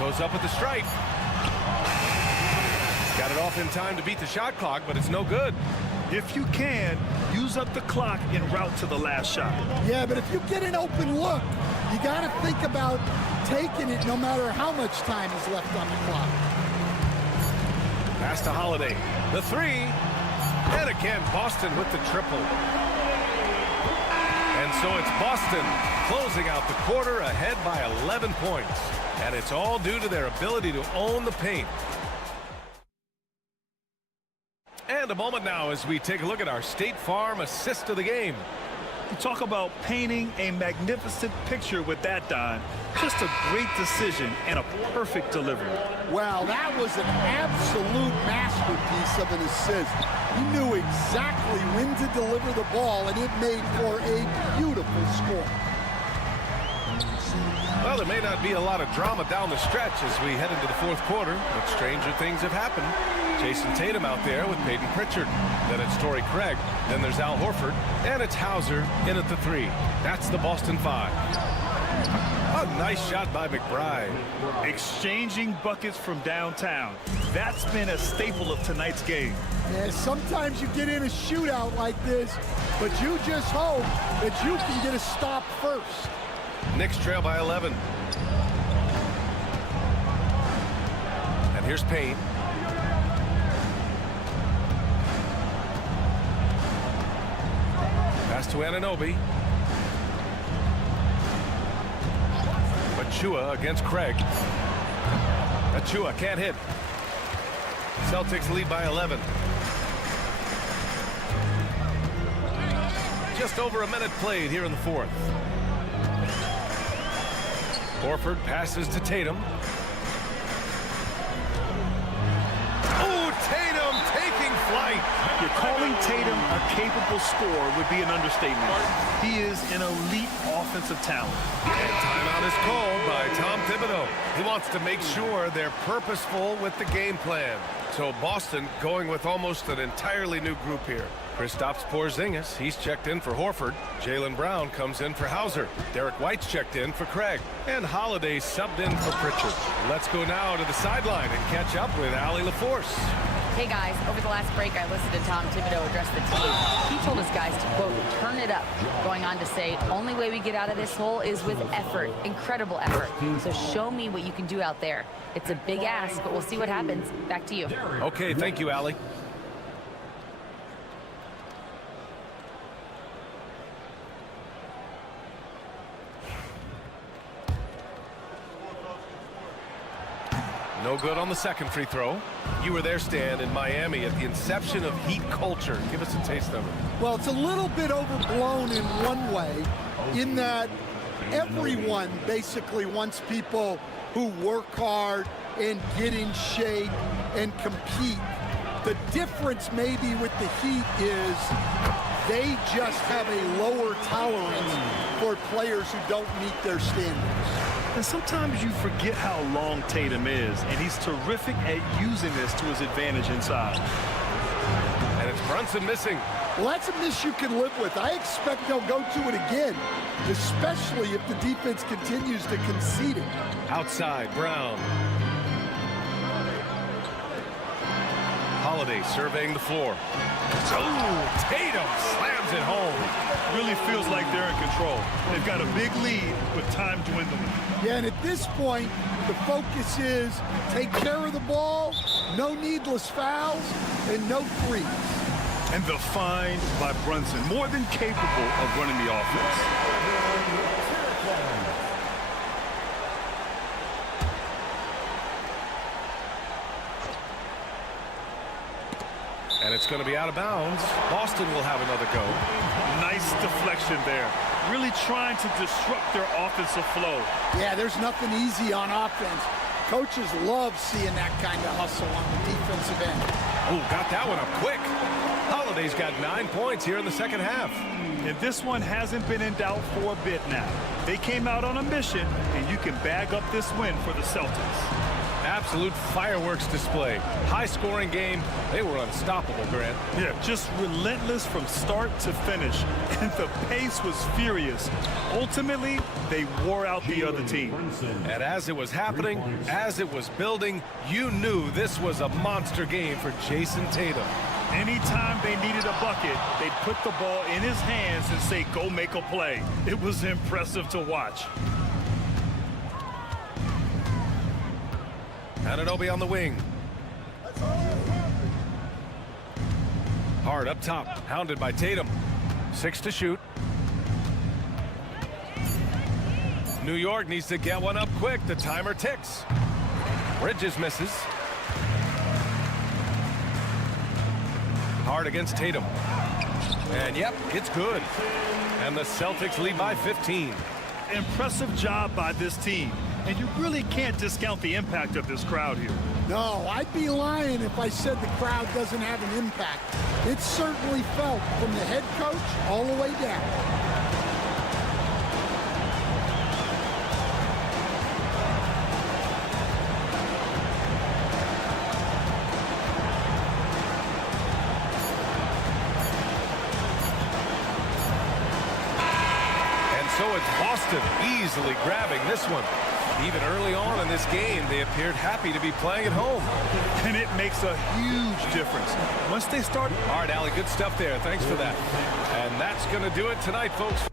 Goes up with the strike. Got it off in time to beat the shot clock, but it's no good. If you can, use up the clock en route to the last shot. Yeah, but if you get an open look, you got to think about taking it no matter how much time is left on the clock. Pass to Holiday. The three. And again, Boston with the triple. And so it's Boston closing out the quarter ahead by 11 points. And it's all due to their ability to own the paint. And a moment now as we take a look at our State Farm assist of the game. You talk about painting a magnificent picture with that, Don. Just a great decision and a perfect delivery. Wow, that was an absolute masterpiece of an assist. He knew exactly when to deliver the ball, and it made for a beautiful score. Well, there may not be a lot of drama down the stretch as we head into the fourth quarter, but stranger things have happened. Jason Tatum out there with Peyton Pritchard. Then it's Torrey Craig. Then there's Al Horford. And it's Hauser in at the three. That's the Boston Five. A nice shot by McBride. Exchanging buckets from downtown. That's been a staple of tonight's game. Yeah, sometimes you get in a shootout like this, but you just hope that you can get a stop first. Knicks trail by 11. And here's Payne. Pass to Anunoby. Achua against Craig. Achua can't hit. Celtics lead by 11. Just over a minute played here in the fourth. Horford passes to Tatum. Oh, Tatum taking flight. You're calling Tatum a capable scorer would be an understatement. He is an elite offensive talent. And timeout is called by Tom Thibodeau. He wants to make sure they're purposeful with the game plan. So Boston going with almost an entirely new group here. Kristaps Porzingis, he's checked in for Horford. Jaylen Brown comes in for Hauser. Derek White's checked in for Craig. And Holiday subbed in for Pritchard. Let's go now to the sideline and catch up with Allie LaForce. Hey guys, over the last break I listened to Tom Thibodeau address the team. He told his guys to, quote, turn it up. Going on to say, only way we get out of this hole is with effort. Incredible effort. So show me what you can do out there. It's a big ask, but we'll see what happens. Back to you. Okay, thank you, Allie. No good on the second free throw. You were there, Stan, in Miami at the inception of Heat culture. Give us a taste of it. Well, it's a little bit overblown in one way, in that everyone basically wants people who work hard and get in shape and compete. The difference maybe with the Heat is they just have a lower tolerance for players who don't meet their standards. And sometimes you forget how long Tatum is, and he's terrific at using this to his advantage inside. And it's Brunson missing. Well, that's a miss you can live with. I expect they'll go to it again, especially if the defense continues to concede it. Outside, Brown. Holiday surveying the floor. Oh, Tatum slams it home. Really feels like they're in control. They've got a big lead with time dwindling. Yeah, and at this point, the focus is take care of the ball, no needless fouls, and no threes. And the find by Brunson, more than capable of running the offense. And it's going to be out of bounds. Boston will have another go. Nice deflection there. Really trying to disrupt their offensive flow. Yeah, there's nothing easy on offense. Coaches love seeing that kind of hustle on the defensive end. Oh, got that one up quick. Holiday's got 9 points here in the second half. And this one hasn't been in doubt for a bit now. They came out on a mission, and you can bag up this win for the Celtics. Absolute fireworks display. High-scoring game. They were unstoppable, Grant. Yeah, just relentless from start to finish. And the pace was furious. Ultimately, they wore out the other team. And as it was happening, as it was building, you knew this was a monster game for Jason Tatum. Anytime they needed a bucket, they'd put the ball in his hands and say, go make a play. It was impressive to watch. Anunoby on the wing. Hard up top, hounded by Tatum. 6 to shoot. New York needs to get one up quick. The timer ticks. Bridges misses. Hard against Tatum. And yep, it's good. And the Celtics lead by 15. Impressive job by this team. And you really can't discount the impact of this crowd here. No, I'd be lying if I said the crowd doesn't have an impact. It's certainly felt from the head coach all the way down. So it's Boston easily grabbing this one. Even early on in this game, they appeared happy to be playing at home. And it makes a huge difference. Once they start... All right, Allie, good stuff there. Thanks for that. And that's going to do it tonight, folks.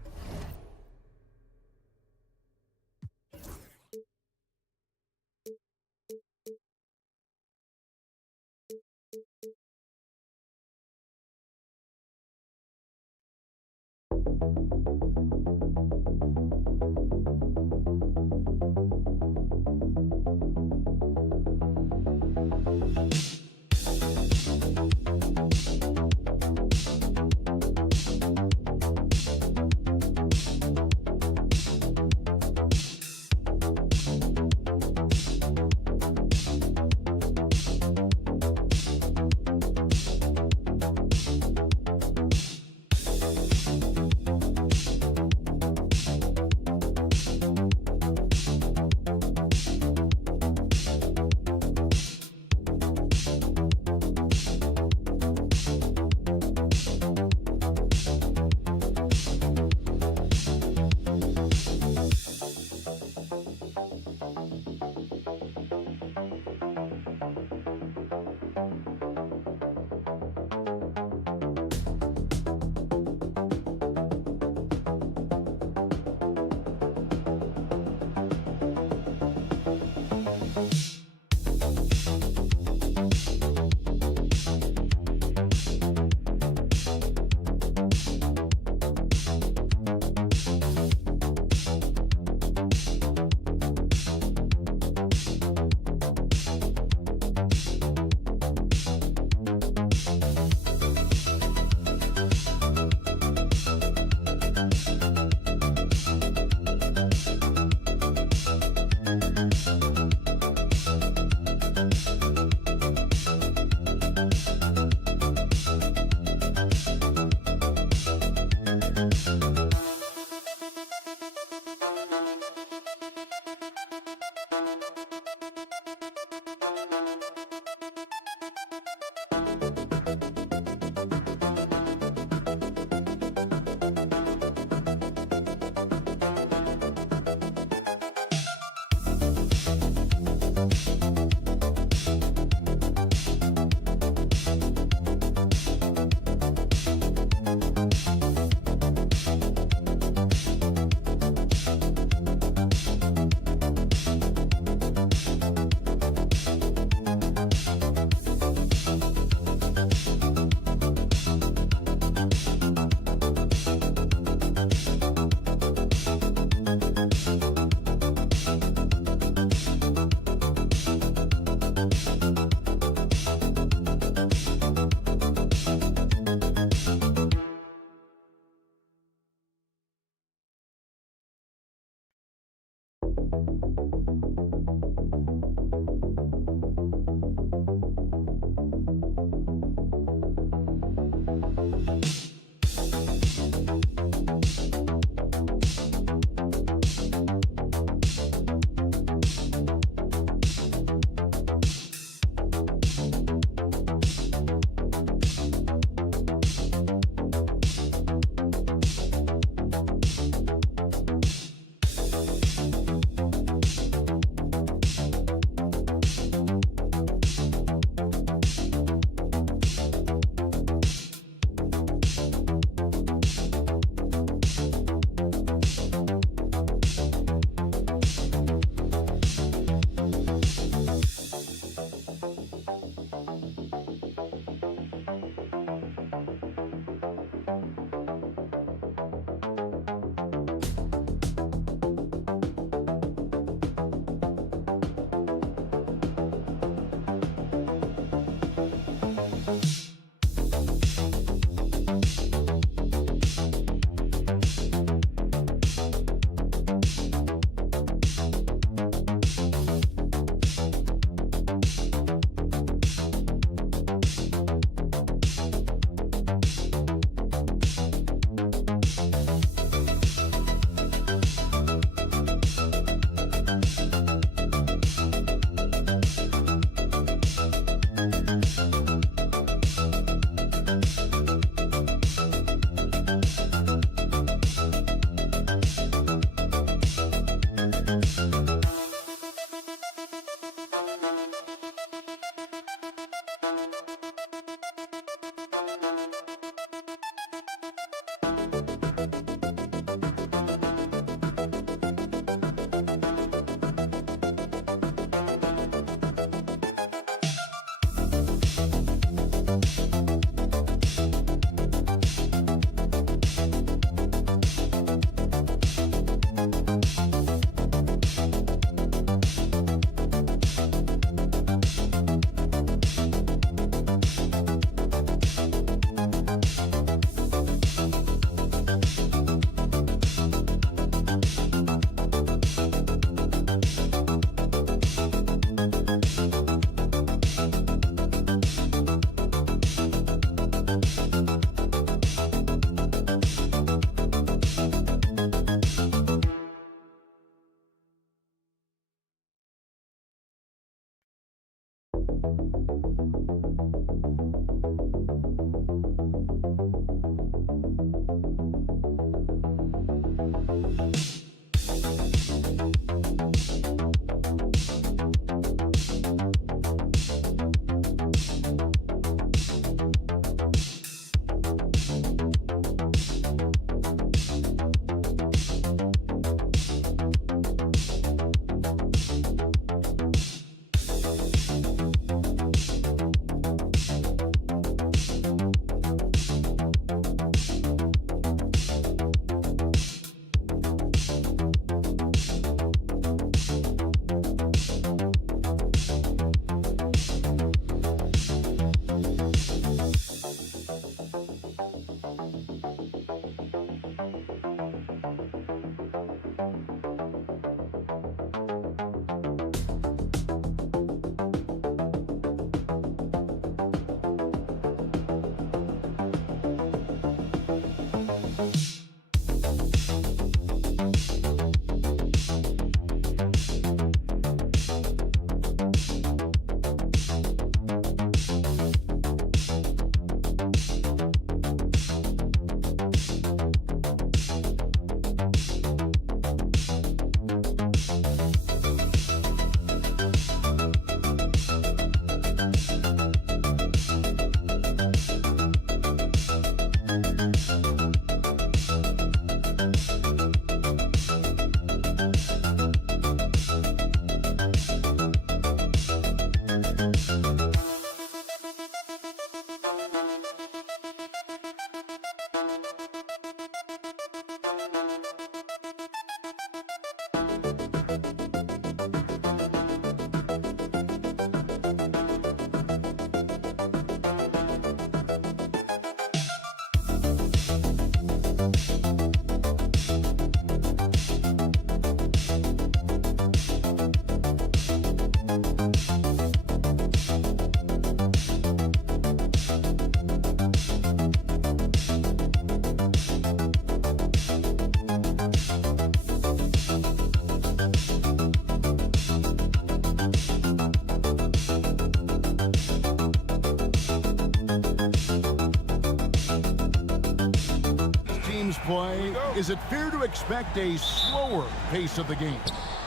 Play. Is it fair to expect a slower pace of the game?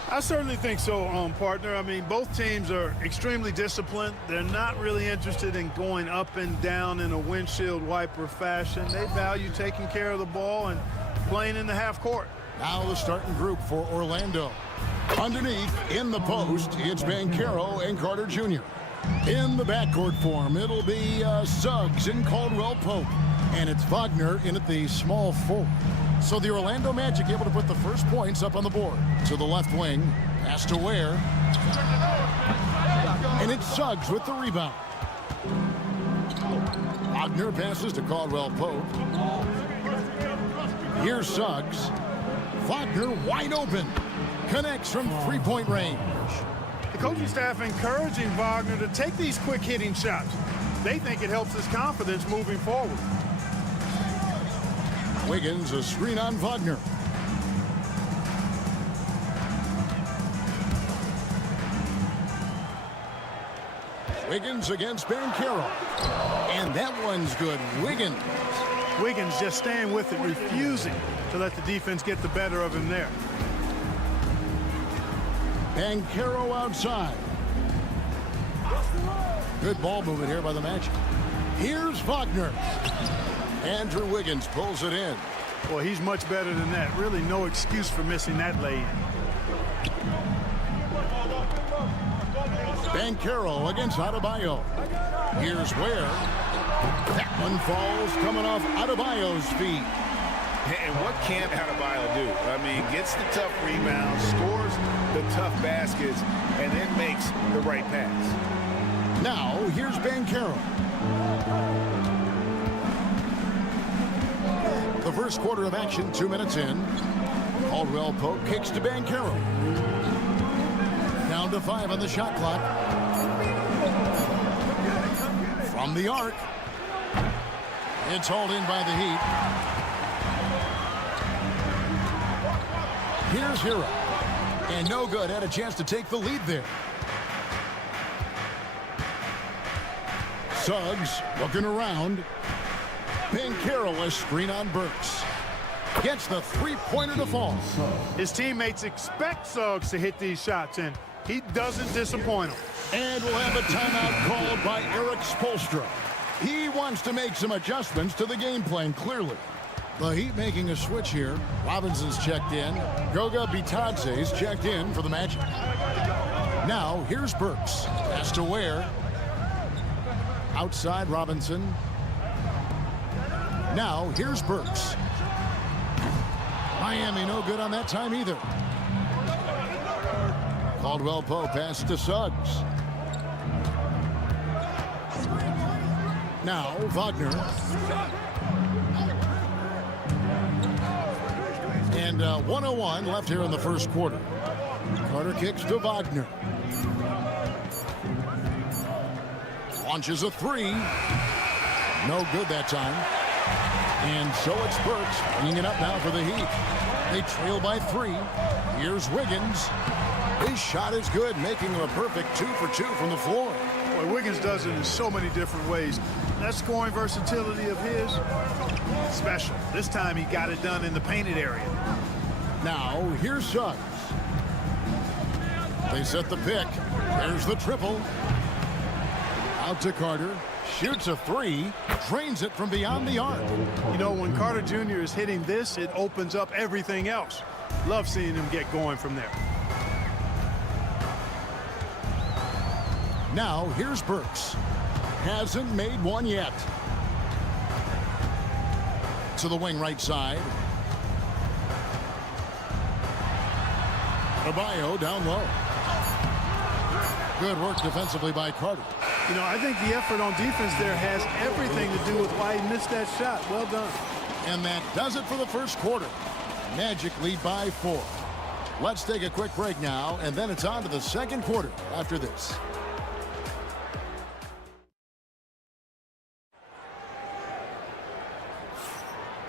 I certainly think so, partner. I mean, both teams are extremely disciplined. They're not really interested in going up and down in a windshield wiper fashion. They value taking care of the ball and playing in the half court. Now the starting group for Orlando. Underneath, in the post, it's Banchero and Carter Jr. In the backcourt form, it'll be Suggs and Caldwell Pope. And it's Wagner in at the small forward. So the Orlando Magic able to put the first points up on the board. To the left wing, pass to Ware. And it's Suggs with the rebound. Wagner passes to Caldwell Pope. Here's Suggs. Wagner wide open. Connects from three-point range. The coaching staff encouraging Wagner to take these quick hitting shots. They think it helps his confidence moving forward. Wiggins, a screen on Wagner. Wiggins against Banchero. And that one's good. Wiggins just staying with it, refusing to let the defense get the better of him there. Banchero outside. Good ball movement here by the Magic. Here's Wagner. Andrew Wiggins pulls it in. Well, he's much better than that. Really no excuse for missing that lay-in. Banchero against Adebayo. Here's Ware. That one falls coming off Adebayo's feet. And what can't Adebayo do? I mean, gets the tough rebounds, scores the tough baskets, and then makes the right pass. Now, here's Banchero. The first quarter of action, 2 minutes in. Caldwell Pope kicks to Banchero. Down to 5 on the shot clock. From the arc. It's hauled in by the Heat. Here's Hero. And no good. Had a chance to take the lead there. Suggs looking around. Banchero a screen on Burks. Gets the three-pointer to fall. His teammates expect Suggs to hit these shots, and he doesn't disappoint them. And we'll have a timeout called by Eric Spoelstra. He wants to make some adjustments to the game plan, clearly. The Heat making a switch here. Robinson's checked in. Goga Bitadze's checked in for the Magic. Now, here's Burks. Pass to Ware. Outside Robinson. Now, here's Burks. Miami no good on that time either. Caldwell Pope pass to Suggs. Now, Wagner. And 1:01 left here in the first quarter. Carter kicks to Wagner. Launches a three. No good that time. And so it's Burks bringing it up now for the Heat. They trail by 3. Here's Wiggins. His shot is good, making him a perfect 2 for 2 from the floor. Boy, Wiggins does it in so many different ways. That scoring versatility of his, special. This time he got it done in the painted area. Now, here's Suggs. They set the pick. There's the triple. Out to Carter. Shoots a 3. Drains it from beyond the arc. You know, when Carter Jr. is hitting this, it opens up everything else. Love seeing him get going from there. Now, here's Burks. Hasn't made one yet. To the wing right side. Adebayo down low. Good work defensively by Carter. You know, I think the effort on defense there has everything to do with why he missed that shot. Well done. And that does it for the first quarter. Magic lead by 4. Let's take a quick break now, and then it's on to the second quarter after this.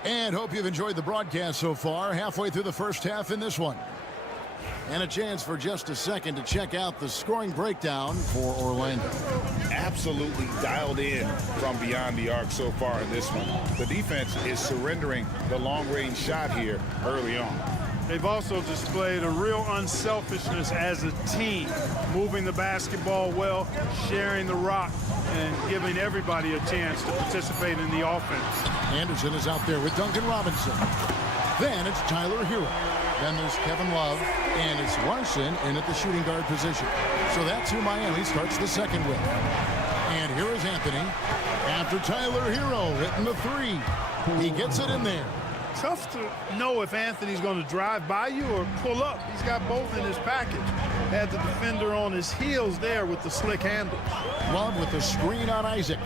And hope you've enjoyed the broadcast so far. Halfway through the first half in this one. And a chance for just a second to check out the scoring breakdown for Orlando. Absolutely dialed in from beyond the arc so far in this one. The defense is surrendering the long-range shot here early on. They've also displayed a real unselfishness as a team, moving the basketball well, sharing the rock, and giving everybody a chance to participate in the offense. Anderson is out there with Duncan Robinson. Then it's Tyler Hero. Then there's Kevin Love, and it's Larson in at the shooting guard position. So that's who Miami starts the second with. And here is Anthony. After Tyler Hero hitting the 3, he gets it in there. Tough to know if Anthony's going to drive by you or pull up. He's got both in his package. Had the defender on his heels there with the slick handle. Love with the screen on Isaac.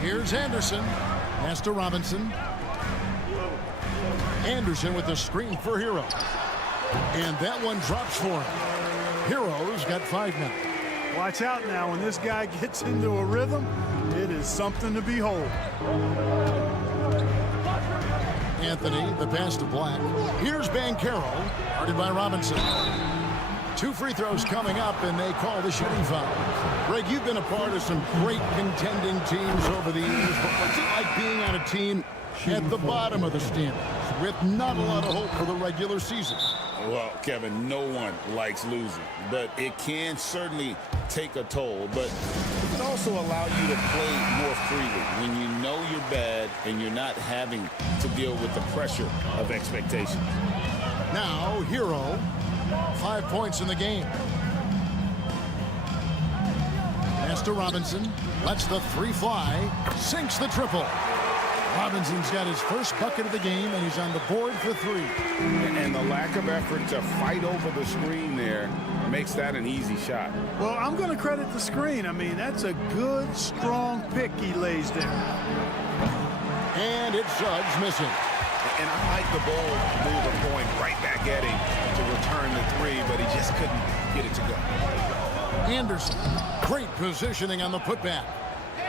Here's Anderson. Pass to Robinson. Anderson with the screen for Hero. And that one drops for him. Hero's got 5 now. Watch out now. When this guy gets into a rhythm, it is something to behold. Anthony, the pass to Black. Here's Banchero, guarded by Robinson. 2 free throws coming up, and they call the shooting foul. Greg, you've been a part of some great contending teams over the years, but what's it like being on a team at the bottom of the standings with not a lot of hope for the regular season? Well, Kevin, no one likes losing, but it can certainly take a toll. But it can also allow you to play more freely when you know you're bad and you're not having to deal with the pressure of expectations. Now, Hero, 5 points in the game. Pass to Robinson, lets the 3 fly, sinks the triple. Robinson's got his first bucket of the game, and he's on the board for 3. And the lack of effort to fight over the screen there makes that an easy shot. Well, I'm going to credit the screen. I mean, that's a good, strong pick he lays there. And it's Suggs missing. And I like the ball mover going right back at him to return the 3, but he just couldn't get it to go. Anderson, great positioning on the putback.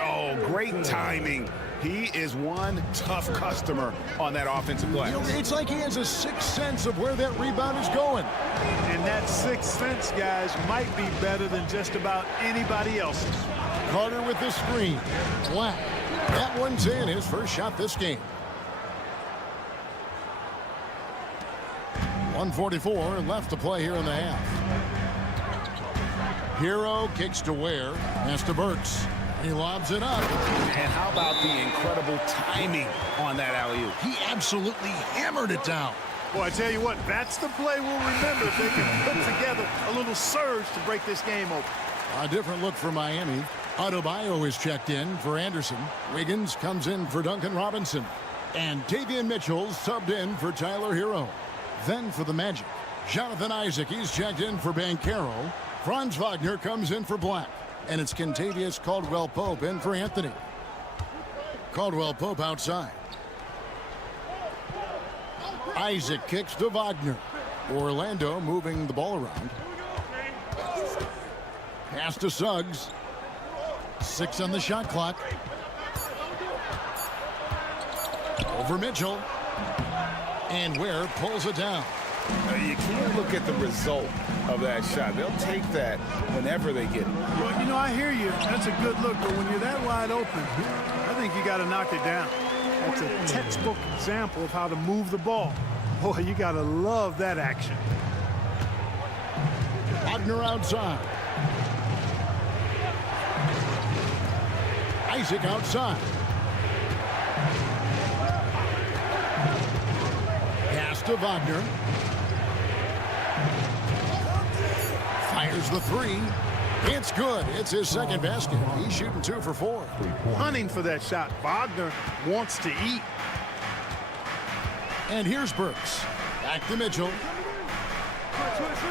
Oh, great timing He is one tough customer on that offensive glass. It's like he has a sixth sense of where that rebound is going. And that sixth sense, guys, might be better than just about anybody else's. Carter with the screen. Black. That one's in, his first shot this game. 1:44 left to play here in the half. Hero kicks to Ware. Pass to Burks. He lobs it up. And how about the incredible timing on that alley-oop? He absolutely hammered it down. Boy, I tell you what, that's the play we'll remember if they can put together a little surge to break this game open. A different look for Miami. Adebayo is checked in for Anderson. Wiggins comes in for Duncan Robinson. And Davion Mitchell subbed in for Tyler Hero. Then for the Magic, Jonathan Isaac, he's checked in for Banchero. Franz Wagner comes in for Black. And it's Kentavious Caldwell-Pope in for Anthony. Caldwell-Pope outside. Isaac kicks to Wagner. Orlando moving the ball around. Pass to Suggs. 6 on the shot clock. Over Mitchell. And Ware pulls it down. You can't look at the result of that shot. They'll take that whenever they get it. Well, you know, I hear you. That's a good look, but when you're that wide open, I think you got to knock it down. That's a textbook example of how to move the ball. Boy, you got to love that action. Wagner outside. Isaac outside. Pass to Wagner. Fires the three. It's good. It's his second basket. He's shooting 2 for 4. Hunting for that shot. Wagner wants to eat. And here's Burks. Back to Mitchell.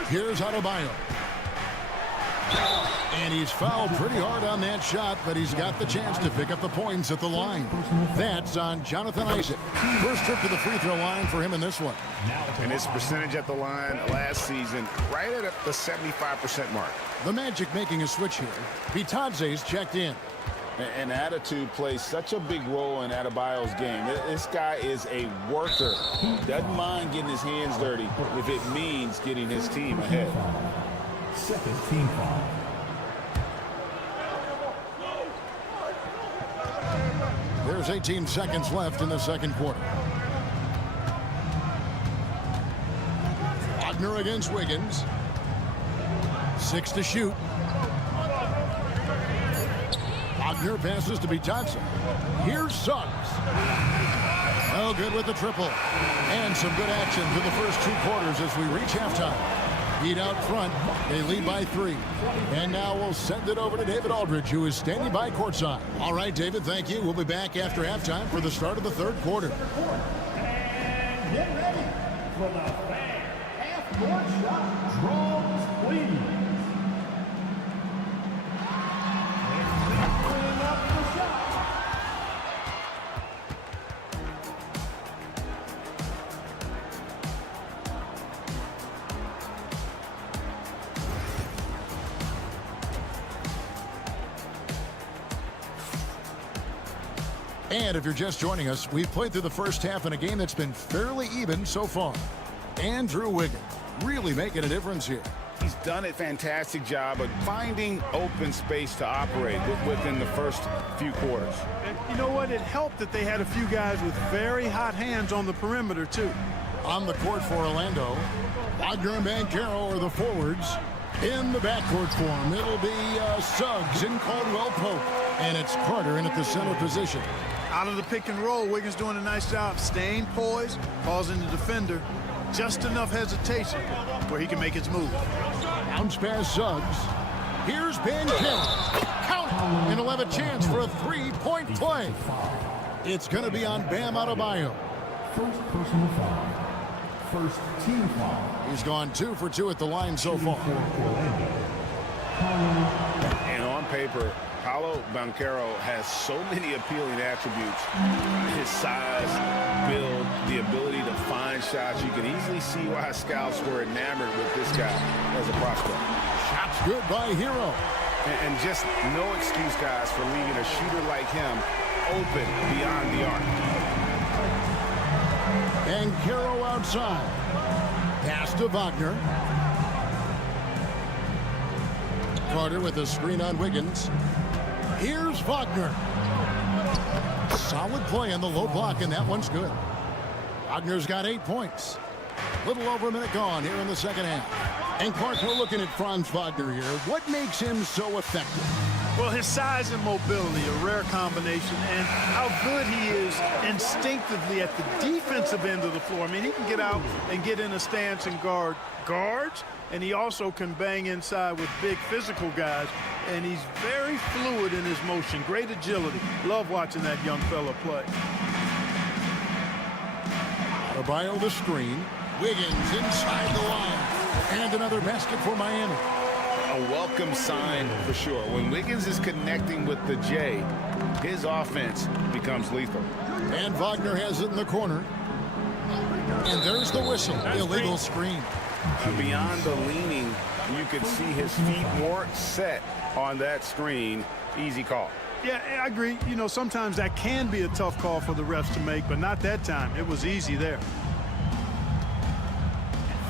Here's Adebayo. And he's fouled pretty hard on that shot, but he's got the chance to pick up the points at the line. That's on Jonathan Isaac. First trip to the free throw line for him in this one. And his percentage at the line last season, right at the 75% mark. The Magic making a switch here. Bitadze's checked in. And attitude plays such a big role in Adebayo's game. This guy is a worker. Doesn't mind getting his hands dirty if it means getting his team ahead. Second team foul. There's 18 seconds left in the second quarter. Wagner against Wiggins. 6 to shoot. Wagner passes to Bitadze. Here's Suggs. Oh, good with the triple. And some good action through the first 2 quarters as we reach halftime. Heat out front. They lead by 3. And now we'll send it over to David Aldridge, who is standing by courtside. All right, David, thank you. We'll be back after halftime for the start of the third quarter. And get ready for the fan half-court shot draws, please. Bring up the shot. And if you're just joining us, we've played through the first half in a game that's been fairly even so far. Andrew Wiggins really making a difference here. He's done a fantastic job of finding open space to operate within the first few quarters. And you know what? It helped that they had a few guys with very hot hands on the perimeter, too. On the court for Orlando, Wagner and Banchero are the forwards. In the backcourt for him, it'll be Suggs and Caldwell-Pope. And it's Carter in at the center position. Out of the pick and roll, Wiggins doing a nice job staying poised, causing the defender just enough hesitation where he can make his move. Bounce pass Suggs. Here's Banchero. Count! And he'll have a chance for a three-point play. It's going to be on Bam Adebayo. First personal foul. First team foul. He's gone 2 for 2 at the line so far. And on paper, Paolo Banchero has so many appealing attributes. His size, build, the ability to find shots. You can easily see why scouts were enamored with this guy as a prospect. Shots good by Hero. And just no excuse, guys, for leaving a shooter like him open beyond the arc. And Banchero outside. Pass to Wagner. Carter with a screen on Wiggins. Here's Wagner. Solid play on the low block, and that one's good. Wagner's got 8 points. Little over a minute gone here in the second half. And Clark, we're looking at Franz Wagner here. What makes him so effective? Well, his size and mobility, a rare combination, and how good he is instinctively at the defensive end of the floor. I mean, he can get out and get in a stance and guard guards, and he also can bang inside with big physical guys, and he's very fluid in his motion. Great agility. Love watching that young fella play. Adebayo the screen. Wiggins inside the line. And another basket for Miami. A welcome sign for sure. When Wiggins is connecting with the J, his offense becomes lethal. And Wagner has it in the corner. And there's the whistle. Illegal screen. Beyond the leaning, you could see his feet weren't set on that screen. Easy call. Yeah, I agree. You know, sometimes that can be a tough call for the refs to make, but not that time. It was easy there.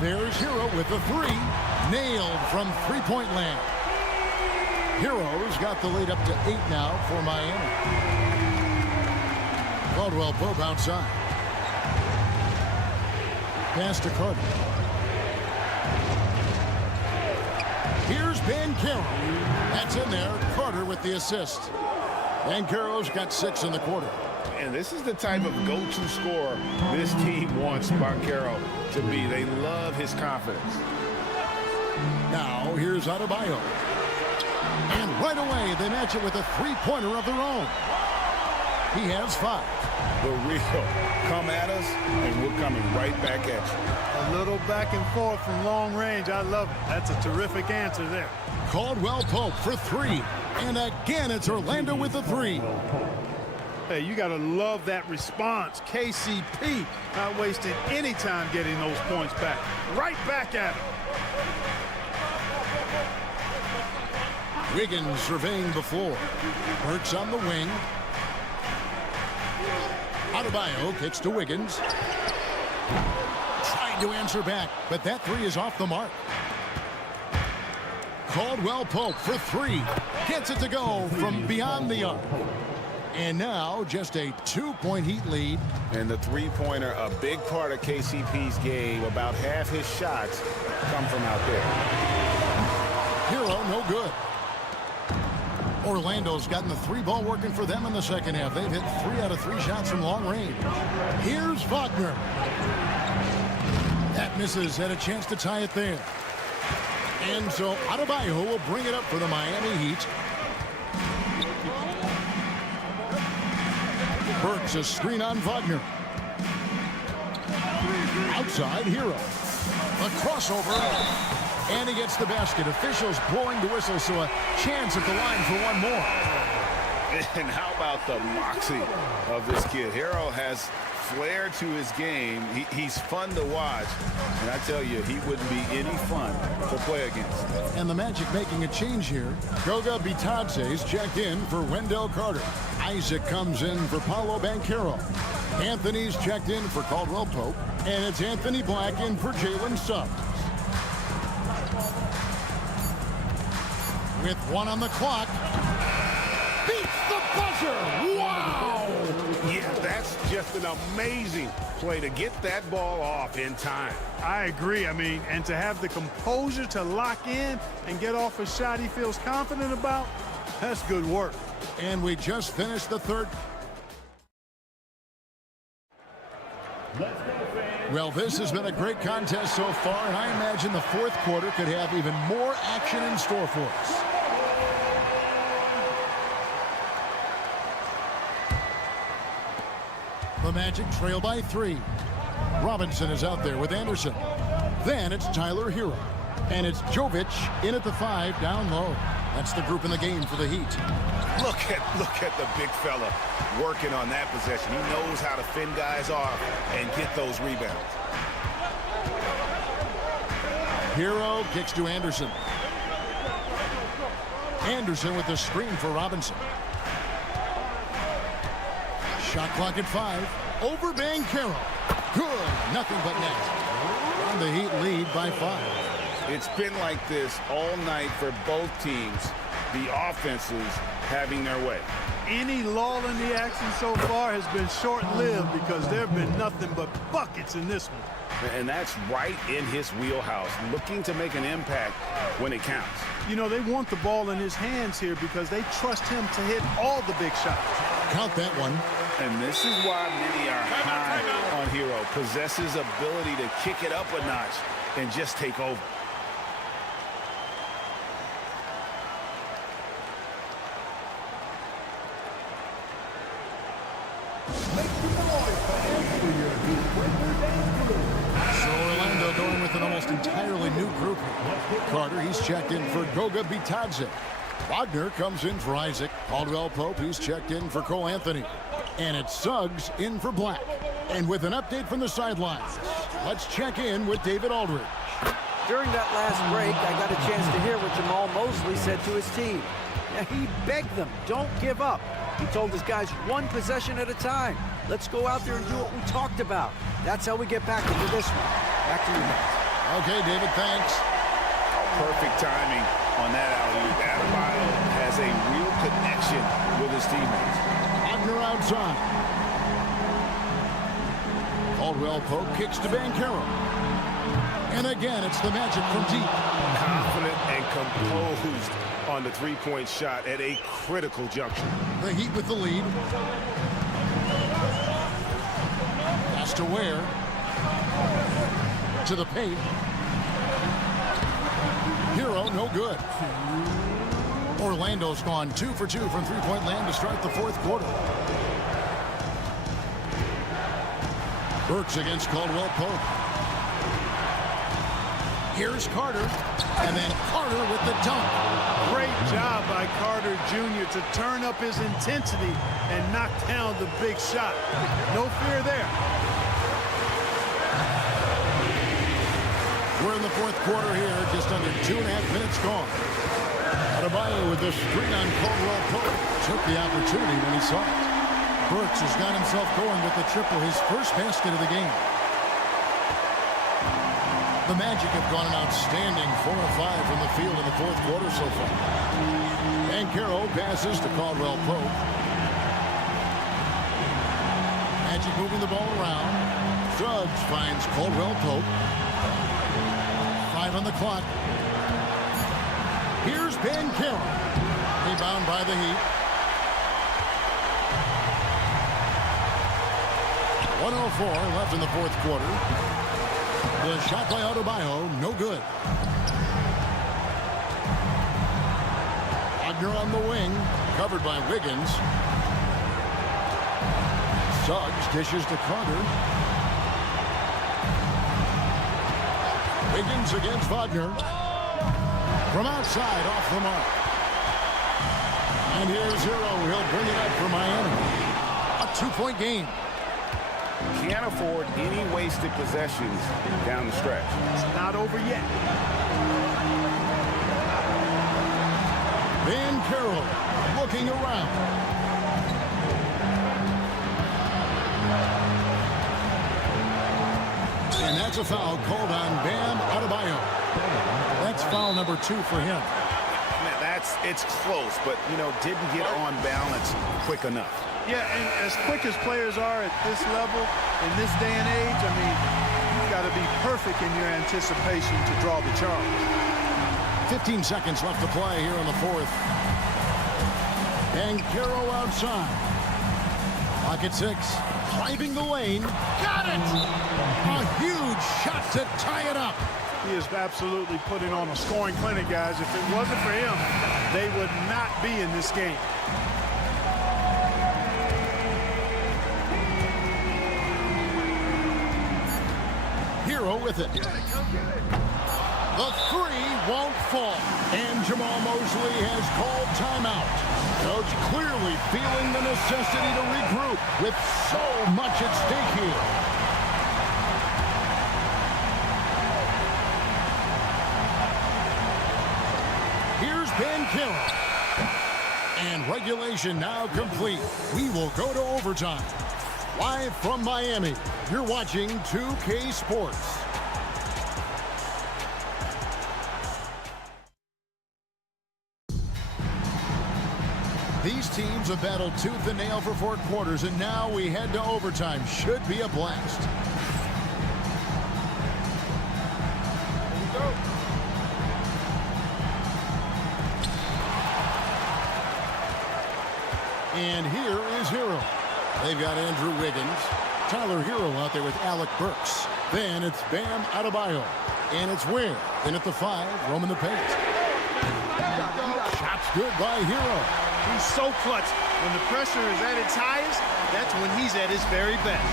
There's Hero with the three. Nailed from three-point land. Hero's got the lead up to 8 now for Miami. Caldwell Pope outside. Pass to Carter. Here's Banchero. That's in there. Carter with the assist. Banchero's got 6 in the quarter. And this is the type of go-to scorer this team wants Banchero to be. They love his confidence. Now here's Adebayo. And right away they match it with a three-pointer of their own. He has 5. The real come at us, and we're coming right back at you. A little back and forth from long range. I love it. That's a terrific answer there. Caldwell Pope for 3. And again, it's Orlando with the 3. Hey, you got to love that response. KCP not wasting any time getting those points back. Right back at him. Wiggins surveying the floor. Hurts on the wing. Adebayo kicks to Wiggins. Trying to answer back, but that 3 is off the mark. Caldwell Pope for 3. Gets it to go from beyond the arc. And now just a 2-point Heat lead. And the three-pointer, a big part of KCP's game. About half his shots come from out there. Hero no good. Orlando's gotten the 3-ball working for them in the second half. They've hit 3 out of 3 shots from long range. Here's Wagner. That misses. Had a chance to tie it there. And so Adebayo will bring it up for the Miami Heat. Burks a screen on Wagner. Outside Hero. A crossover. And he gets the basket. Officials blowing the whistle, so a chance at the line for one more. And how about the moxie of this kid? Hero has flair to his game. He's fun to watch. And I tell you, he wouldn't be any fun to play against. And the Magic making a change here. Goga Bitadze's checked in for Wendell Carter. Isaac comes in for Paolo Banchero. Anthony's checked in for Caldwell Pope. And it's Anthony Black in for Jalen Suggs. With 1 on the clock. Beats the buzzer! Wow! Yeah, that's just an amazing play to get that ball off in time. I agree. I mean, and to have the composure to lock in and get off a shot he feels confident about, that's good work. And we just finished the third. Well, this has been a great contest so far, and I imagine the fourth quarter could have even more action in store for us. The Magic trail by 3. Robinson is out there with Anderson. Then it's Tyler Hero. And it's Jovic in at the 5 down low. That's the group in the game for the Heat. Look at the big fella working on that possession. He knows how to fend guys off and get those rebounds. Hero kicks to Anderson. Anderson with the screen for Robinson. Shot clock at 5. Over Banchero. Good. Nothing but net. And the Heat lead by 5. It's been like this all night for both teams. The offenses having their way. Any lull in the action so far has been short-lived because there have been nothing but buckets in this one. And that's right in his wheelhouse, looking to make an impact when it counts. You know, they want the ball in his hands here because they trust him to hit all the big shots. Count that one. And this is why many are high on Hero. Possesses ability to kick it up a notch and just take over. So Orlando going with an almost entirely new group. Carter, he's checked in for Goga Bitadze. Wagner comes in for Isaac. Caldwell Pope, he's checked in for Cole Anthony. And it's Suggs in for Black. And with an update from the sidelines, let's check in with David Aldridge. During that last break, I got a chance to hear what Jamal Mosley said to his team. Now, he begged them, don't give up. He told his guys, one possession at a time. Let's go out there and do what we talked about. That's how we get back into this one. Back to you guys. Okay, David, thanks. Perfect timing on that alley-oop. Adebayo has a real connection with his teammates. Wagner outside. Caldwell Pope kicks to Banchero. And again, it's the Magic from deep. Confident and composed on the three-point shot at a critical juncture. The Heat with the lead. Pass to Ware. To the paint. Hero, no good. Orlando's gone 2 for 2 from three-point land to start the fourth quarter. Burks against Caldwell Pope. Here's Carter, and then Carter with the dunk. Great job by Carter Jr. to turn up his intensity and knock down the big shot. No fear there. We're in the fourth quarter here, just under 2.5 minutes gone. Adebayo with the screen on Caldwell Pope took the opportunity when he saw it. Burks has got himself going with the triple, his first basket of the game. The Magic have gone an outstanding 4 of 5 from the field in the fourth quarter so far. Banchero passes to Caldwell Pope. Magic moving the ball around. Suggs finds Caldwell Pope. 5 on the clock. Here's Banchero. Rebound by the Heat. 1:04 left in the fourth quarter. The shot by Adebayo, no good. Wagner on the wing, covered by Wiggins. Suggs dishes to Carter. Wiggins against Wagner. From outside, off the mark. And here's Hero. He'll bring it up for Miami. A 2-point game. Can't afford any wasted possessions down the stretch. It's not over yet. Banchero looking around. And that's a foul called on Bam Adebayo. That's foul number 2 for him. Man, it's close, but, didn't get on balance quick enough. Yeah, and as quick as players are at this level, in this day and age, I mean, you've got to be perfect in your anticipation to draw the charge. 15 seconds left to play here in the fourth. Banchero outside. Pocket 6. Driving the lane. Got it! A huge shot to tie it up. He is absolutely putting on a scoring clinic, guys. If it wasn't for him, they would not be in this game. Hero with it. The 3 won't fall. And Jamal Mosley has called timeout. Coach clearly feeling the necessity to regroup with so much at stake here. Here's Banchero. And regulation now complete. We will go to overtime. Live from Miami, you're watching 2K Sports. These teams have battled tooth and nail for 4 quarters, and now we head to overtime. Should be a blast. Here we go. And here is Hero. They've got Andrew Wiggins. Tyler Hero out there with Alec Burks. Then it's Bam Adebayo. And it's Ware. In at the 5, roaming the paint. Shots good by Hero. He's so clutch. When the pressure is at its highest, that's when he's at his very best.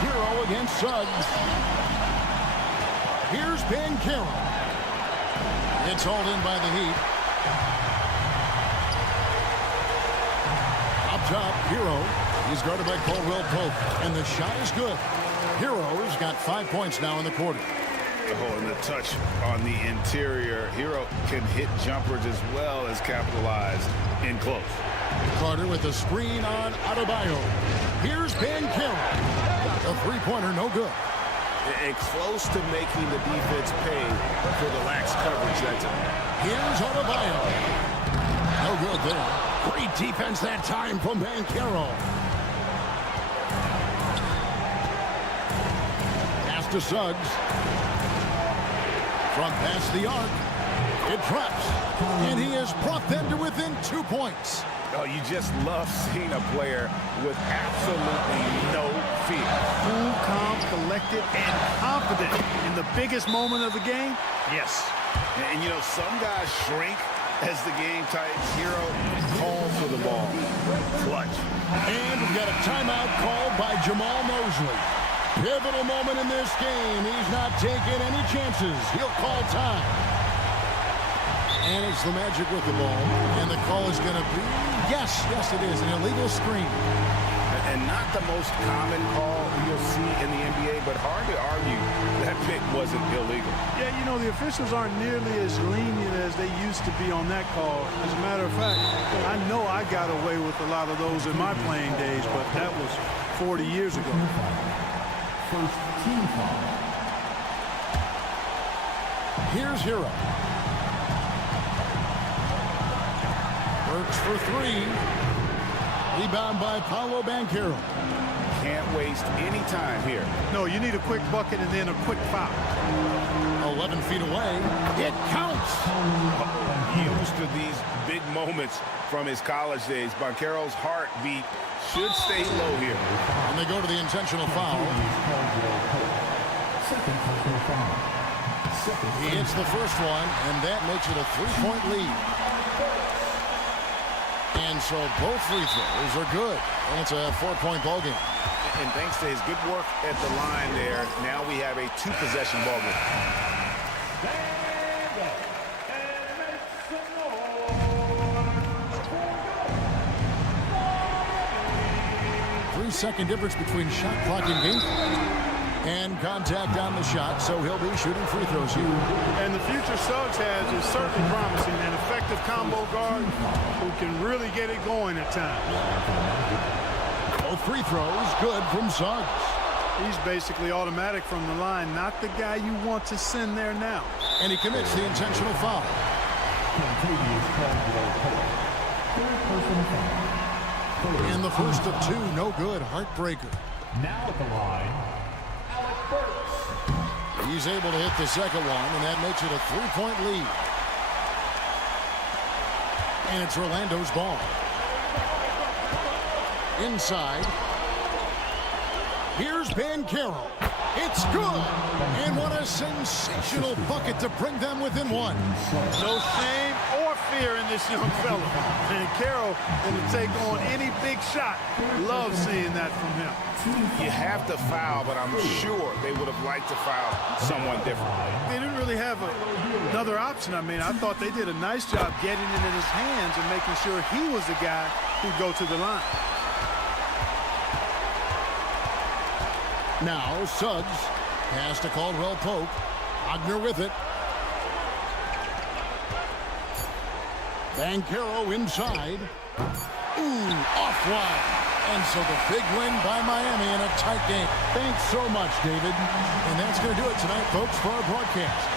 Hero against Suggs. Here's Banchero. It's hauled in by the Heat. Up top, Hero. He's guarded by Caldwell Pope. And the shot is good. Hero's got 5 points now in the quarter. Oh, and the touch on the interior. Hero can hit jumpers as well as capitalize in close. Carter with a screen on Adebayo. Here's Banchero. A three-pointer, no good. And close to making the defense pay for the lax coverage that time. Here's Adebayo. No good there. Great defense that time from Banchero. Pass to Suggs. From past the arc. It drops. And he has brought them to within 2 points. Oh, you just love seeing a player with absolutely no fear. Cool, calm, collected, and confident in the biggest moment of the game. Yes. And you know, some guys shrink as the game tightens. Hero calls for the ball. Clutch. And we've got a timeout called by Jamal Mosley. Pivotal moment in this game. He's not taking any chances. He'll call time. And it's the Magic with the ball. And the call is going to be, yes, it is, an illegal screen. And not the most common call you'll see in the NBA, but hard to argue that pick wasn't illegal. Yeah, you know, the officials aren't nearly as lenient as they used to be on that call. As a matter of fact, I know I got away with a lot of those in my playing days, but that was 40 years ago. First team foul. Here's Hero. Works for 3. Rebound by Paolo Banchero. Can't waste any time here. No, you need a quick bucket and then a quick foul. 11 feet away. It counts. Used to these big moments from his college days. Banchero's heartbeat should stay low here. And they go to the intentional foul. He hits the first one, and that makes it a 3-point lead. And so both free throws are good. And it's a 4-point ball game. And thanks to his good work at the line there, now we have a 2-possession ball game. 3-second difference between shot clock and game clock. And contact on the shot, so he'll be shooting free throws here. And the future Suggs has is certainly promising, an effective combo guard who can really get it going at times. Both free throws good from Suggs. He's basically automatic from the line, not the guy you want to send there now. And he commits the intentional foul. In the first of 2, no good, heartbreaker. Now at the line, Alec Burks. He's able to hit the second one, and that makes it a 3-point lead. And it's Orlando's ball. Inside. Here's Banchero. It's good. And what a sensational bucket to bring them within 1. No shame or fear in this young fella. And Carroll going to take on any big shot. Love seeing that from him. You have to foul, but I'm sure they would have liked to foul someone different. They didn't really have another option. I mean, I thought they did a nice job getting it in his hands and making sure he was the guy who'd go to the line. Now Suggs pass to Caldwell Pope. Wagner with it. Banchero inside. Ooh, offline. And so the big win by Miami in a tight game. Thanks so much, David. And that's going to do it tonight, folks, for our broadcast.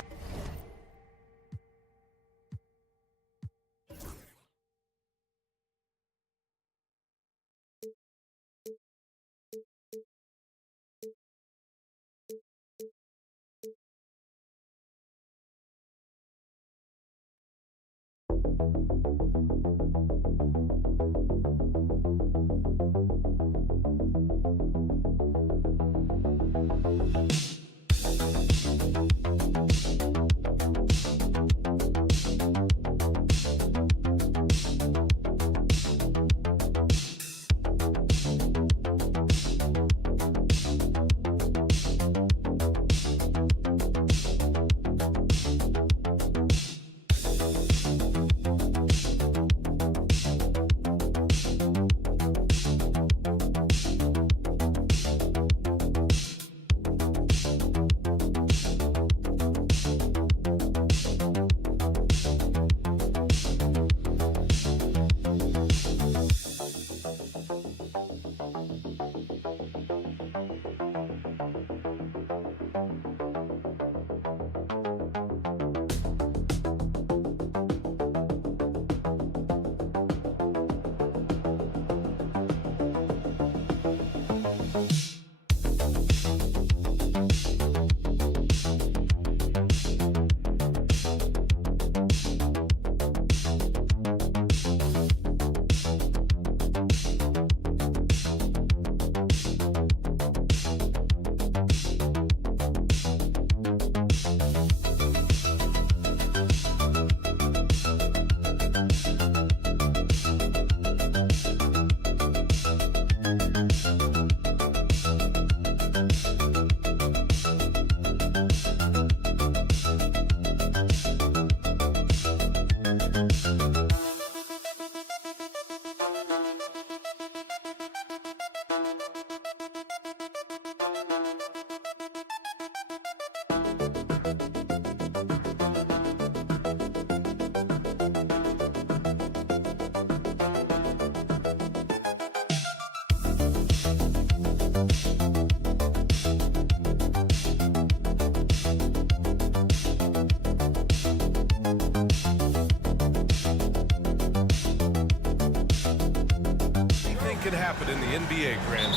Could happen in the NBA, Grant.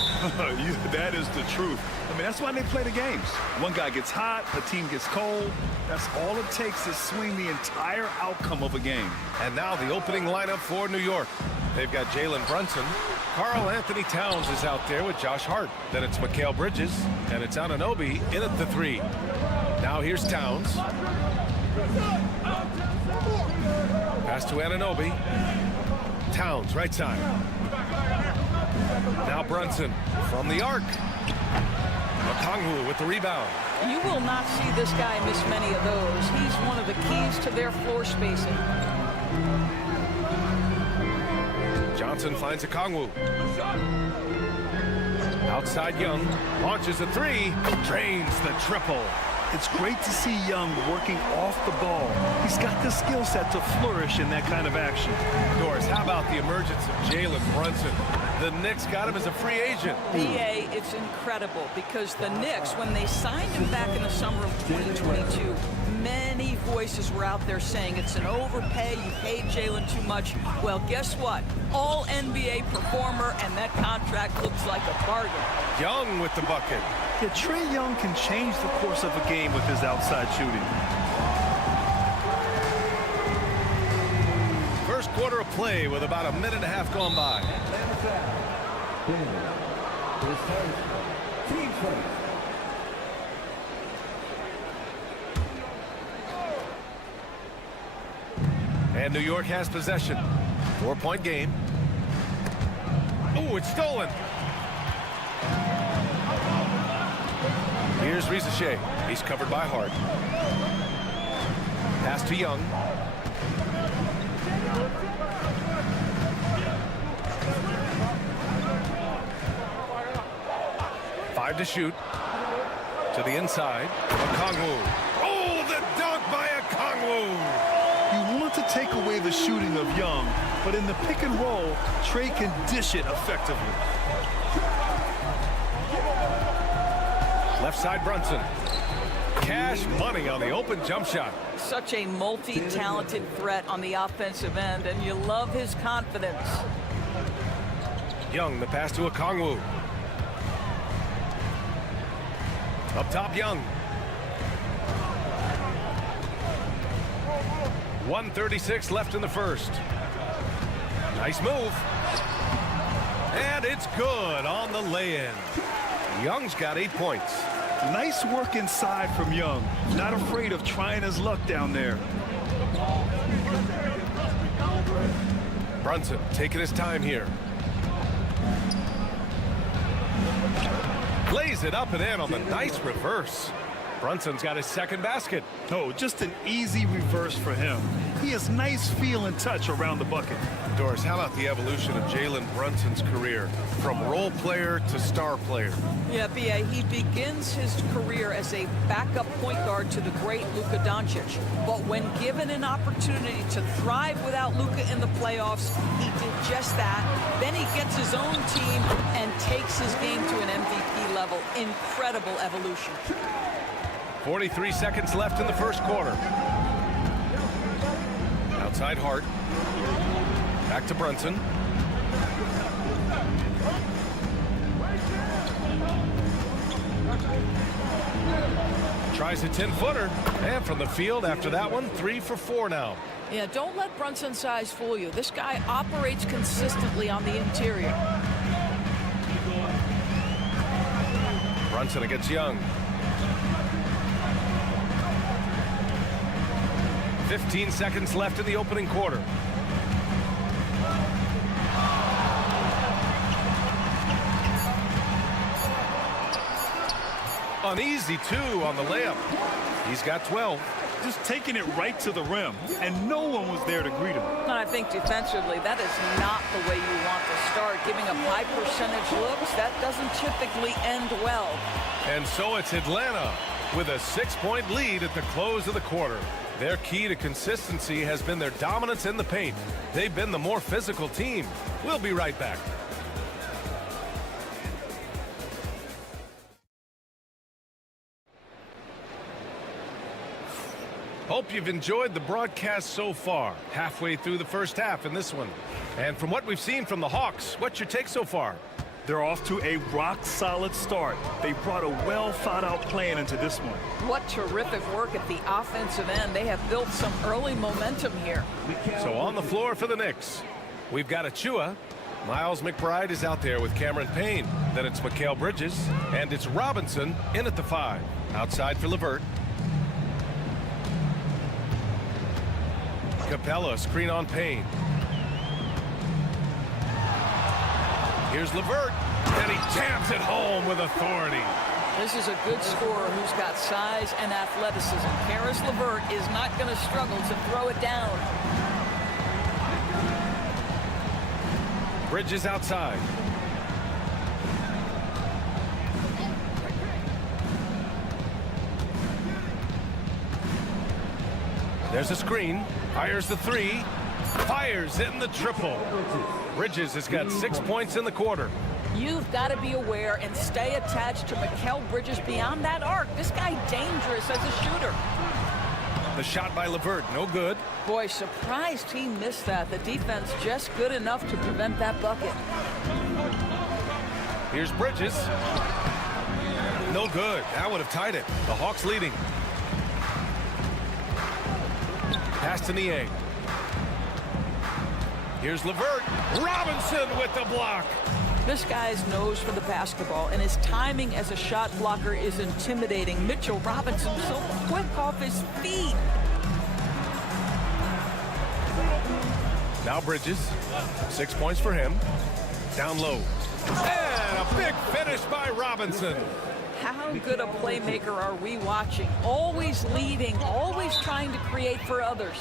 That is the truth. I mean, that's why they play the games. One guy gets hot, a team gets cold. That's all it takes to swing the entire outcome of a game. And now the opening lineup for New York. They've got Jalen Brunson. Karl Anthony Towns is out there with Josh Hart. Then it's Mikal Bridges, and it's Anunoby in at the 3. Now here's Towns. Pass to Anunoby. Towns, right side. Now Brunson from the arc. Okongwu with the rebound. You will not see this guy miss many of those. He's one of the keys to their floor spacing. Johnson finds Okongwu. Outside Young. Launches a 3. Drains the triple. It's great to see Young working off the ball. He's got the skill set to flourish in that kind of action. Doris, how about the emergence of Jalen Brunson? The Knicks got him as a free agent. BA, it's incredible because the Knicks, when they signed him back in the summer of 2022, many voices were out there saying it's an overpay, you paid Jalen too much. Well, guess what? All NBA performer, and that contract looks like a bargain. Young with the bucket. Yeah, Trae Young can change the course of a game with his outside shooting. First quarter of play with about a minute and a half gone by. And New York has possession. 4-point game. Oh, it's stolen. Here's Risache. He's covered by Hart. Pass to Young. Five to shoot. To the inside. Okongwu. Oh, the dunk by Okongwu. You want to take away the shooting of Young, but in the pick and roll, Trey can dish it effectively. Left side Brunson. Cash money on the open jump shot. Such a multi-talented threat on the offensive end, and you love his confidence. Young, the pass to Okongwu. Up top, Young. 1:36 left in the first. Nice move. And it's good on the lay-in. Young's got 8 points. Nice work inside from Young. Not afraid of trying his luck down there. Brunson taking his time here. Lays it up and in on the nice reverse. Brunson's got his second basket. Oh, just an easy reverse for him. He has nice feel and touch around the bucket. Doris, how about the evolution of Jalen Brunson's career from role player to star player? Yeah, B.A., he begins his career as a backup point guard to the great Luka Doncic. But when given an opportunity to thrive without Luka in the playoffs, he did just that. Then he gets his own team and takes his game to an MVP level. Incredible evolution. 43 seconds left in the first quarter. Outside Hart. Back to Brunson. Tries a 10-footer. And from the field after that one, 3 for 4 now. Yeah, don't let Brunson's size fool you. This guy operates consistently on the interior. Brunson against Young. 15 seconds left in the opening quarter. An easy 2 on the layup. He's got 12. Just taking it right to the rim, and no one was there to greet him. And I think defensively, that is not the way you want to start. Giving up high percentage looks, that doesn't typically end well. And so it's Atlanta with a 6-point lead at the close of the quarter. Their key to consistency has been their dominance in the paint. They've been the more physical team. We'll be right back. Hope you've enjoyed the broadcast so far. Halfway through the first half in this one. And from what we've seen from the Hawks, what's your take so far? They're off to a rock-solid start. They brought a well-thought-out plan into this one. What terrific work at the offensive end. They have built some early momentum here. So on the floor for the Knicks, we've got Achua. Miles McBride is out there with Cameron Payne. Then it's Mikal Bridges, and it's Robinson in at the 5. Outside for LeVert. Capella, screen on Payne. Here's LeVert, and he jams it home with authority. This is a good scorer who's got size and athleticism. Karis LeVert is not going to struggle to throw it down. Bridges outside. There's a screen. Fires the 3. Fires in the triple. Bridges has got 6 points in the quarter. You've got to be aware and stay attached to Mikal Bridges beyond that arc. This guy dangerous as a shooter. The shot by LeVert, no good. Boy, surprised he missed that. The defense just good enough to prevent that bucket. Here's Bridges. No good. That would have tied it. The Hawks leading. Pass to Niang. Here's LeVert. Robinson with the block. This guy's nose for the basketball, and his timing as a shot blocker is intimidating. Mitchell Robinson so quick off his feet. Now Bridges. 6 points for him. Down low. And a big finish by Robinson. How good a playmaker are we watching? Always leading, always trying to create for others.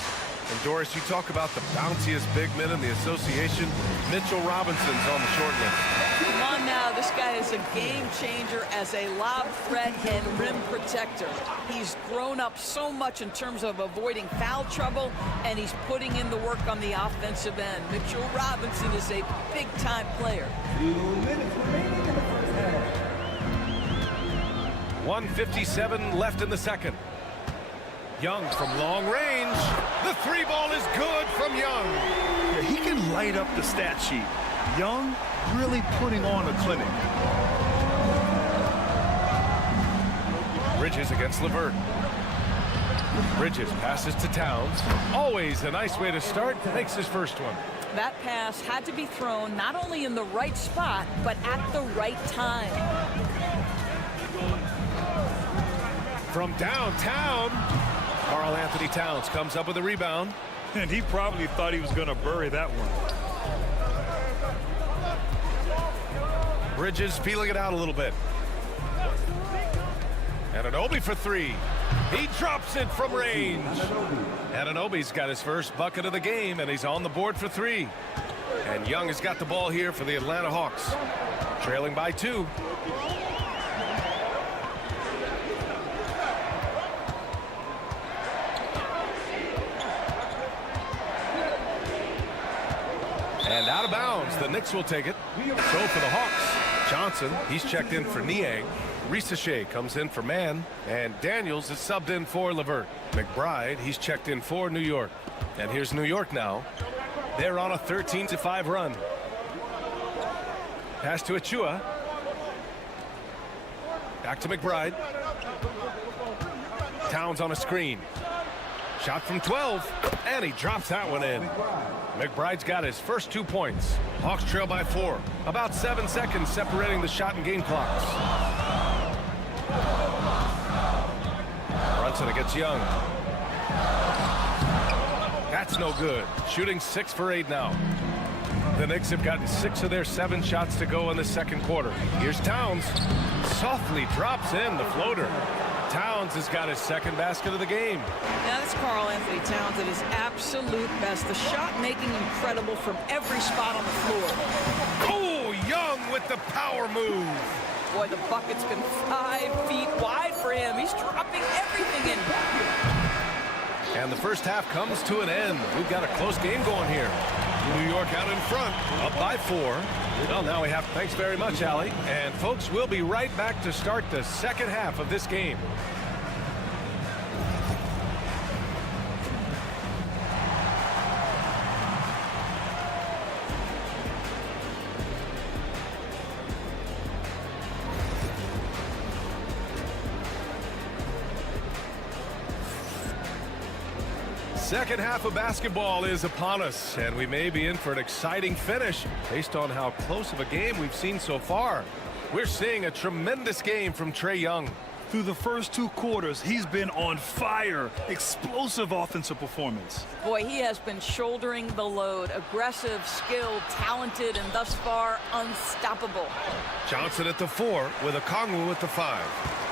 And Doris, you talk about the bounciest big men in the association. Mitchell Robinson's on the short list. Come on now, this guy is a game changer as a lob threat and rim protector. He's grown up so much in terms of avoiding foul trouble, and he's putting in the work on the offensive end. Mitchell Robinson is a big-time player. 2 minutes remaining in the first half. 1:57 left in the second. Young from long range. The three ball is good from Young. Yeah, he can light up the stat sheet. Young really putting on a clinic. Bridges against LeVert. Bridges passes to Towns. Always a nice way to start. Makes his first one. That pass had to be thrown not only in the right spot, but at the right time. From downtown, Karl Anthony Towns comes up with a rebound. And he probably thought he was going to bury that one. Bridges feeling it out a little bit. Anunoby for three. He drops it from range. Anunoby's got his first bucket of the game, and he's on the board for three. And Young has got the ball here for the Atlanta Hawks. Trailing by 2. And out of bounds, the Knicks will take it. So for the Hawks, Johnson, he's checked in for Niang. Risachet comes in for Mann. And Daniels is subbed in for LeVert. McBride, he's checked in for New York. And here's New York now. They're on a 13-5 run. Pass to Achua. Back to McBride. Towns on a screen. Shot from 12, and he drops that one in. McBride's got his first 2 points. Hawks trail by 4. About 7 seconds separating the shot and game clocks. Brunson against Young. That's no good. Shooting 6 for 8 now. The Knicks have gotten 6 of their 7 shots to go in the second quarter. Here's Towns. Softly drops in the floater. Towns has got his second basket of the game. Now that's Karl Anthony Towns at his absolute best. The shot making incredible from every spot on the floor. Oh, Young with the power move. Boy, the bucket's been 5 feet wide for him. He's dropping everything in. And the first half comes to an end. We've got a close game going here. New York out in front, up by 4. Well, now we have, thanks very much, Allie. And folks, we'll be right back to start the second half of this game. Second half of basketball is upon us, and we may be in for an exciting finish based on how close of a game we've seen so far. We're seeing a tremendous game from Trae Young. Through the first 2 quarters, he's been on fire. Explosive offensive performance. Boy, he has been shouldering the load. Aggressive, skilled, talented, and thus far unstoppable. Johnson at the 4 with Okongwu at the 5.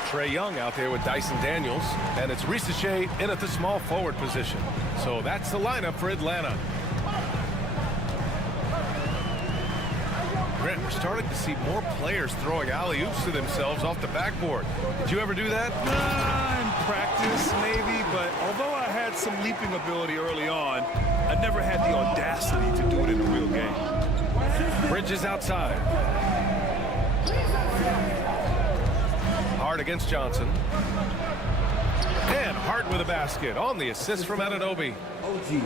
Trae Young out there with Dyson Daniels, and it's Risachet in at the small forward position. So that's the lineup for Atlanta. Grant, we're starting to see more players throwing alley-oops to themselves off the backboard. Did you ever do that? In practice, maybe, but although I had some leaping ability early on, I never had the audacity to do it in a real game. Bridges outside. Hart against Johnson. And Hart with a basket on the assist from Anunoby.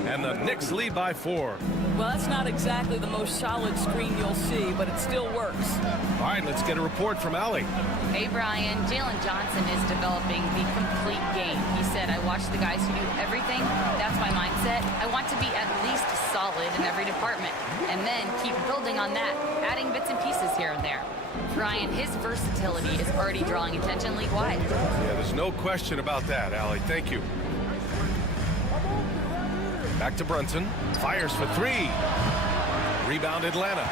And the Knicks lead by 4. Well, that's not exactly the most solid screen you'll see, but it still works. All right, let's get a report from Allie. Hey, Brian. Jalen Johnson is developing the complete game. He said, I watch the guys who do everything. That's my mindset. I want to be at least solid in every department. And then keep building on that, adding bits and pieces here and there. Brian, his versatility is already drawing attention league-wide. Yeah, there's no question about that, Allie. Thank you. Back to Brunson. Fires for 3. Rebound Atlanta.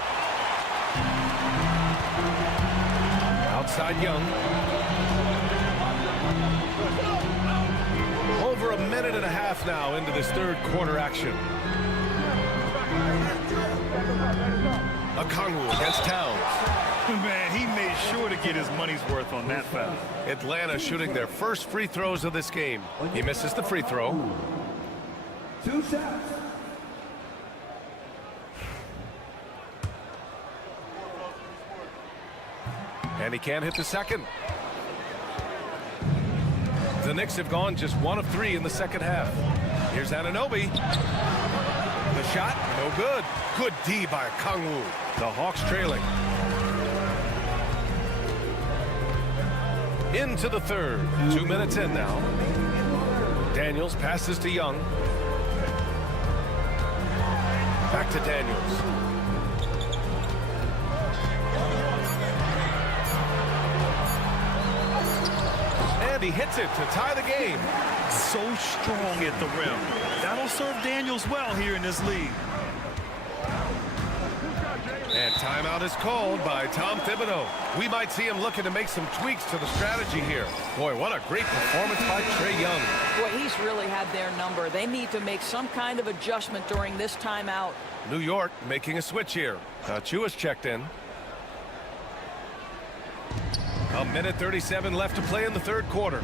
Outside Young. Over a minute and a half now into this third quarter action. Okongwu against Towns. Man, he made sure to get his money's worth on that foul. Atlanta shooting their first free throws of this game. He misses the free throw. 2 shots. And he can't hit the second. The Knicks have gone just 1 of 3 in the second half. Here's Anunoby. The shot, no good. Good D by Okongwu. The Hawks trailing. Into the third. 2 minutes in now. Daniels passes to Young. Back to Daniels. And he hits it to tie the game. So strong at the rim. That'll serve Daniels well here in this league. And timeout is called by Tom Thibodeau. We might see him looking to make some tweaks to the strategy here. Boy, what a great performance by Trae Young. Boy, he's really had their number. They need to make some kind of adjustment during this timeout. New York making a switch here. Achua's checked in. A minute 37 left to play in the third quarter.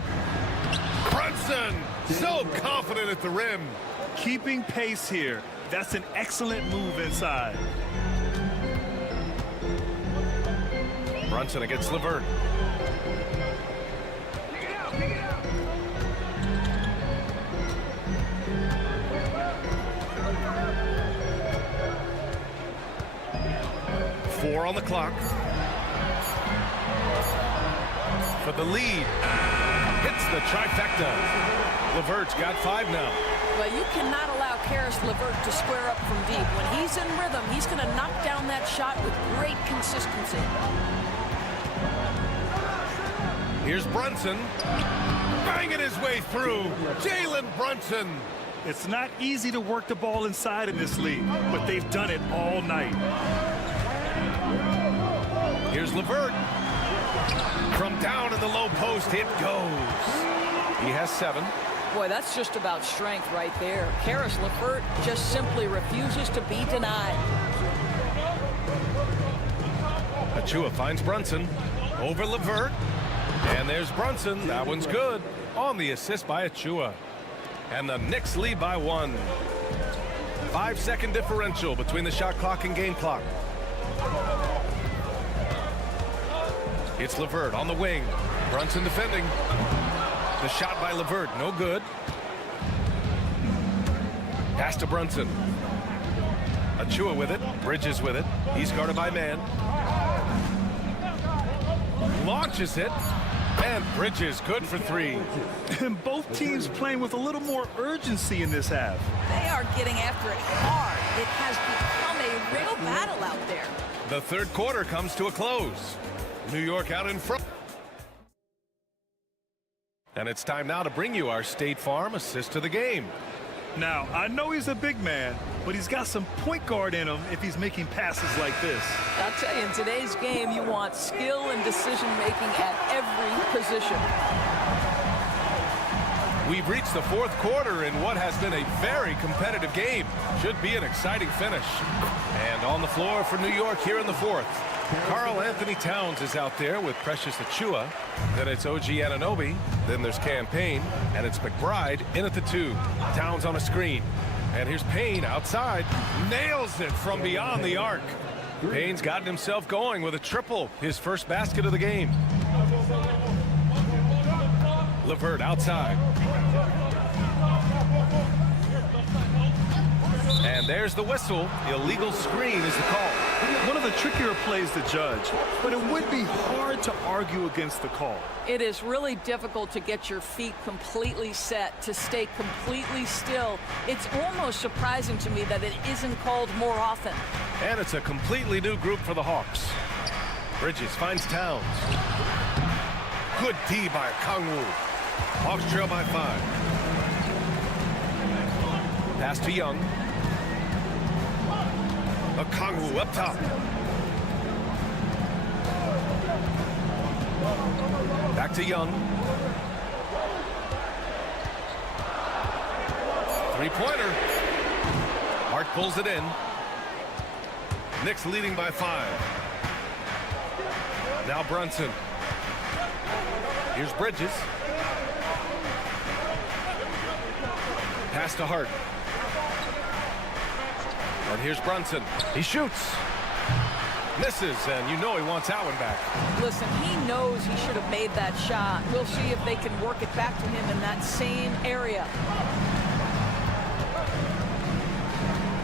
Brunson, so confident at the rim. Keeping pace here. That's an excellent move inside. Brunson against LeVert. Four on the clock. For the lead. Hits the trifecta. LeVert's got 5 now. Well, you cannot allow Karis LeVert to square up from deep. When he's in rhythm, he's going to knock down that shot with great consistency. Here's Brunson. Banging his way through. Jalen Brunson. It's not easy to work the ball inside in this league, but they've done it all night. Here's LeVert. From down in the low post, it goes. He has 7. Boy, that's just about strength right there. Karis LeVert just simply refuses to be denied. Achua finds Brunson. Over LeVert. And there's Brunson. That one's good. On the assist by Achua. And the Knicks lead by 1. 5-second differential between the shot clock and game clock. It's LeVert on the wing. Brunson defending. The shot by LeVert, no good. Pass to Brunson. Achua with it. Bridges with it. He's guarded by man. Launches it. And Bridges good for 3. And both teams playing with a little more urgency in this half. They are getting after it hard. It has become a real battle out there. The third quarter comes to a close. New York out in front. And it's time now to bring you our State Farm assist to the game. Now, I know he's a big man, but he's got some point guard in him if he's making passes like this. I'll tell you, in today's game, you want skill and decision-making at every position. We've reached the fourth quarter in what has been a very competitive game. Should be an exciting finish. And on the floor for New York here in the fourth. Karl Anthony Towns is out there with Precious Achua. Then it's OG Anunoby. Then there's Cam Payne. And it's McBride in at the 2. Towns on a screen. And here's Payne outside. Nails it from beyond the arc. Payne's gotten himself going with a triple. His first basket of the game. LeVert outside. And there's the whistle. Illegal screen is the call. One of the trickier plays to judge, but it would be hard to argue against the call. It is really difficult to get your feet completely set, to stay completely still. It's almost surprising to me that it isn't called more often. And it's a completely new group for the Hawks. Bridges finds Towns. Good D by Okongwu. Hawks trail by 5. Pass to Young. Okongwu up top. Back to Young. Three-pointer. Hart pulls it in. Knicks leading by 5. Now Brunson. Here's Bridges. Pass to Hart. And here's Brunson. He shoots. Misses, and you know he wants that one back. Listen, he knows he should have made that shot. We'll see if they can work it back to him in that same area.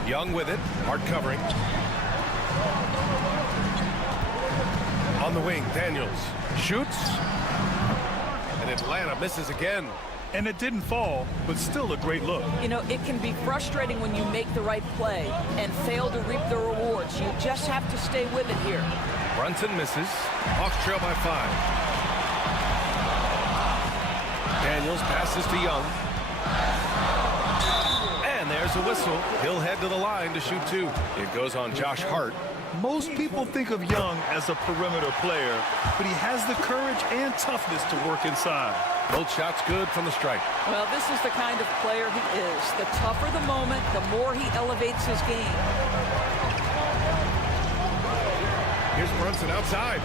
Young with it. Hart covering. On the wing, Daniels shoots. And Atlanta misses again. And it didn't fall, but still a great look. You know, it can be frustrating when you make the right play and fail to reap the rewards. You just have to stay with it here. Brunson misses. Hawks trail by 5. Daniels passes to Young. And there's a whistle. He'll head to the line to shoot 2. It goes on Josh Hart. Most people think of Young as a perimeter player, but he has the courage and toughness to work inside. Both shots good from the stripe. Well, this is the kind of player he is. The tougher the moment, the more he elevates his game. Here's Brunson outside.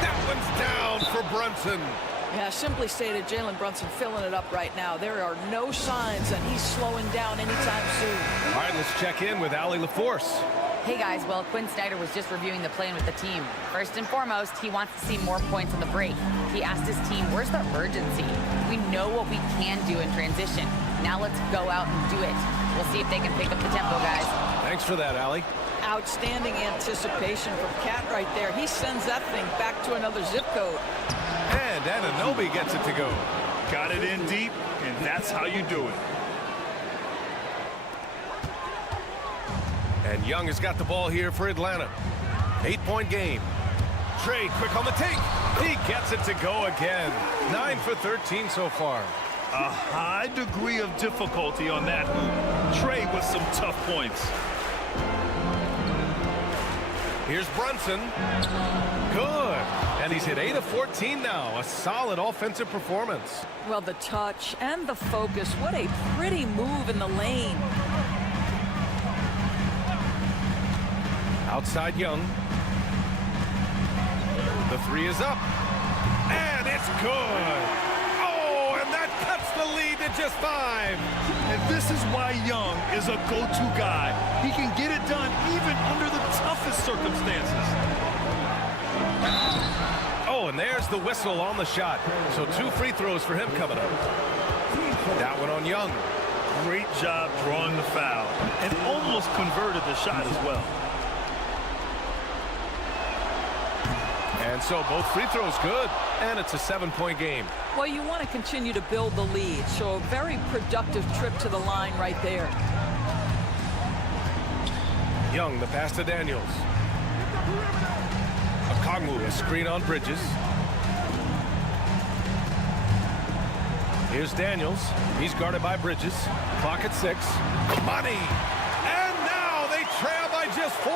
That one's down for Brunson. Yeah, simply stated, Jalen Brunson filling it up right now. There are no signs that he's slowing down anytime soon. All right, let's check in with Allie LaForce. Hey guys, well, Quinn Snyder was just reviewing the plan with the team. First and foremost, he wants to see more points on the break. He asked his team, where's the urgency? We know what we can do in transition. Now let's go out and do it. We'll see if they can pick up the tempo, guys. Thanks for that, Allie. Outstanding anticipation from Cat right there. He sends that thing back to another zip code. And Anunoby gets it to go. Got it in deep, and that's how you do it. And Young has got the ball here for Atlanta. 8-point game. Trey quick on the take. He gets it to go again. 9 for 13 so far. A high degree of difficulty on that hoop. Trey with some tough points. Here's Brunson. Good. And he's hit 8 of 14 now. A solid offensive performance. Well, the touch and the focus. What a pretty move in the lane. Outside Young. The 3 is up. And it's good. Oh, and that cuts the lead to just 5. And this is why Young is a go-to guy. He can get it done even under the toughest circumstances. Oh, and there's the whistle on the shot. So 2 free throws for him coming up. That one on Young. Great job drawing the foul. And almost converted the shot as well. And so both free throws good, and it's a 7-point game. Well, you want to continue to build the lead, so a very productive trip to the line right there. Young, the pass to Daniels. Okongwu, a screen on Bridges. Here's Daniels. He's guarded by Bridges. Clock at 6. Money! And now they trail by just 4.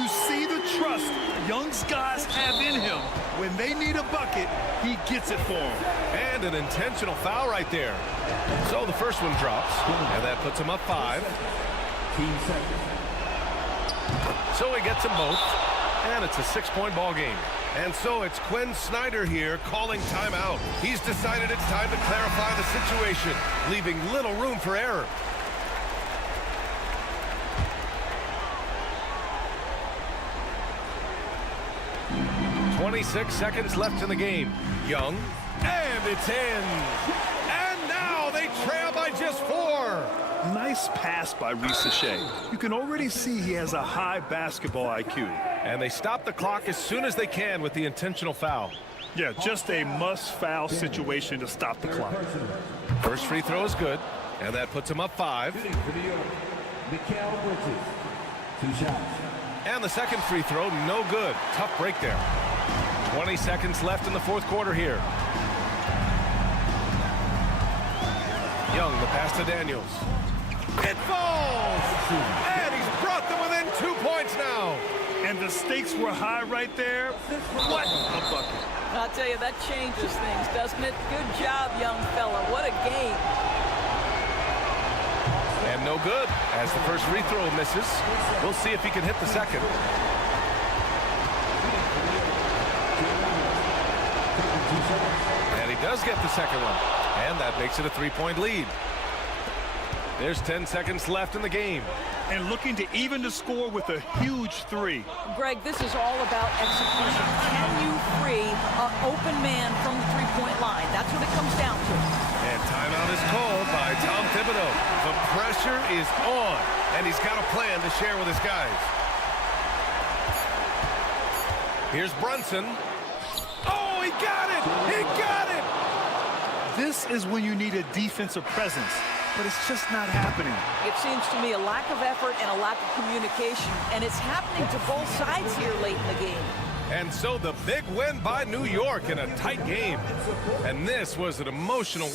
You see the trust Young's guys have in him. When they need a bucket, he gets it for them. And an intentional foul right there. So the first one drops, and that puts him up 5. So he gets them both, and it's a 6-point ball game. And so it's Quinn Snyder here calling timeout. He's decided it's time to clarify the situation, leaving little room for error. 26 seconds left in the game. Young, and it's in. And now they trail by just 4. Nice pass by Risache. You can already see he has a high basketball IQ. And they stop the clock as soon as they can with the intentional foul. Yeah, just a must-foul situation to stop the clock. First free throw is good, and that puts him up 5. And the second free throw, no good. Tough break there. 20 seconds left in the fourth quarter here. Young, the pass to Daniels. It falls! And he's brought them within 2 points now. And the stakes were high right there. What a bucket. I'll tell you, that changes things, doesn't it? Good job, young fella. What a game. no good as the first free throw misses. We'll see if he can hit the second. And he does get the second one. And that makes it a 3-point lead. There's 10 seconds left in the game. And looking to even the score with a huge three. Greg, this is all about execution. Can you free an open man from the three-point line? That's what it comes down to. And timeout is called by Tom Thibodeau. The pressure is on, and he's got a plan to share with his guys. Here's Brunson. Oh, he got it! He got it! This is when you need a defensive presence, but it's just not happening. It seems to me a lack of effort and a lack of communication, and it's happening to both sides here late in the game. And so the big win by New York in a tight game. And this was an emotional...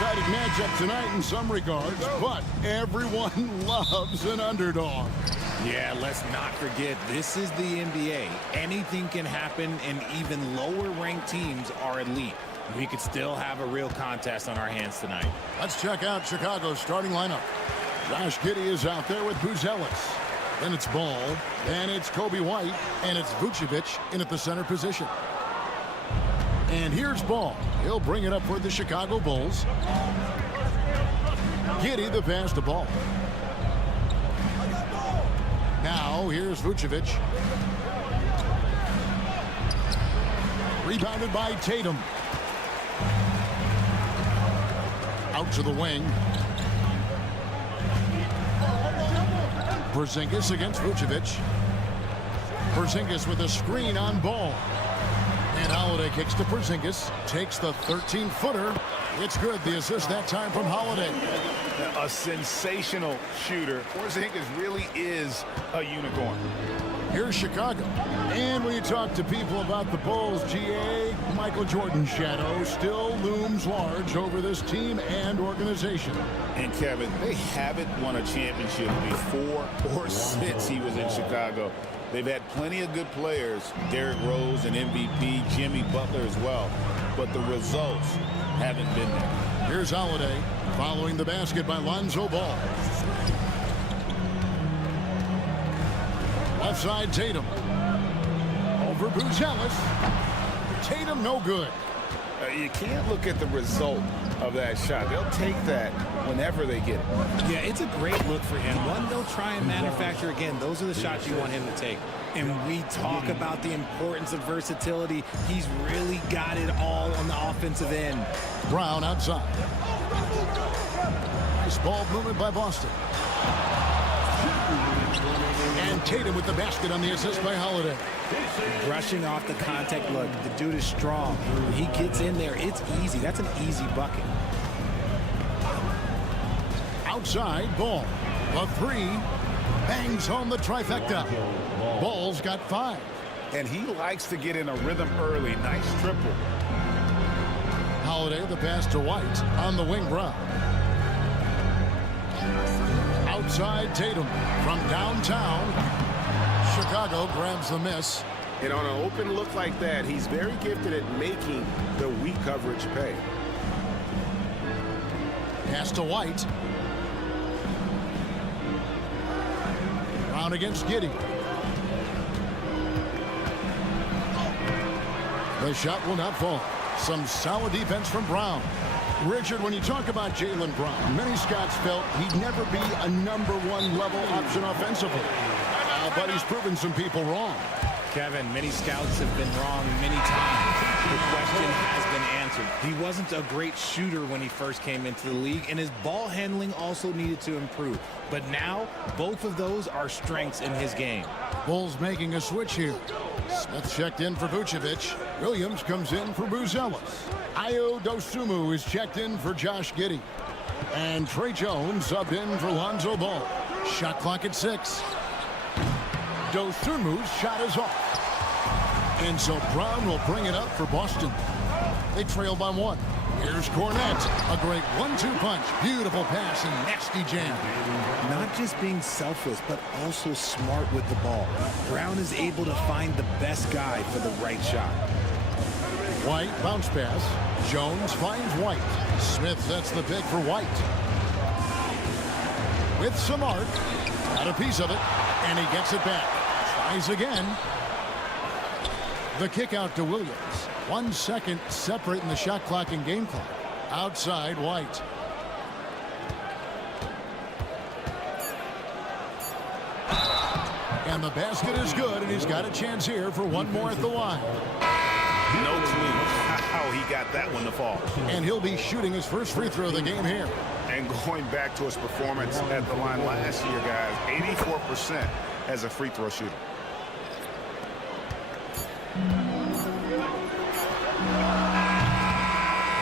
one-sided matchup tonight in some regards, but everyone loves an underdog. Yeah, let's not forget, this is the NBA. Anything can happen, and even lower-ranked teams are elite. We could still have a real contest on our hands tonight. Let's check out Chicago's starting lineup. Josh Giddey is out there with Buzelis. Then it's Ball, then it's Kobe White, and it's Vucevic in at the center position. And here's Ball. He'll bring it up for the Chicago Bulls. Giddey the pass to Ball. Now here's Vucevic. Rebounded by Tatum. Out to the wing. Porzingis against Vucevic. Porzingis with a screen on Ball. And Holiday kicks to Porzingis. Takes the 13-footer. It's good. The assist that time from Holiday. A sensational shooter. Porzingis really is a unicorn. Here's Chicago. And when you talk to people about the Bulls, GA, Michael Jordan's shadow still looms large over this team and organization. And Kevin, they haven't won a championship before or since he was in Chicago. They've had plenty of good players, Derrick Rose and MVP, Jimmy Butler as well, but the results haven't been there. Here's Holiday following the basket by Lonzo Ball. Left side, Tatum. Over Buzelis. Tatum no good. You can't look at the result of that shot. They'll take that whenever they get it. Yeah, it's a great look for him. One they'll try and manufacture again. Those are the shots you want him to take. And we talk about the importance of versatility. He's really got it all on the offensive end. Brown outside. Nice ball movement by Boston. And Tatum with the basket on the assist by Holiday. Brushing off the contact look. The dude is strong. When he gets in there, it's easy. That's an easy bucket. Outside, Ball. A three. Bangs home the trifecta. Ball's got 5. And he likes to get in a rhythm early. Nice triple. Holiday the pass to White on the wing. Brown. Outside, Tatum from downtown. Chicago grabs the miss. And on an open look like that, he's very gifted at making the weak coverage pay. Pass to White. Brown against Giddey. The shot will not fall. Some solid defense from Brown. Richard, when you talk about Jaylen Brown, many scouts felt he'd never be a #1 level option offensively. But he's proven some people wrong. Kevin, many scouts have been wrong many times. The question has been answered. He wasn't a great shooter when he first came into the league, and his ball handling also needed to improve. But now, both of those are strengths in his game. Bulls making a switch here. Smith checked in for Vucevic. Williams comes in for Buzelis. Ayo Dosunmu is checked in for Josh Giddey. And Trey Jones subbed in for Lonzo Ball. Shot clock at 6. Dosunmu's shot is off. And so Brown will bring it up for Boston. They trail by 1. Here's Cornette. A great 1-2 punch. Beautiful pass and nasty jam. Not just being selfless, but also smart with the ball. Brown is able to find the best guy for the right shot. White bounce pass. Jones finds White. Smith sets the pick for White. With some art. Got a piece of it. And he gets it back. Tries again. The kick out to Williams. 1 second separating the shot clock and game clock. Outside, White. And the basket is good, and he's got a chance here for one more at the line. No clue how he got that one to fall. And he'll be shooting his first free throw of the game here. And going back to his performance at the line last year, guys, 84% as a free throw shooter.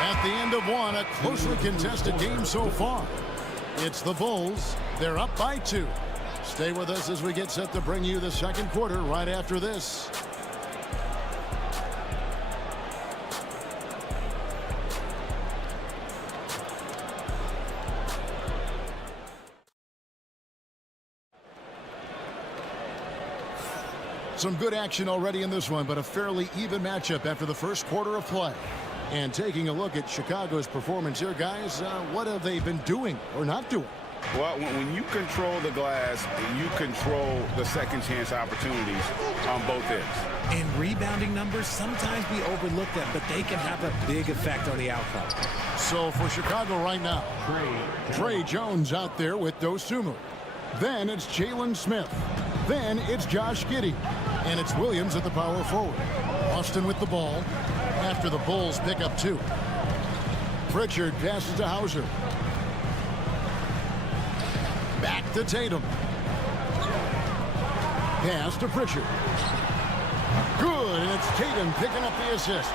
At the end of one, a closely contested game so far. It's the Bulls. They're up by 2. Stay with us as we get set to bring you the second quarter right after this. Some good action already in this one, but a fairly even matchup after the first quarter of play. And taking a look at Chicago's performance here, guys, what have they been doing or not doing? Well, when you control the glass, you control the second chance opportunities on both ends. And rebounding numbers, sometimes we overlook them, but they can have a big effect on the outcome. So for Chicago right now, Trey Jones out there with Dosunmu. Then it's Jalen Smith. Then it's Josh Giddey. And it's Williams at the power forward. Austin with the ball after the Bulls pick up 2. Pritchard passes to Hauser. Back to Tatum. Pass to Pritchard. Good, and it's Tatum picking up the assist.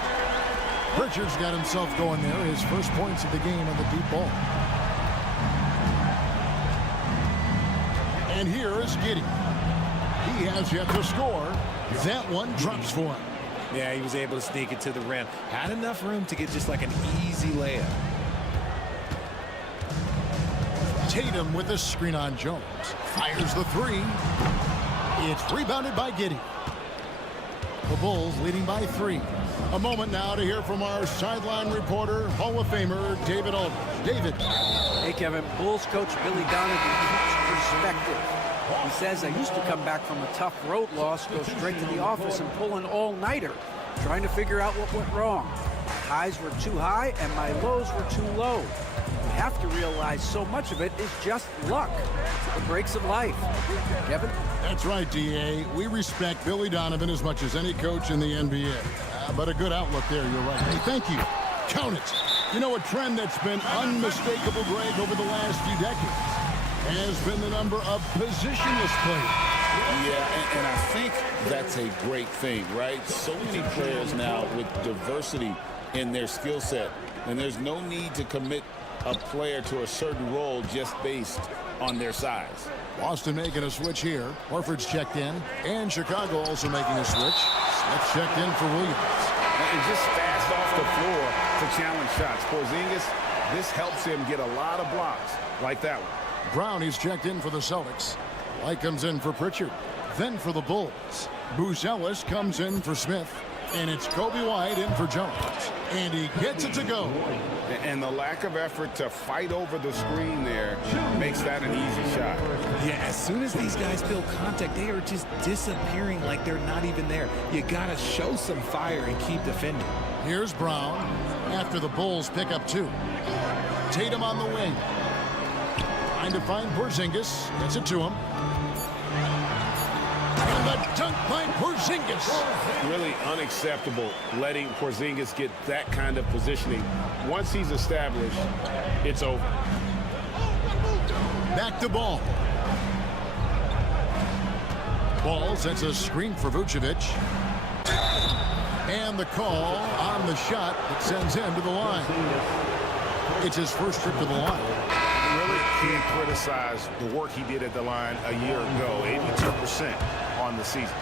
Pritchard's got himself going there. His first points of the game on the deep ball. And here is Giddey. He has yet to score. That one drops for him. Yeah, he was able to sneak it to the rim. Had enough room to get just like an easy layup. Tatum with a screen on Jones. Fires the 3. It's rebounded by Giddey. The Bulls leading by 3. A moment now to hear from our sideline reporter, Hall of Famer David Aldridge. David. Hey, Kevin. Bulls coach Billy Donovan keeps perspective. He says, I used to come back from a tough road loss, go straight to the office and pull an all-nighter, trying to figure out what went wrong. My highs were too high and my lows were too low. You have to realize so much of it is just luck. The breaks of life. Kevin? That's right, D.A. We respect Billy Donovan as much as any coach in the NBA. But a good outlook there, you're right. Hey, thank you. Count it. You know, a trend that's been unmistakable, Greg, over the last few decades has been the number of positionless players. Yeah, and I think that's a great thing, right? So many players now with diversity in their skill set, and there's no need to commit a player to a certain role just based on their size. Boston making a switch here. Horford's checked in, and Chicago also making a switch. Smith checked in for Williams. And just fast off the floor to challenge shots. Porzingis, this helps him get a lot of blocks like that one. Brownie's checked in for the Celtics. White comes in for Pritchard. Then for the Bulls. Buzelis comes in for Smith. And it's Kobe White in for Jones. And he gets it to go. And the lack of effort to fight over the screen there makes that an easy shot. Yeah, as soon as these guys feel contact, they are just disappearing like they're not even there. You got to show some fire and keep defending. Here's Brown after the Bulls pick up 2. Tatum on the wing. Trying to find Porzingis. Gets it to him. And the dunk by Porzingis. Really unacceptable letting Porzingis get that kind of positioning. Once he's established, it's over. Back to Ball. Ball sets a screen for Vucevic. And the call on the shot that sends him to the line. It's his first trip to the line. Really can't criticize the work he did at the line a year ago. 82% on the season.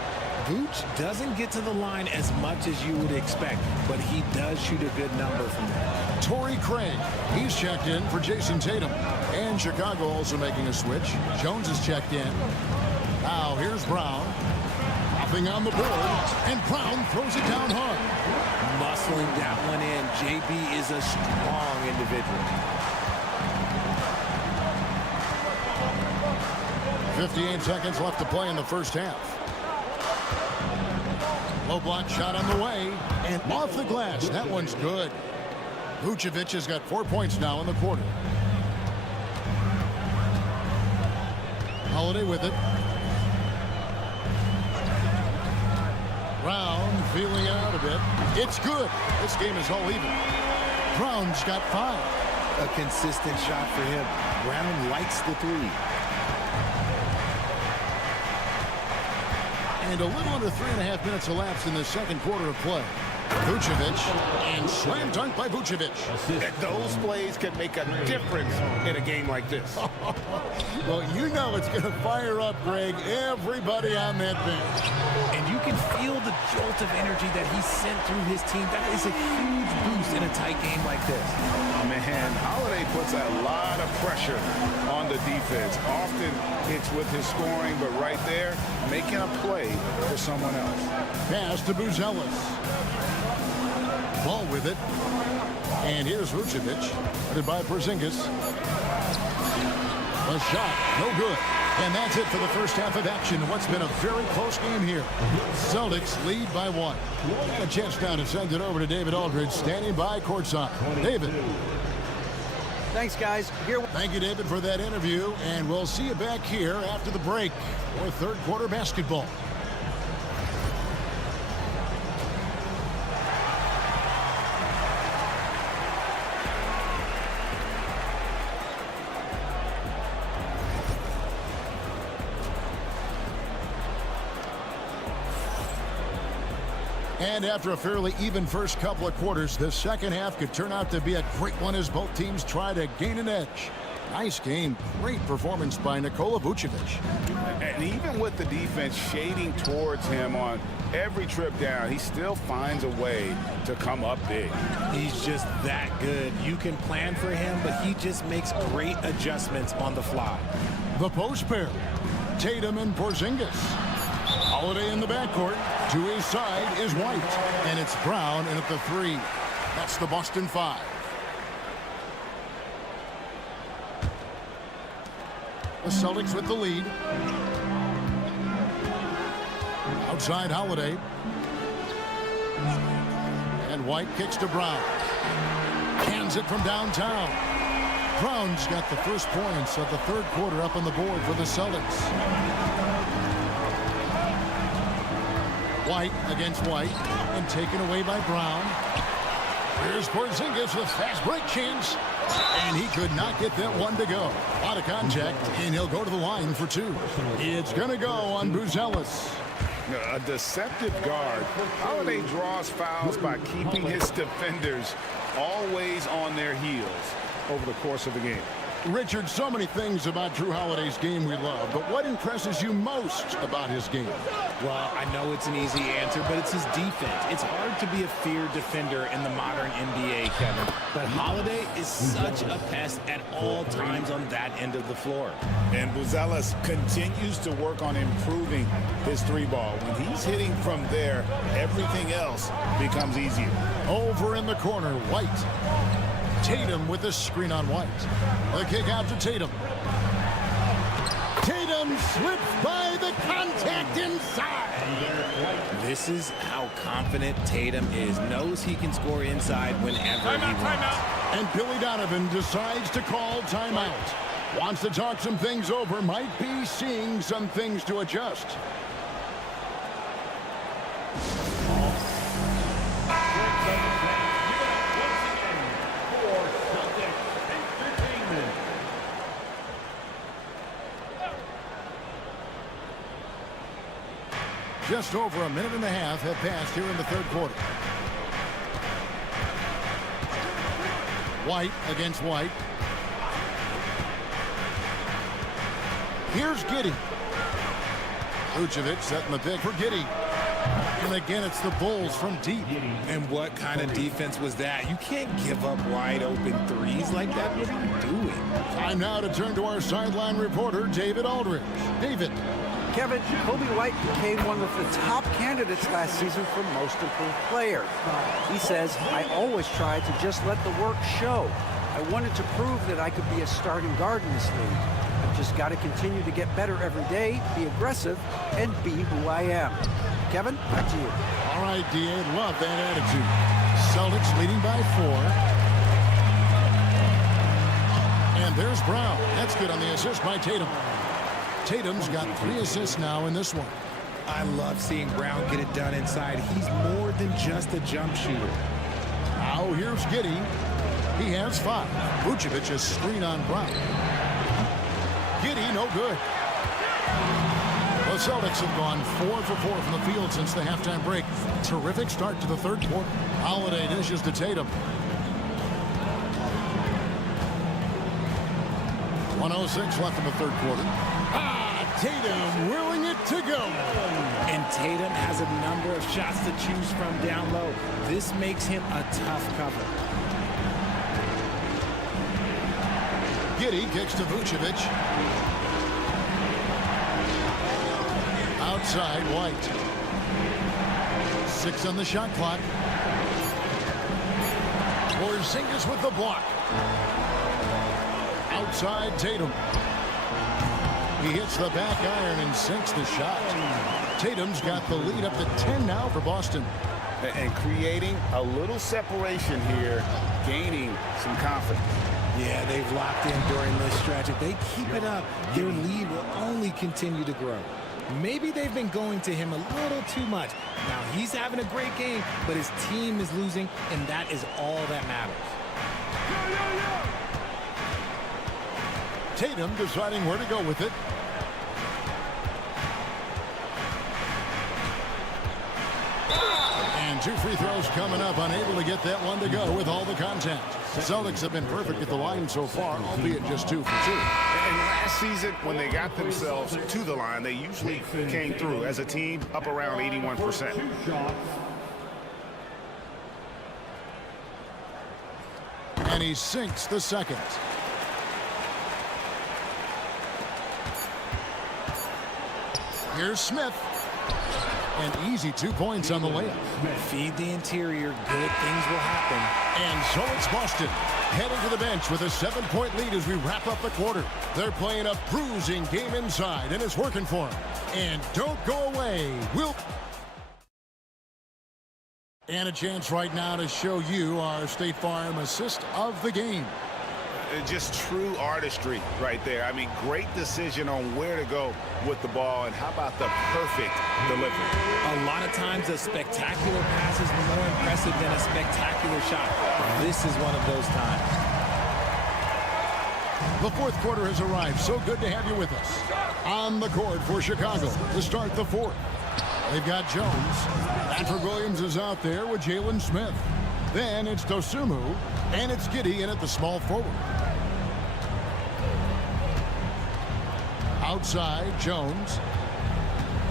Vooch doesn't get to the line as much as you would expect, but he does shoot a good number from there. Torrey Craig, he's checked in for Jason Tatum. And Chicago also making a switch. Jones is checked in. Now here's Brown. Hopping on the board, and Brown throws it down hard. Muscling that one in. JB is a strong individual. 58 seconds left to play in the first half. Low block shot on the way, and off the glass. That one's good. Vucevic has got 4 points now in the quarter. Holiday with it. Brown feeling it out a bit. It's good. This game is all even. Brown's got 5. A consistent shot for him. Brown likes the 3. And a little under 3.5 minutes elapsed in the second quarter of play. Vucevic, and slam dunk by Vucevic. Those plays can make a difference in a game like this. Well, you know it's going to fire up, Greg, everybody on that bench. And you can feel the jolt burst of energy that he sent through his team, that is a huge boost in a tight game like this. Man, Holiday puts a lot of pressure on the defense. Often it's with his scoring, but right there, making a play for someone else. Pass to Buzelis. Ball with it. And here's Vucevic, headed by Porzingis. A shot, no good. And that's it for the first half of action. What's been a very close game here. Celtics lead by 1. A chance now to send it over to David Aldridge, standing by courtside. David. Thanks, guys. Thank you, David, for that interview. And we'll see you back here after the break for third quarter basketball. And after a fairly even first couple of quarters, the second half could turn out to be a great one as both teams try to gain an edge. Nice game. Great performance by Nikola Vucevic. And even with the defense shading towards him on every trip down, he still finds a way to come up big. He's just that good. You can plan for him, but he just makes great adjustments on the fly. The post pair. Tatum and Porzingis. Holiday in the backcourt. To his side is White. And it's Brown in at the 3. That's the Boston 5. The Celtics with the lead. Outside Holiday. And White kicks to Brown. Hands it from downtown. Brown's got the first points of the third quarter up on the board for the Celtics. White against White, and taken away by Brown. Here's Porzingis with fast break chance, and he could not get that one to go. A lot of contact, and he'll go to the line for 2. It's going to go on Buzelis. A deceptive guard. Holiday draws fouls by keeping his defenders always on their heels over the course of the game. Richard, so many things about Drew Holiday's game we love, but what impresses you most about his game? Well, I know it's an easy answer, but it's his defense. It's hard to be a feared defender in the modern NBA, Kevin. But Holiday is such a pest at all times on that end of the floor. And Buzelis continues to work on improving his 3-ball. When he's hitting from there, everything else becomes easier. Over in the corner, White. Tatum with the screen on White. The kick out to Tatum. Tatum slips by the contact inside. This is how confident Tatum is. Knows he can score inside whenever he wants. And Billy Donovan decides to call timeout. Wants to talk some things over. Might be seeing some things to adjust. Just over a minute and a half have passed here in the third quarter. White against White. Here's Giddey. Vucevic setting the pick for Giddey. And again, it's the Bulls from deep. And what kind of defense was that? You can't give up wide open threes like that. What are you doing? Time now to turn to our sideline reporter, David Aldridge. David. Kevin, Kobe White became one of the top candidates last season for most improved player. He says, I always tried to just let the work show. I wanted to prove that I could be a starting guard in this league. I've just got to continue to get better every day, be aggressive, and be who I am. Kevin, back to you. All right, D.A., love that attitude. Celtics leading by 4. And there's Brown. That's good on the assist by Tatum. Tatum's got 3 assists now in this one. I love seeing Brown get it done inside. He's more than just a jump shooter. Now here's Giddey. He has 5. Vucevic is screen on Brown. Giddey, no good. The Celtics have gone 4 for 4 from the field since the halftime break. Terrific start to the third quarter. Holiday dishes to Tatum. 1:06 left in the third quarter. Tatum whirling it to go. And Tatum has a number of shots to choose from down low. This makes him a tough cover. Giddey kicks to Vucevic. Outside, White. 6 on the shot clock. Porzingis with the block. Outside, Tatum. He hits the back iron and sinks the shot. Tatum's got the lead up to 10 now for Boston. And creating a little separation here, gaining some confidence. Yeah, they've locked in during this stretch. If they keep it up, their lead will only continue to grow. Maybe they've been going to him a little too much. Now, he's having a great game, but his team is losing, and that is all that matters. Tatum deciding where to go with it. And 2 free throws coming up, unable to get that one to go with all the contact. Celtics have been perfect at the line so far, albeit just 2 for 2. And last season, when they got themselves to the line, they usually came through as a team up around 81%. And he sinks the second. Here's Smith. An easy 2 points on the layup. Feed the interior, good things will happen. And so it's Boston heading to the bench with a 7-point lead as we wrap up the quarter. They're playing a bruising game inside, and it's working for them. And don't go away. And a chance right now to show you our State Farm assist of the game. Just true artistry right there. I mean, great decision on where to go with the ball, and how about the perfect delivery? A lot of times a spectacular pass is more impressive than a spectacular shot. This is one of those times. The fourth quarter has arrived. So good to have you with us. On the court for Chicago to start the fourth. They've got Jones. Patrick Williams is out there with Jalen Smith. Then it's Dosunmu, and it's Giddey in at the small forward. Outside, Jones.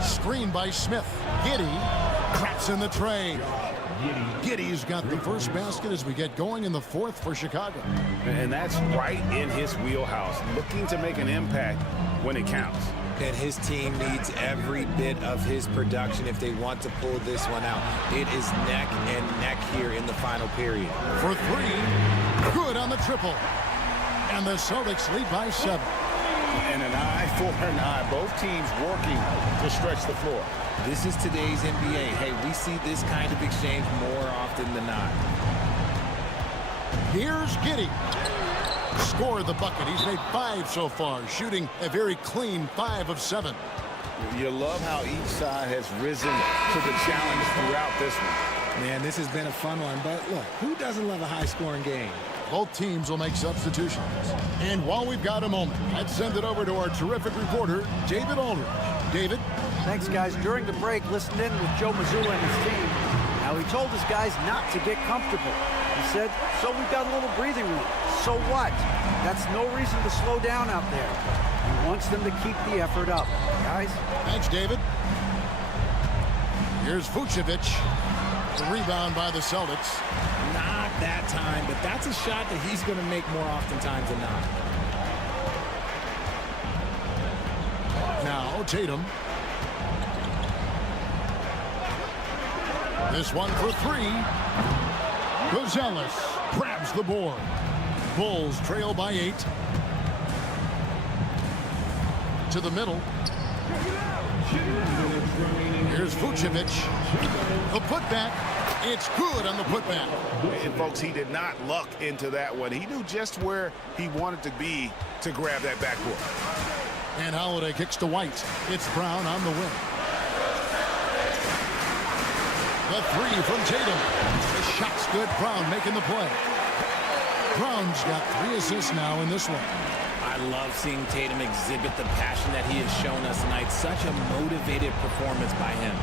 Screen by Smith. Giddey traps in the tray. Giddey's got the first basket as we get going in the fourth for Chicago. And that's right in his wheelhouse, looking to make an impact when it counts. And his team needs every bit of his production if they want to pull this one out. It is neck and neck here in the final period. For 3, good on the triple. And the Celtics lead by 7. And an eye for an eye. Both teams working to stretch the floor. This is today's NBA. Hey, we see this kind of exchange more often than not. Here's Giddey. Scored the bucket. He's made 5 so far, shooting a very clean 5 of 7. You love how each side has risen to the challenge throughout this one. Man, this has been a fun one, but look, who doesn't love a high-scoring game? Both teams will make substitutions. And while we've got a moment, let's send it over to our terrific reporter, David Aldridge. David? Thanks, guys. During the break, listened in with Joe Mazzulla and his team. Now, he told his guys not to get comfortable. He said, so we've got a little breathing room. So what? That's no reason to slow down out there. He wants them to keep the effort up. Guys? Thanks, David. Here's Vucevic. The rebound by the Celtics. Not that time, but that's a shot that he's going to make more oftentimes than not. Now, Tatum. This one for 3. Gonzalez grabs the board. Bulls trail by 8. To the middle. Here's Vucevic. The putback. It's good on the putback. And folks, he did not luck into that one. He knew just where he wanted to be to grab that backboard. And Holiday kicks to White. It's Brown on the wing. The 3 from Tatum. The shot's good. Brown making the play. Brown's got 3 assists now in this one. I love seeing Tatum exhibit the passion that he has shown us tonight. Such a motivated performance by him.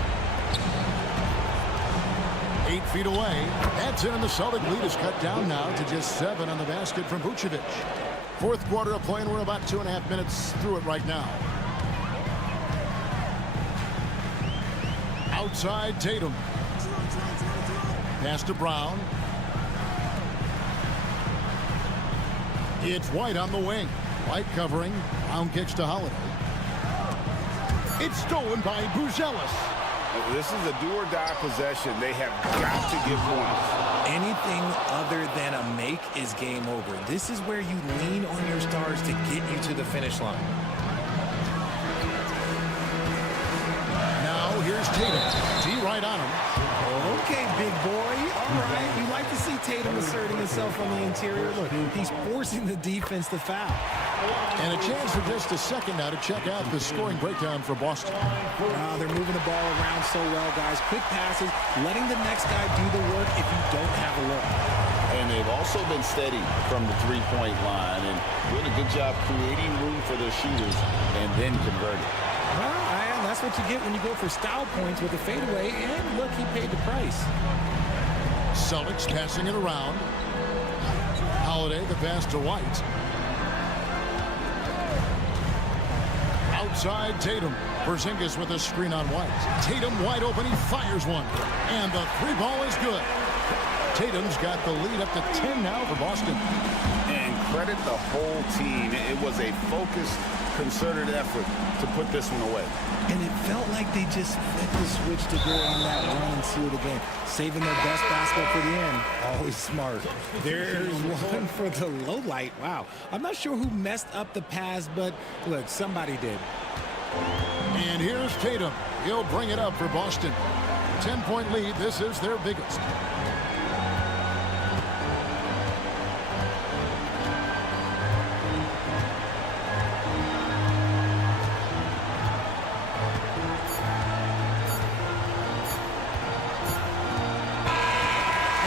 8 feet away. That's it, and the Celtic lead is cut down now to just 7 on the basket from Vucevic. Fourth quarter of play, and we're about 2.5 minutes through it right now. Outside Tatum. Pass to Brown. It's White on the wing. White covering. Brown kicks to Holiday. It's stolen by Buzelis. This is a do-or-die possession. They have got to give points. Anything other than a make is game over. This is where you lean on your stars to get you to the finish line. Now here's Tatum. T right on him. Okay, big boy. All right. You like to see Tatum asserting himself on the interior. Look, he's forcing the defense to foul. And a chance for just a second now to check out the scoring breakdown for Boston. They're moving the ball around so well, guys. Quick passes, letting the next guy do the work if you don't have a look. And they've also been steady from the three-point line and doing a good job creating room for their shooters and then converting. Well, that's what you get when you go for style points with a fadeaway. And look, he paid the price. Celtics passing it around. Holiday, the pass to White. Outside Tatum. Porzingis with a screen on White. Tatum wide open. He fires one. And the three ball is good. Tatum's got the lead up to 10 now for Boston. And credit the whole team. It was a focused, concerted effort to put this one away. And it felt like they just flipped the switch to go on that run and seal the game. Saving their best basketball for the end. Always smart. There's one for the low light. Wow. I'm not sure who messed up the pass, but look, somebody did. And here's Tatum. He'll bring it up for Boston. 10-point lead. This is their biggest.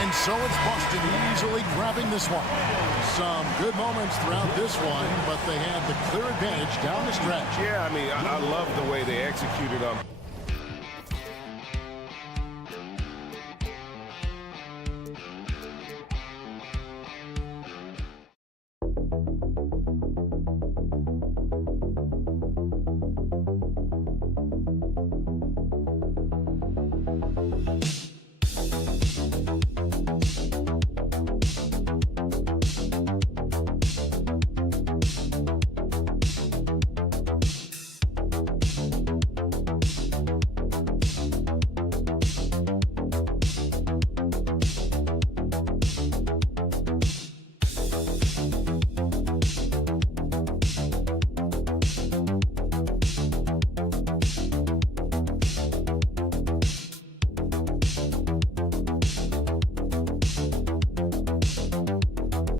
And so it's Boston easily grabbing this one. Some good moments throughout this one, but they had the clear advantage down the stretch. Yeah, I mean, I love the way they executed on